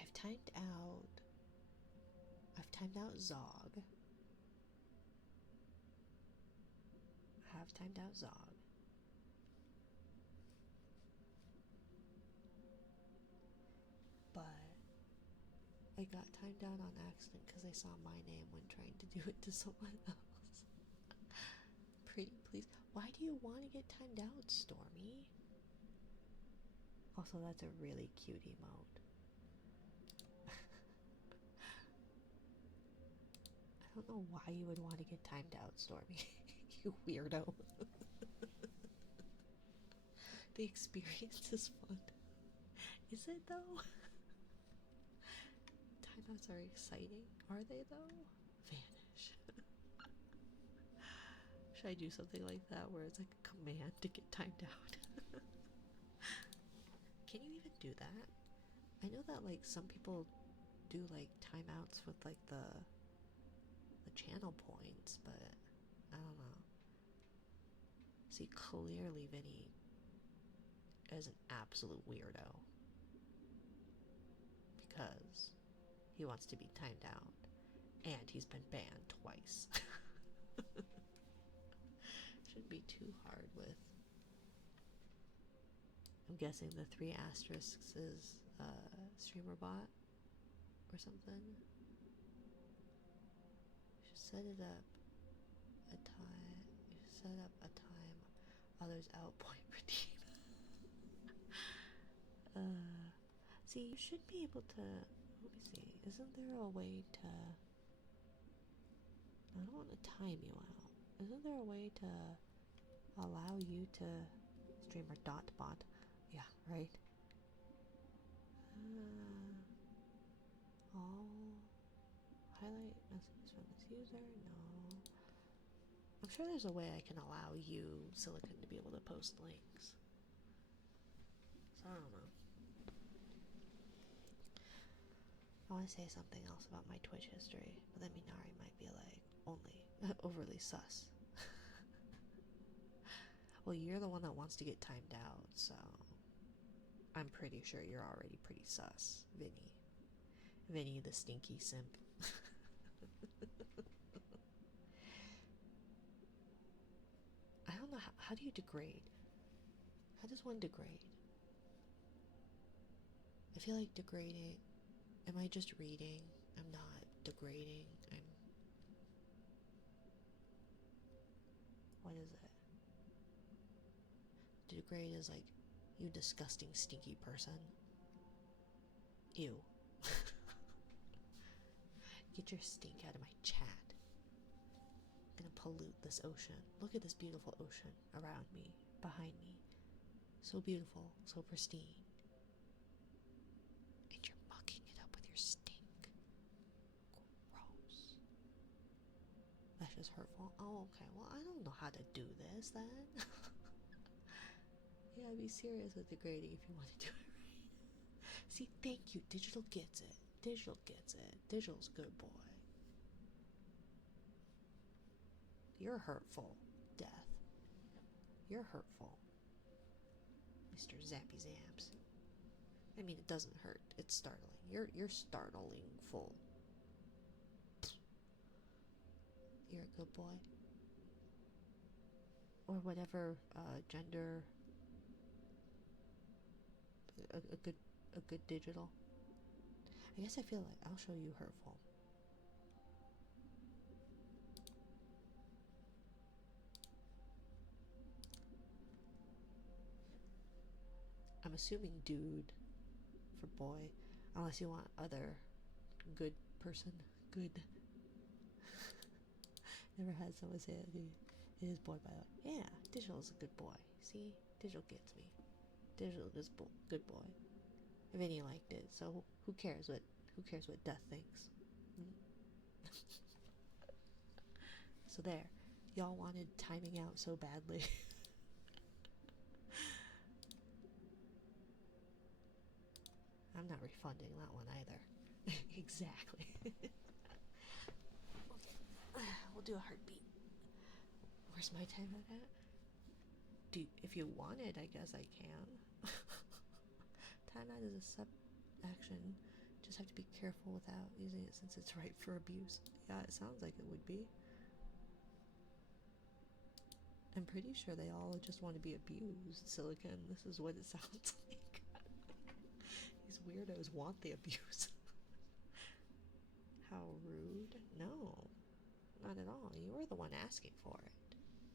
I've timed out Zog. I have timed out Zog. But I got timed out on accident because I saw my name when trying to do it to someone else. Pretty please. Why do you want to get timed out, Stormy? Also, that's a really cute emote. I don't know why you would want to get timed out, Stormy. You weirdo. The experience is fun. Is it though? Timeouts are exciting. Are they though? Vanish. Should I do something like that where it's like a command to get timed out? Can you even do that? I know that like some people do like timeouts with like the channel points, but I don't know. See, clearly Vinny as an absolute weirdo because he wants to be timed out and he's been banned twice. Shouldn't be too hard with. I'm guessing the 3 asterisks is streamer bot or something. You should set it up a time. You should set up a time. Others out point redeem. See, you should be able to. Let me see. Isn't there a way to? I don't want to time you out. Isn't there a way to allow you to streamer dot bot? Yeah, right. All highlight messages from this user. No. I'm sure there's a way I can allow you, Silicon, to be able to post links. So I don't know. I want to say something else about my Twitch history, but then Minari might be like, only overly sus. Well, you're the one that wants to get timed out, so I'm pretty sure you're already pretty sus, Vinny. Vinny the stinky simp. I don't know, how do you degrade? How does one degrade? I feel like degrading. Am I just reading? I'm not degrading. What is it? Degrade is like, you disgusting, stinky person. Ew. Get your stink out of my chat. I'm gonna pollute this ocean. Look at this beautiful ocean around me, behind me. So beautiful, so pristine. And you're mucking it up with your stink. Gross. That's just hurtful. Oh, okay. Well, I don't know how to do this then. Yeah, be serious with degrading if you want to do it right. See, thank you. Digital gets it. Digital gets it. Digital's a good boy. You're hurtful, Death. You're hurtful, Mr. Zappy Zamps. I mean, it doesn't hurt. It's startling. You're startling full. You're a good boy. Or whatever gender. A good digital. I guess I feel like I'll show you hurtful. I'm assuming dude for boy, unless you want other good person. Good. Never had someone say it. It is boy by the way. Yeah, Digital's a good boy. See, Digital gets me. Digital is good boy. Vinny liked it, so who cares what Death thinks? So there, y'all wanted timing out so badly. I'm not refunding that one either. Exactly. We'll do a heartbeat. Where's my timeout at? If you want it, I guess I can. Timeout is a sub-action. Just have to be careful without using it since it's ripe for abuse. Yeah, it sounds like it would be. I'm pretty sure they all just want to be abused, Silicon. This is what it sounds like. These weirdos want the abuse. How rude. No, not at all. You were the one asking for it.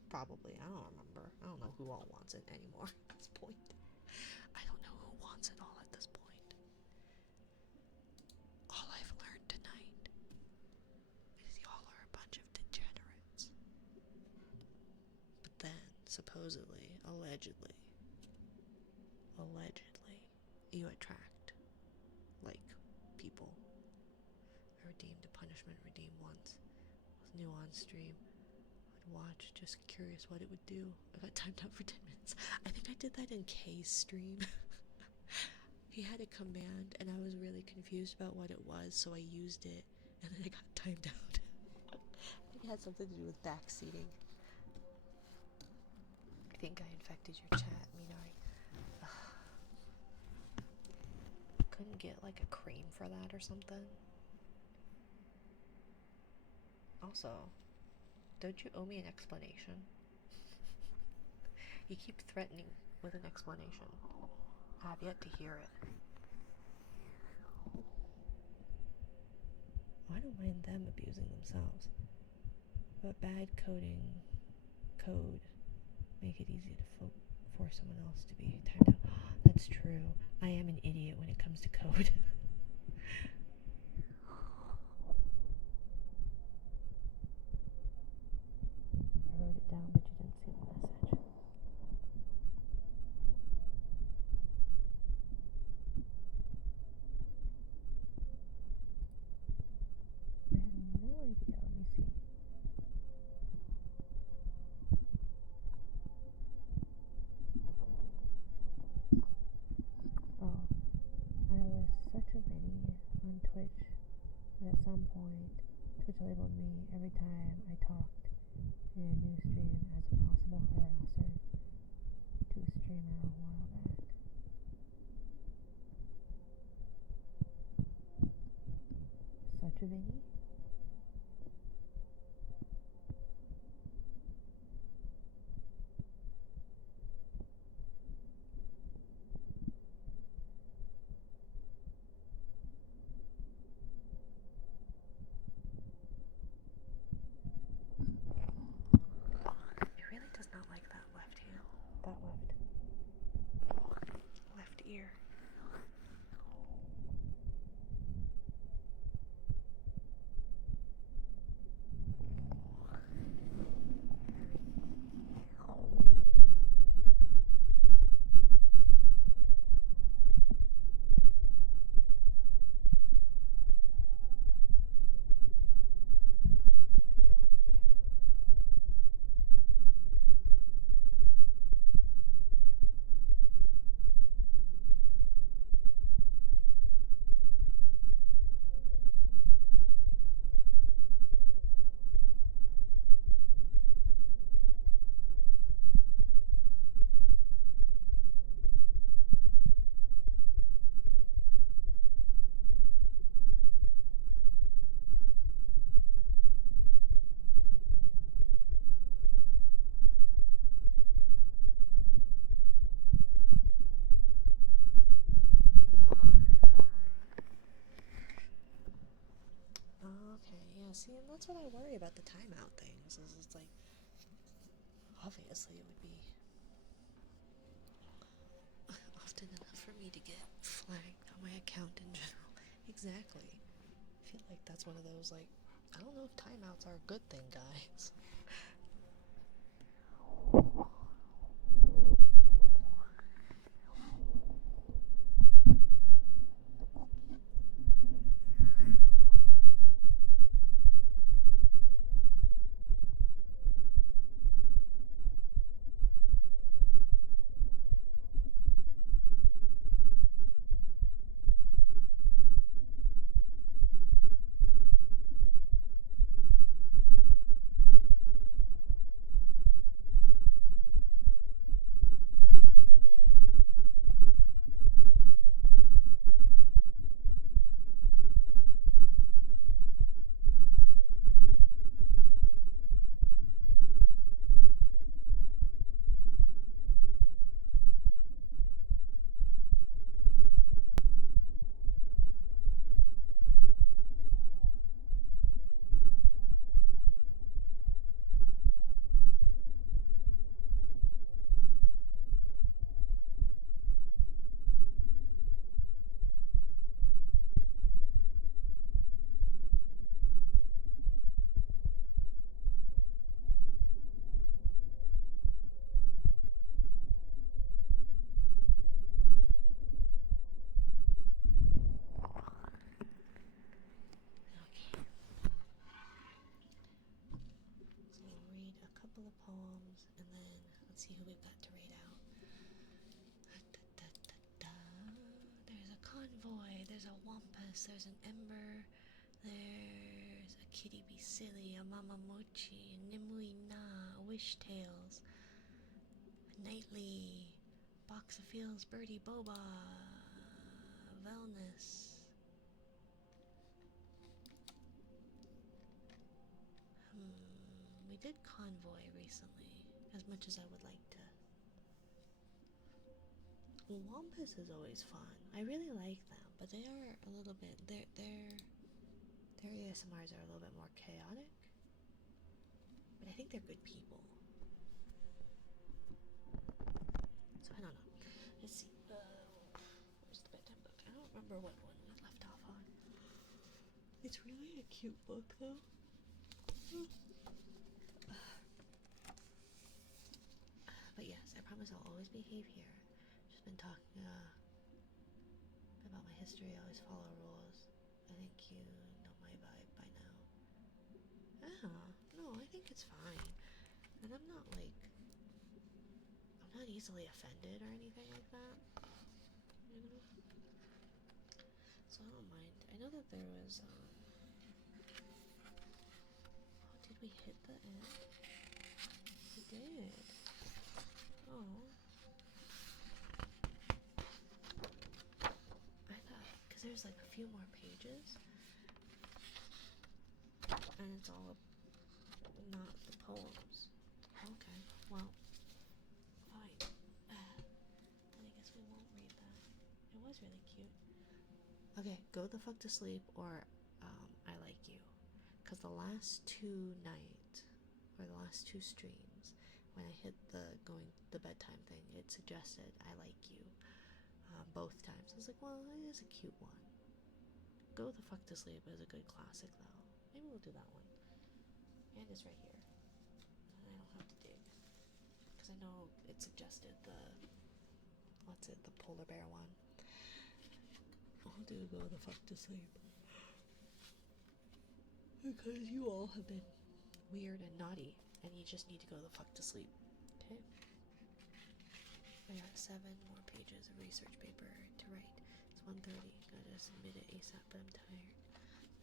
Probably. I don't remember. I don't know who all wants it anymore at this point. I don't know who wants it all at this point. All I've learned tonight is y'all are a bunch of degenerates. But then, supposedly, allegedly, you attract, like, people. I redeemed a punishment redeem once. Was new on stream. I'd watch, just curious what it would do. I got timed out for 10 minutes. I think I did that in Kay's stream. He had a command and I was really confused about what it was, so I used it and then I got timed out. I think it had something to do with backseating. I think I infected your chat, Minari. Ugh. couldn't get like a cream for that or something? Also, don't you owe me an explanation? You keep threatening with an explanation. I have yet to hear it. I don't mind them abusing themselves, but bad code make it easy to force someone else to be timed out. That's true. I am an idiot when it comes to code. I wrote it down, but you didn't see the message. I have no idea. Let me see. Oh, I was such a Vinny on Twitch that at some point Twitch labeled me every time I talked in a new stream as a possible harasser to a streamer a while back. Such a Vinny? It really does not like that left hand. That left ear. Okay, yeah, see, and that's what I worry about the timeout things, is it's like, obviously it would be often enough for me to get flagged on my account in general. Exactly. I feel like that's one of those, like, I don't know if timeouts are a good thing, guys. Couple of poems, and then let's see who we've got to read out. There's a convoy, there's a wampus, there's an ember, there's a kitty be silly, a mama mochi, a nimui na, a wish tales, a nightly, box of feels, birdie boba, wellness. We did Convoy recently, as much as I would like to. Wampus is always fun. I really like them, but they are a little bit. Their ASMRs are a little bit more chaotic, but I think they're good people. So I don't know. Let's see. Where's the bedtime book? I don't remember what one we left off on. It's really a cute book, though. But yes, I promise I'll always behave here. Just been talking about my history. I always follow rules. I think you know my vibe by now. No, I think it's fine. And I'm not easily offended or anything like that. You know? So I don't mind. I know that there was, oh, did we hit the end? We did. Oh. I thought, because there's like a few more pages. And it's all not the poems. Okay, well, fine. Then I guess we won't read that. It was really cute. Okay, go the fuck to sleep or I like you. Because the last two nights, or the last two streams, when I hit the bedtime thing, it suggested I like you both times. I was like, well, it is a cute one. Go the fuck to sleep is a good classic though. Maybe we'll do that one. And it's right here. And I don't have to dig. Because I know it suggested the polar bear one. I'll do go the fuck to sleep. Because you all have been weird and naughty, and you just need to go the fuck to sleep. Okay? I got 7 more pages of research paper to write. It's 1:30. Gotta submit it ASAP, but I'm tired.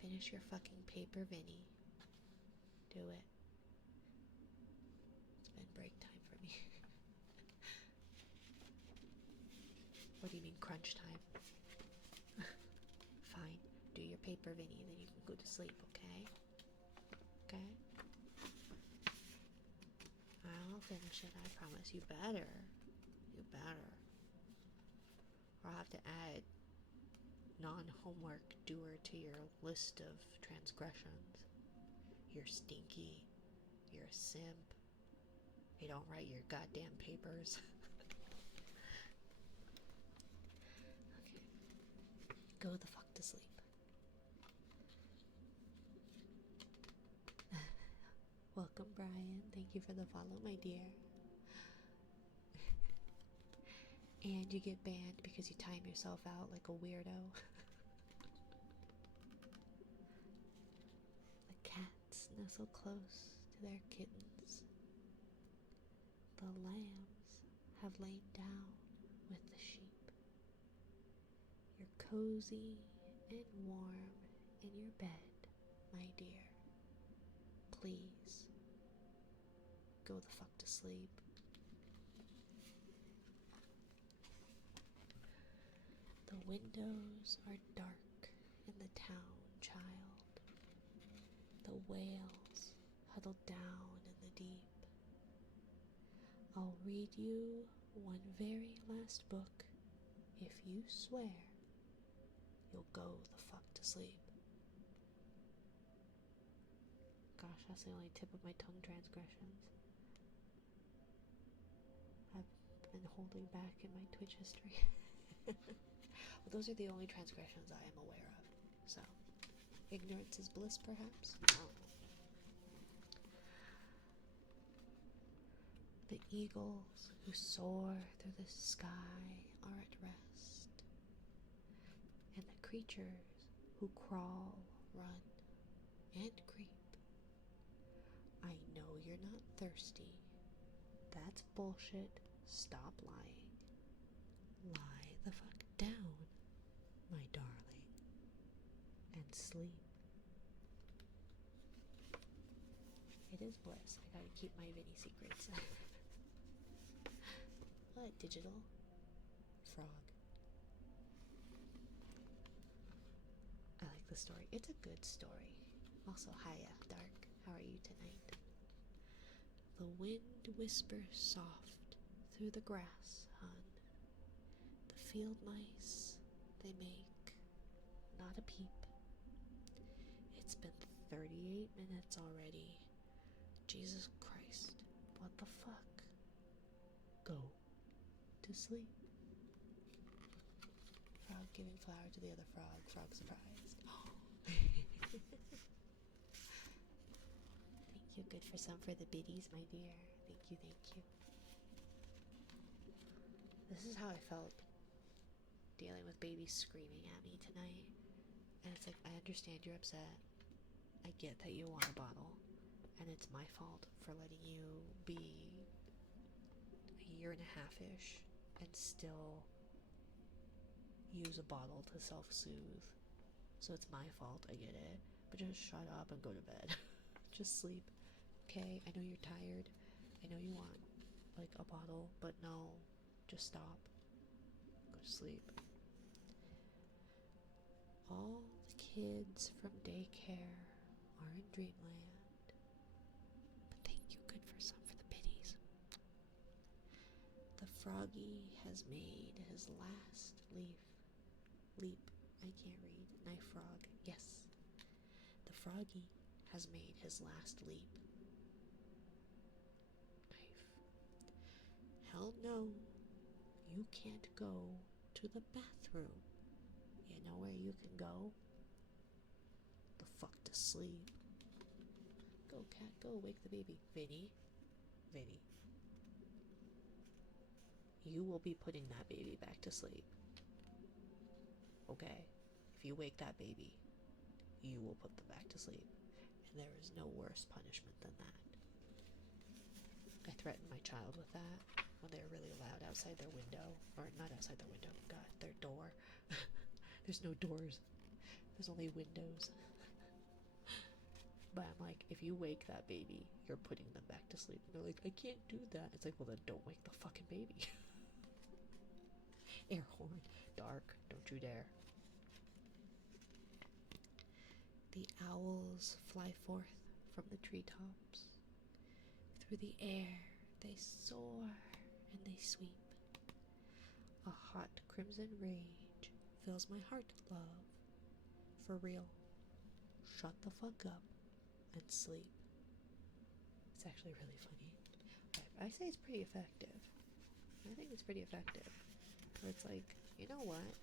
Finish your fucking paper, Vinny. Do it. It's been break time for me. What do you mean crunch time? Fine. Do your paper, Vinny, then you can go to sleep, okay? Okay? I'll finish it, I promise. You better. You better. Or I'll have to add non-homework doer to your list of transgressions. You're stinky. You're a simp. You don't write your goddamn papers. Okay. Go the fuck to sleep. Welcome, Brian. Thank you for the follow, my dear. And you get banned because you time yourself out like a weirdo. The cats nestle close to their kittens. The lambs have lain down with the sheep. You're cozy and warm in your bed, my dear. Please, go the fuck to sleep. The windows are dark in the town, child. The whales huddle down in the deep. I'll read you one very last book if you swear you'll go the fuck to sleep. Gosh, that's the only tip of my tongue transgressions I've been holding back in my Twitch history. Well, those are the only transgressions I am aware of. So, ignorance is bliss, perhaps? Oh. The eagles who soar through the sky are at rest, and the creatures who crawl, run, and creep. I know you're not thirsty. That's bullshit. Stop lying. Lie the fuck down, my darling, and sleep. It is bliss. I gotta keep my Vinny secrets. What, digital? Frog. like the story. It's a good story. Also, hiya, Dark. How are you tonight? The wind whispers soft through the grass, hun. The field mice, they make not a peep. It's been 38 minutes already. Jesus Christ, what the fuck? Go to sleep. Frog giving flour to the other frog. Frog surprised. Thank you. Good for some for the biddies, my dear. Thank you, thank you. This is how I felt dealing with babies screaming at me tonight. And it's like, I understand you're upset. I get that you want a bottle. And it's my fault for letting you be a year and a half-ish and still use a bottle to self-soothe. So it's my fault, I get it. But just shut up and go to bed. Just sleep. Okay, I know you're tired. I know you want, like, a bottle, but no. Just stop. Go to sleep. All the kids from daycare are in dreamland. But thank you, good for some for the biddies. The froggy has made his last leap. I can't read. Knife frog. Yes. The froggy has made his last leap. Knife. Hell no. You can't go to the bathroom. You know where you can go? The fuck to sleep. Go, cat, go. Wake the baby. Vinny. You will be putting that baby back to sleep. Okay? If you wake that baby, you will put them back to sleep. And there is no worse punishment than that. I threatened my child with that when they were really loud outside their window. Or not outside their window, God, their door. There's no doors. There's only windows. But I'm like, if you wake that baby, you're putting them back to sleep. And they're like, I can't do that. It's like, well then don't wake the fucking baby. Air horn. Dark. Don't you dare. The owls fly forth from the treetops. Through the air they soar and they sweep. A hot crimson rage fills my heart, love. For real. Shut the fuck up and sleep. It's actually really funny. I say it's pretty effective. I think it's pretty effective. But it's like, you know what?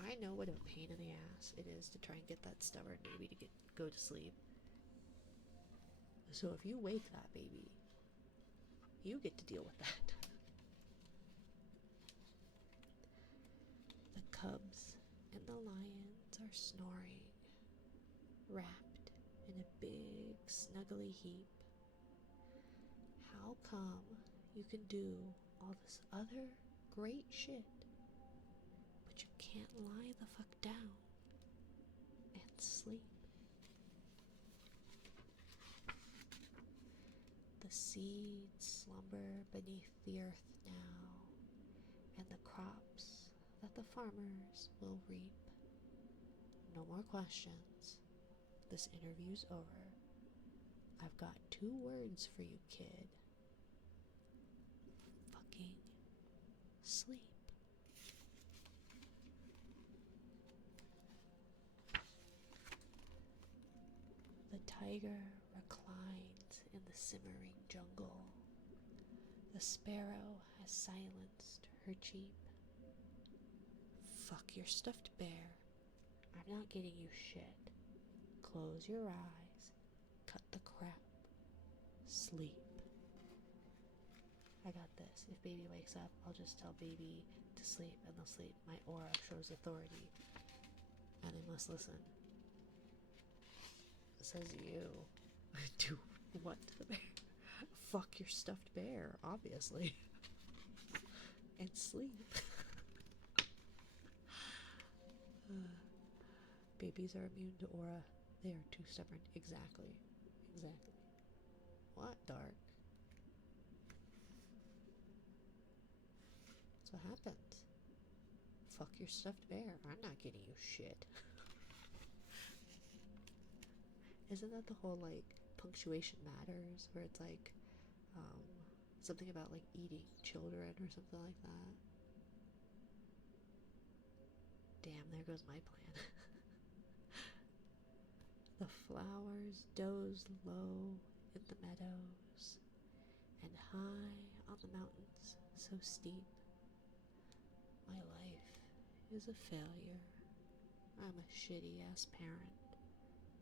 I know what a pain in the ass it is to try and get that stubborn baby to go to sleep. So if you wake that baby, you get to deal with that. The cubs and the lions are snoring, wrapped in a big snuggly heap. How come you can do all this other great shit, but you can't lie the fuck down and sleep? The seeds slumber beneath the earth now, and the crops that the farmers will reap. No more questions. This interview's over. I've got 2 words for you, kid. Fucking sleep. The tiger reclines in the simmering jungle. The sparrow has silenced her cheep. Fuck your stuffed bear. I'm not getting you shit. Close your eyes. Cut the crap. Sleep. I got this. If baby wakes up, I'll just tell baby to sleep and they'll sleep. My aura shows authority. And they must listen. It says you. Do what to the bear? Fuck your stuffed bear, obviously. And sleep. Babies are immune to aura. They are too stubborn. Exactly. What, Dark? That's what happens. Fuck your stuffed bear. I'm not getting you shit. Isn't that the whole like punctuation matters, where it's like um, something about like eating children or something like that? Damn, there goes my plan. The flowers doze low in the meadows, and high on the mountains so steep. My life is a failure. I'm a shitty ass parent.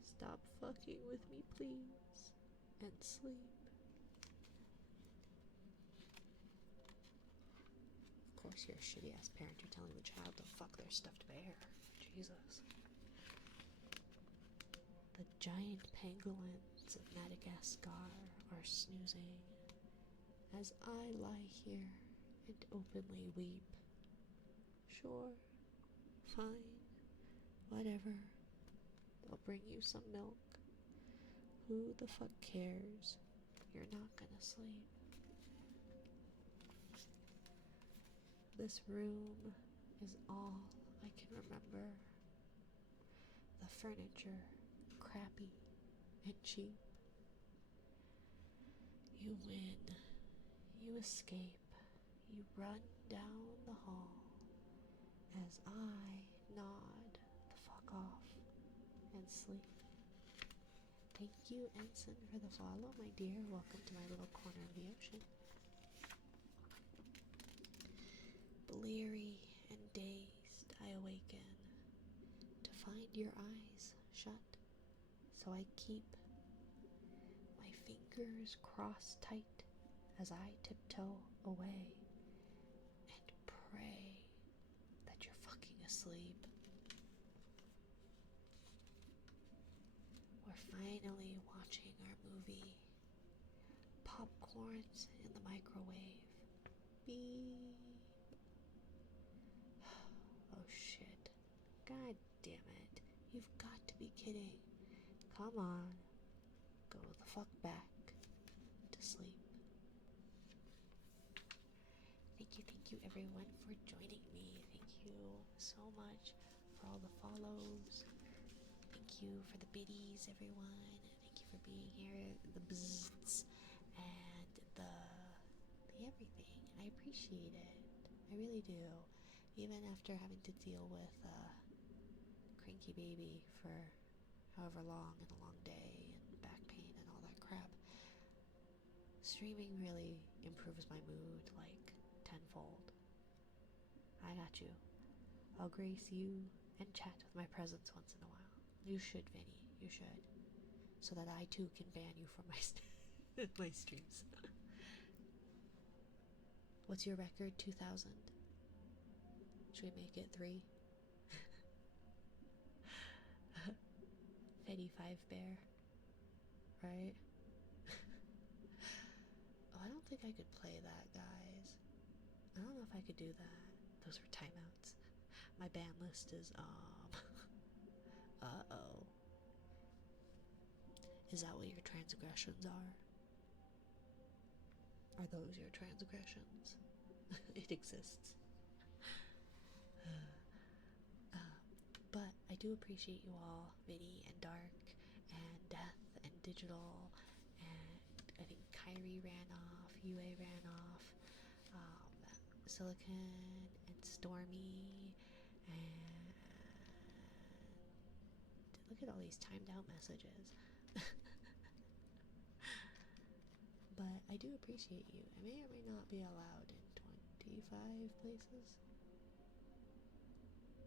Stop fucking with me, please, and sleep. Of course, you're a shitty ass parent. You're telling the child to fuck their stuffed bear. Jesus. The giant pangolins of Madagascar are snoozing as I lie here and openly weep. Sure, fine, whatever. They'll bring you some milk. Who the fuck cares? You're not gonna sleep. This room is all I can remember. The furniture, crappy and cheap. You win. You escape. You run down the hall as I nod the fuck off and sleep. Thank you, Ensign, for the follow, my dear. Welcome to my little corner of the ocean. Bleary and dazed, I awaken to find your eyes shut. So I keep my fingers crossed tight as I tiptoe away and pray that you're fucking asleep. We're finally watching our movie. Popcorn's in the microwave. Beep. Oh shit. God damn it. You've got to be kidding. Come on. Go the fuck back to sleep. Thank you everyone for joining me. Thank you so much for all the follows. Thank you for the biddies, everyone. Thank you for being here. The bzzz and the everything. I appreciate it. I really do. Even after having to deal with cranky baby for however long and a long day and back pain and all that crap, streaming really improves my mood like tenfold. I got you. I'll grace you and chat with my presence once in a while. You should, Vinny. You should. So that I too can ban you from my my streams. What's your record? 2,000? Should we make it 3? Fetty 5 Bear. Right? Oh, I don't think I could play that, guys. I don't know if I could do that. Those were timeouts. My ban list is, uh-oh. Is that what your transgressions are? Are those your transgressions? It exists. But I do appreciate you all, Vinny and Dark and Death and Digital, and I think Kyrie ran off, UA ran off, Silicon and Stormy, and look at all these timed out messages. But I do appreciate you. I may or may not be allowed in 25 places.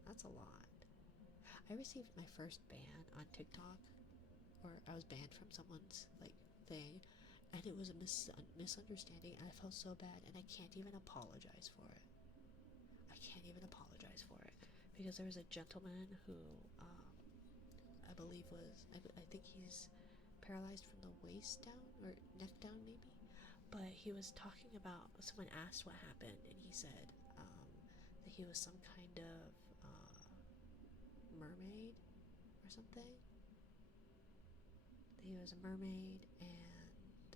That's a lot. I received my first ban on TikTok, or I was banned from someone's like thing, and it was a misunderstanding, and I felt so bad, and I can't even apologize for it. I can't even apologize for it because there was a gentleman who I believe I think he's paralyzed from the waist down or neck down maybe, but he was talking about, someone asked what happened, and he said that he was some kind of mermaid or something. He was a mermaid, and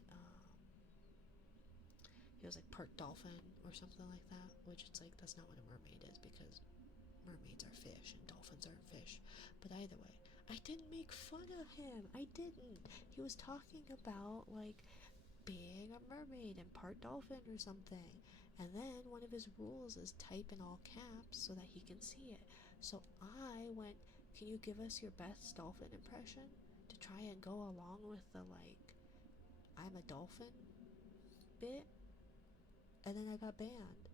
he was like part dolphin or something like that, which it's like, that's not what a mermaid is, because mermaids are fish and dolphins aren't fish. But either way, I didn't make fun of him. I didn't. He was talking about like being a mermaid and part dolphin or something. And then one of his rules is type in all caps so that he can see it. So I went, can you give us your best dolphin impression to try and go along with the like I'm a dolphin bit? And then I got banned.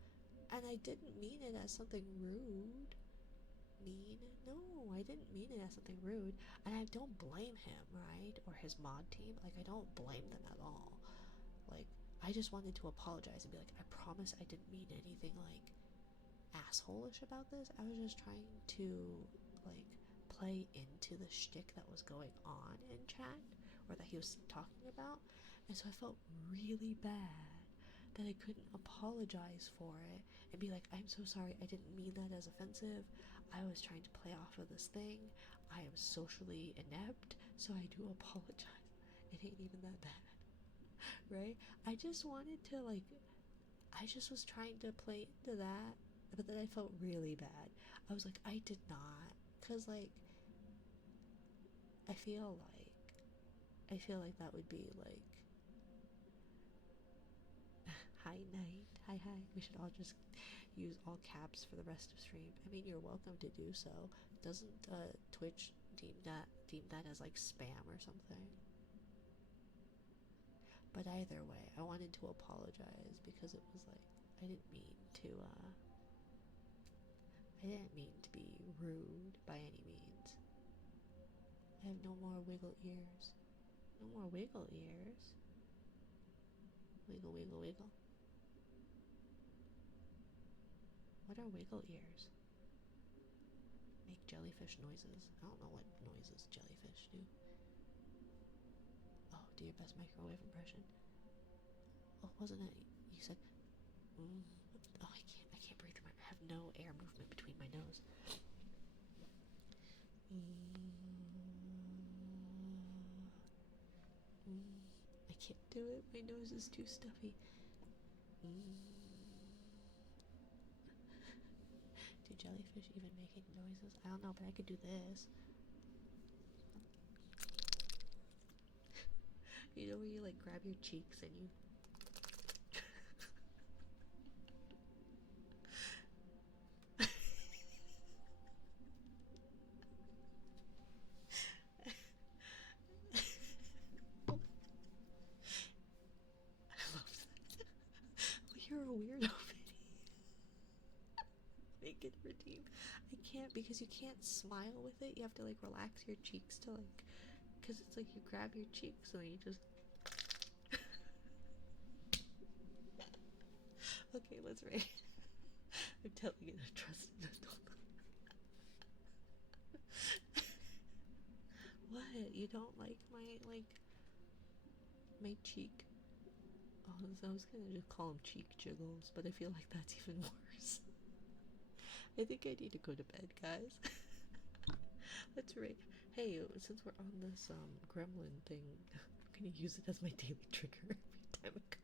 And I didn't mean it as something rude. Mean? No, I didn't mean it as something rude. And I don't blame him, right? Or his mod team. Like, I don't blame them at all. Like, I just wanted to apologize and be like, I promise I didn't mean anything like asshole-ish about this. I was just trying to like play into the shtick that was going on in chat or that he was talking about. And so I felt really bad that I couldn't apologize for it and be like, I'm so sorry, I didn't mean that as offensive. I was trying to play off of this thing. I am socially inept, so I do apologize. It ain't even that bad. Right? I just wanted to like I just was trying to play into that, but then I felt really bad. I was like, I did not, cause like I feel like that would be like hi night, hi. We should all just use all caps for the rest of stream. I mean, you're welcome to do so. Doesn't Twitch deem that as like spam or something? But either way, I wanted to apologize because it was like I didn't mean to be rude by any means. I have no more wiggle ears. No more wiggle ears. Wiggle, wiggle, wiggle. What are wiggle ears? Make jellyfish noises. I don't know what noises jellyfish do. Oh, do your best microwave impression. Oh, wasn't it? You said, oh, I can't breathe through I have no air movement between my nose. I can't do it. My nose is too stuffy. Do jellyfish even make any noises? I don't know, but I could do this. You know where you like grab your cheeks and you I love that. Well, you're a weirdo, Vinny. Make it redeem. I can't because you can't smile with it. You have to like relax your cheeks to like, because it's like you grab your cheeks and you just. Okay, let's rate. I'm telling you to trust an adult. What? You don't like my cheek? Oh, I was gonna just call them cheek jiggles, but I feel like that's even worse. I think I need to go to bed, guys. Let's rate. Hey, since we're on this gremlin thing, I'm gonna use it as my daily trigger every time I come.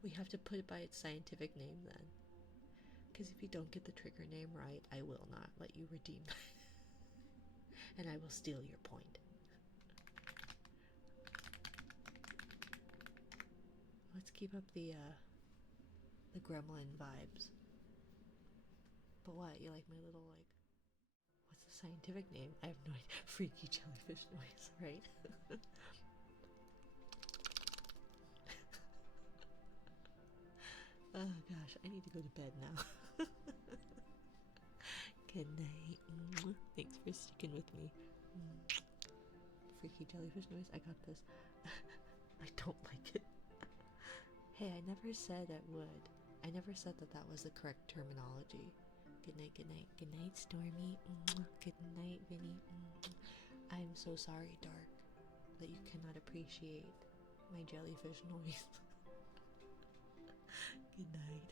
We have to put it by its scientific name then. Because if you don't get the trigger name right, I will not let you redeem and I will steal your point. Let's keep up the gremlin vibes. But what, you like my little like what's the scientific name? I have no idea. Freaky jellyfish noise, right? Oh gosh, I need to go to bed now. Good night. Thanks for sticking with me. Freaky jellyfish noise. I got this. I don't like it. Hey, I never said it would. I never said that that was the correct terminology. Good night, good night. Good night, Stormy. Good night, Vinny. I'm so sorry, Dark, that you cannot appreciate my jellyfish noise. Good night.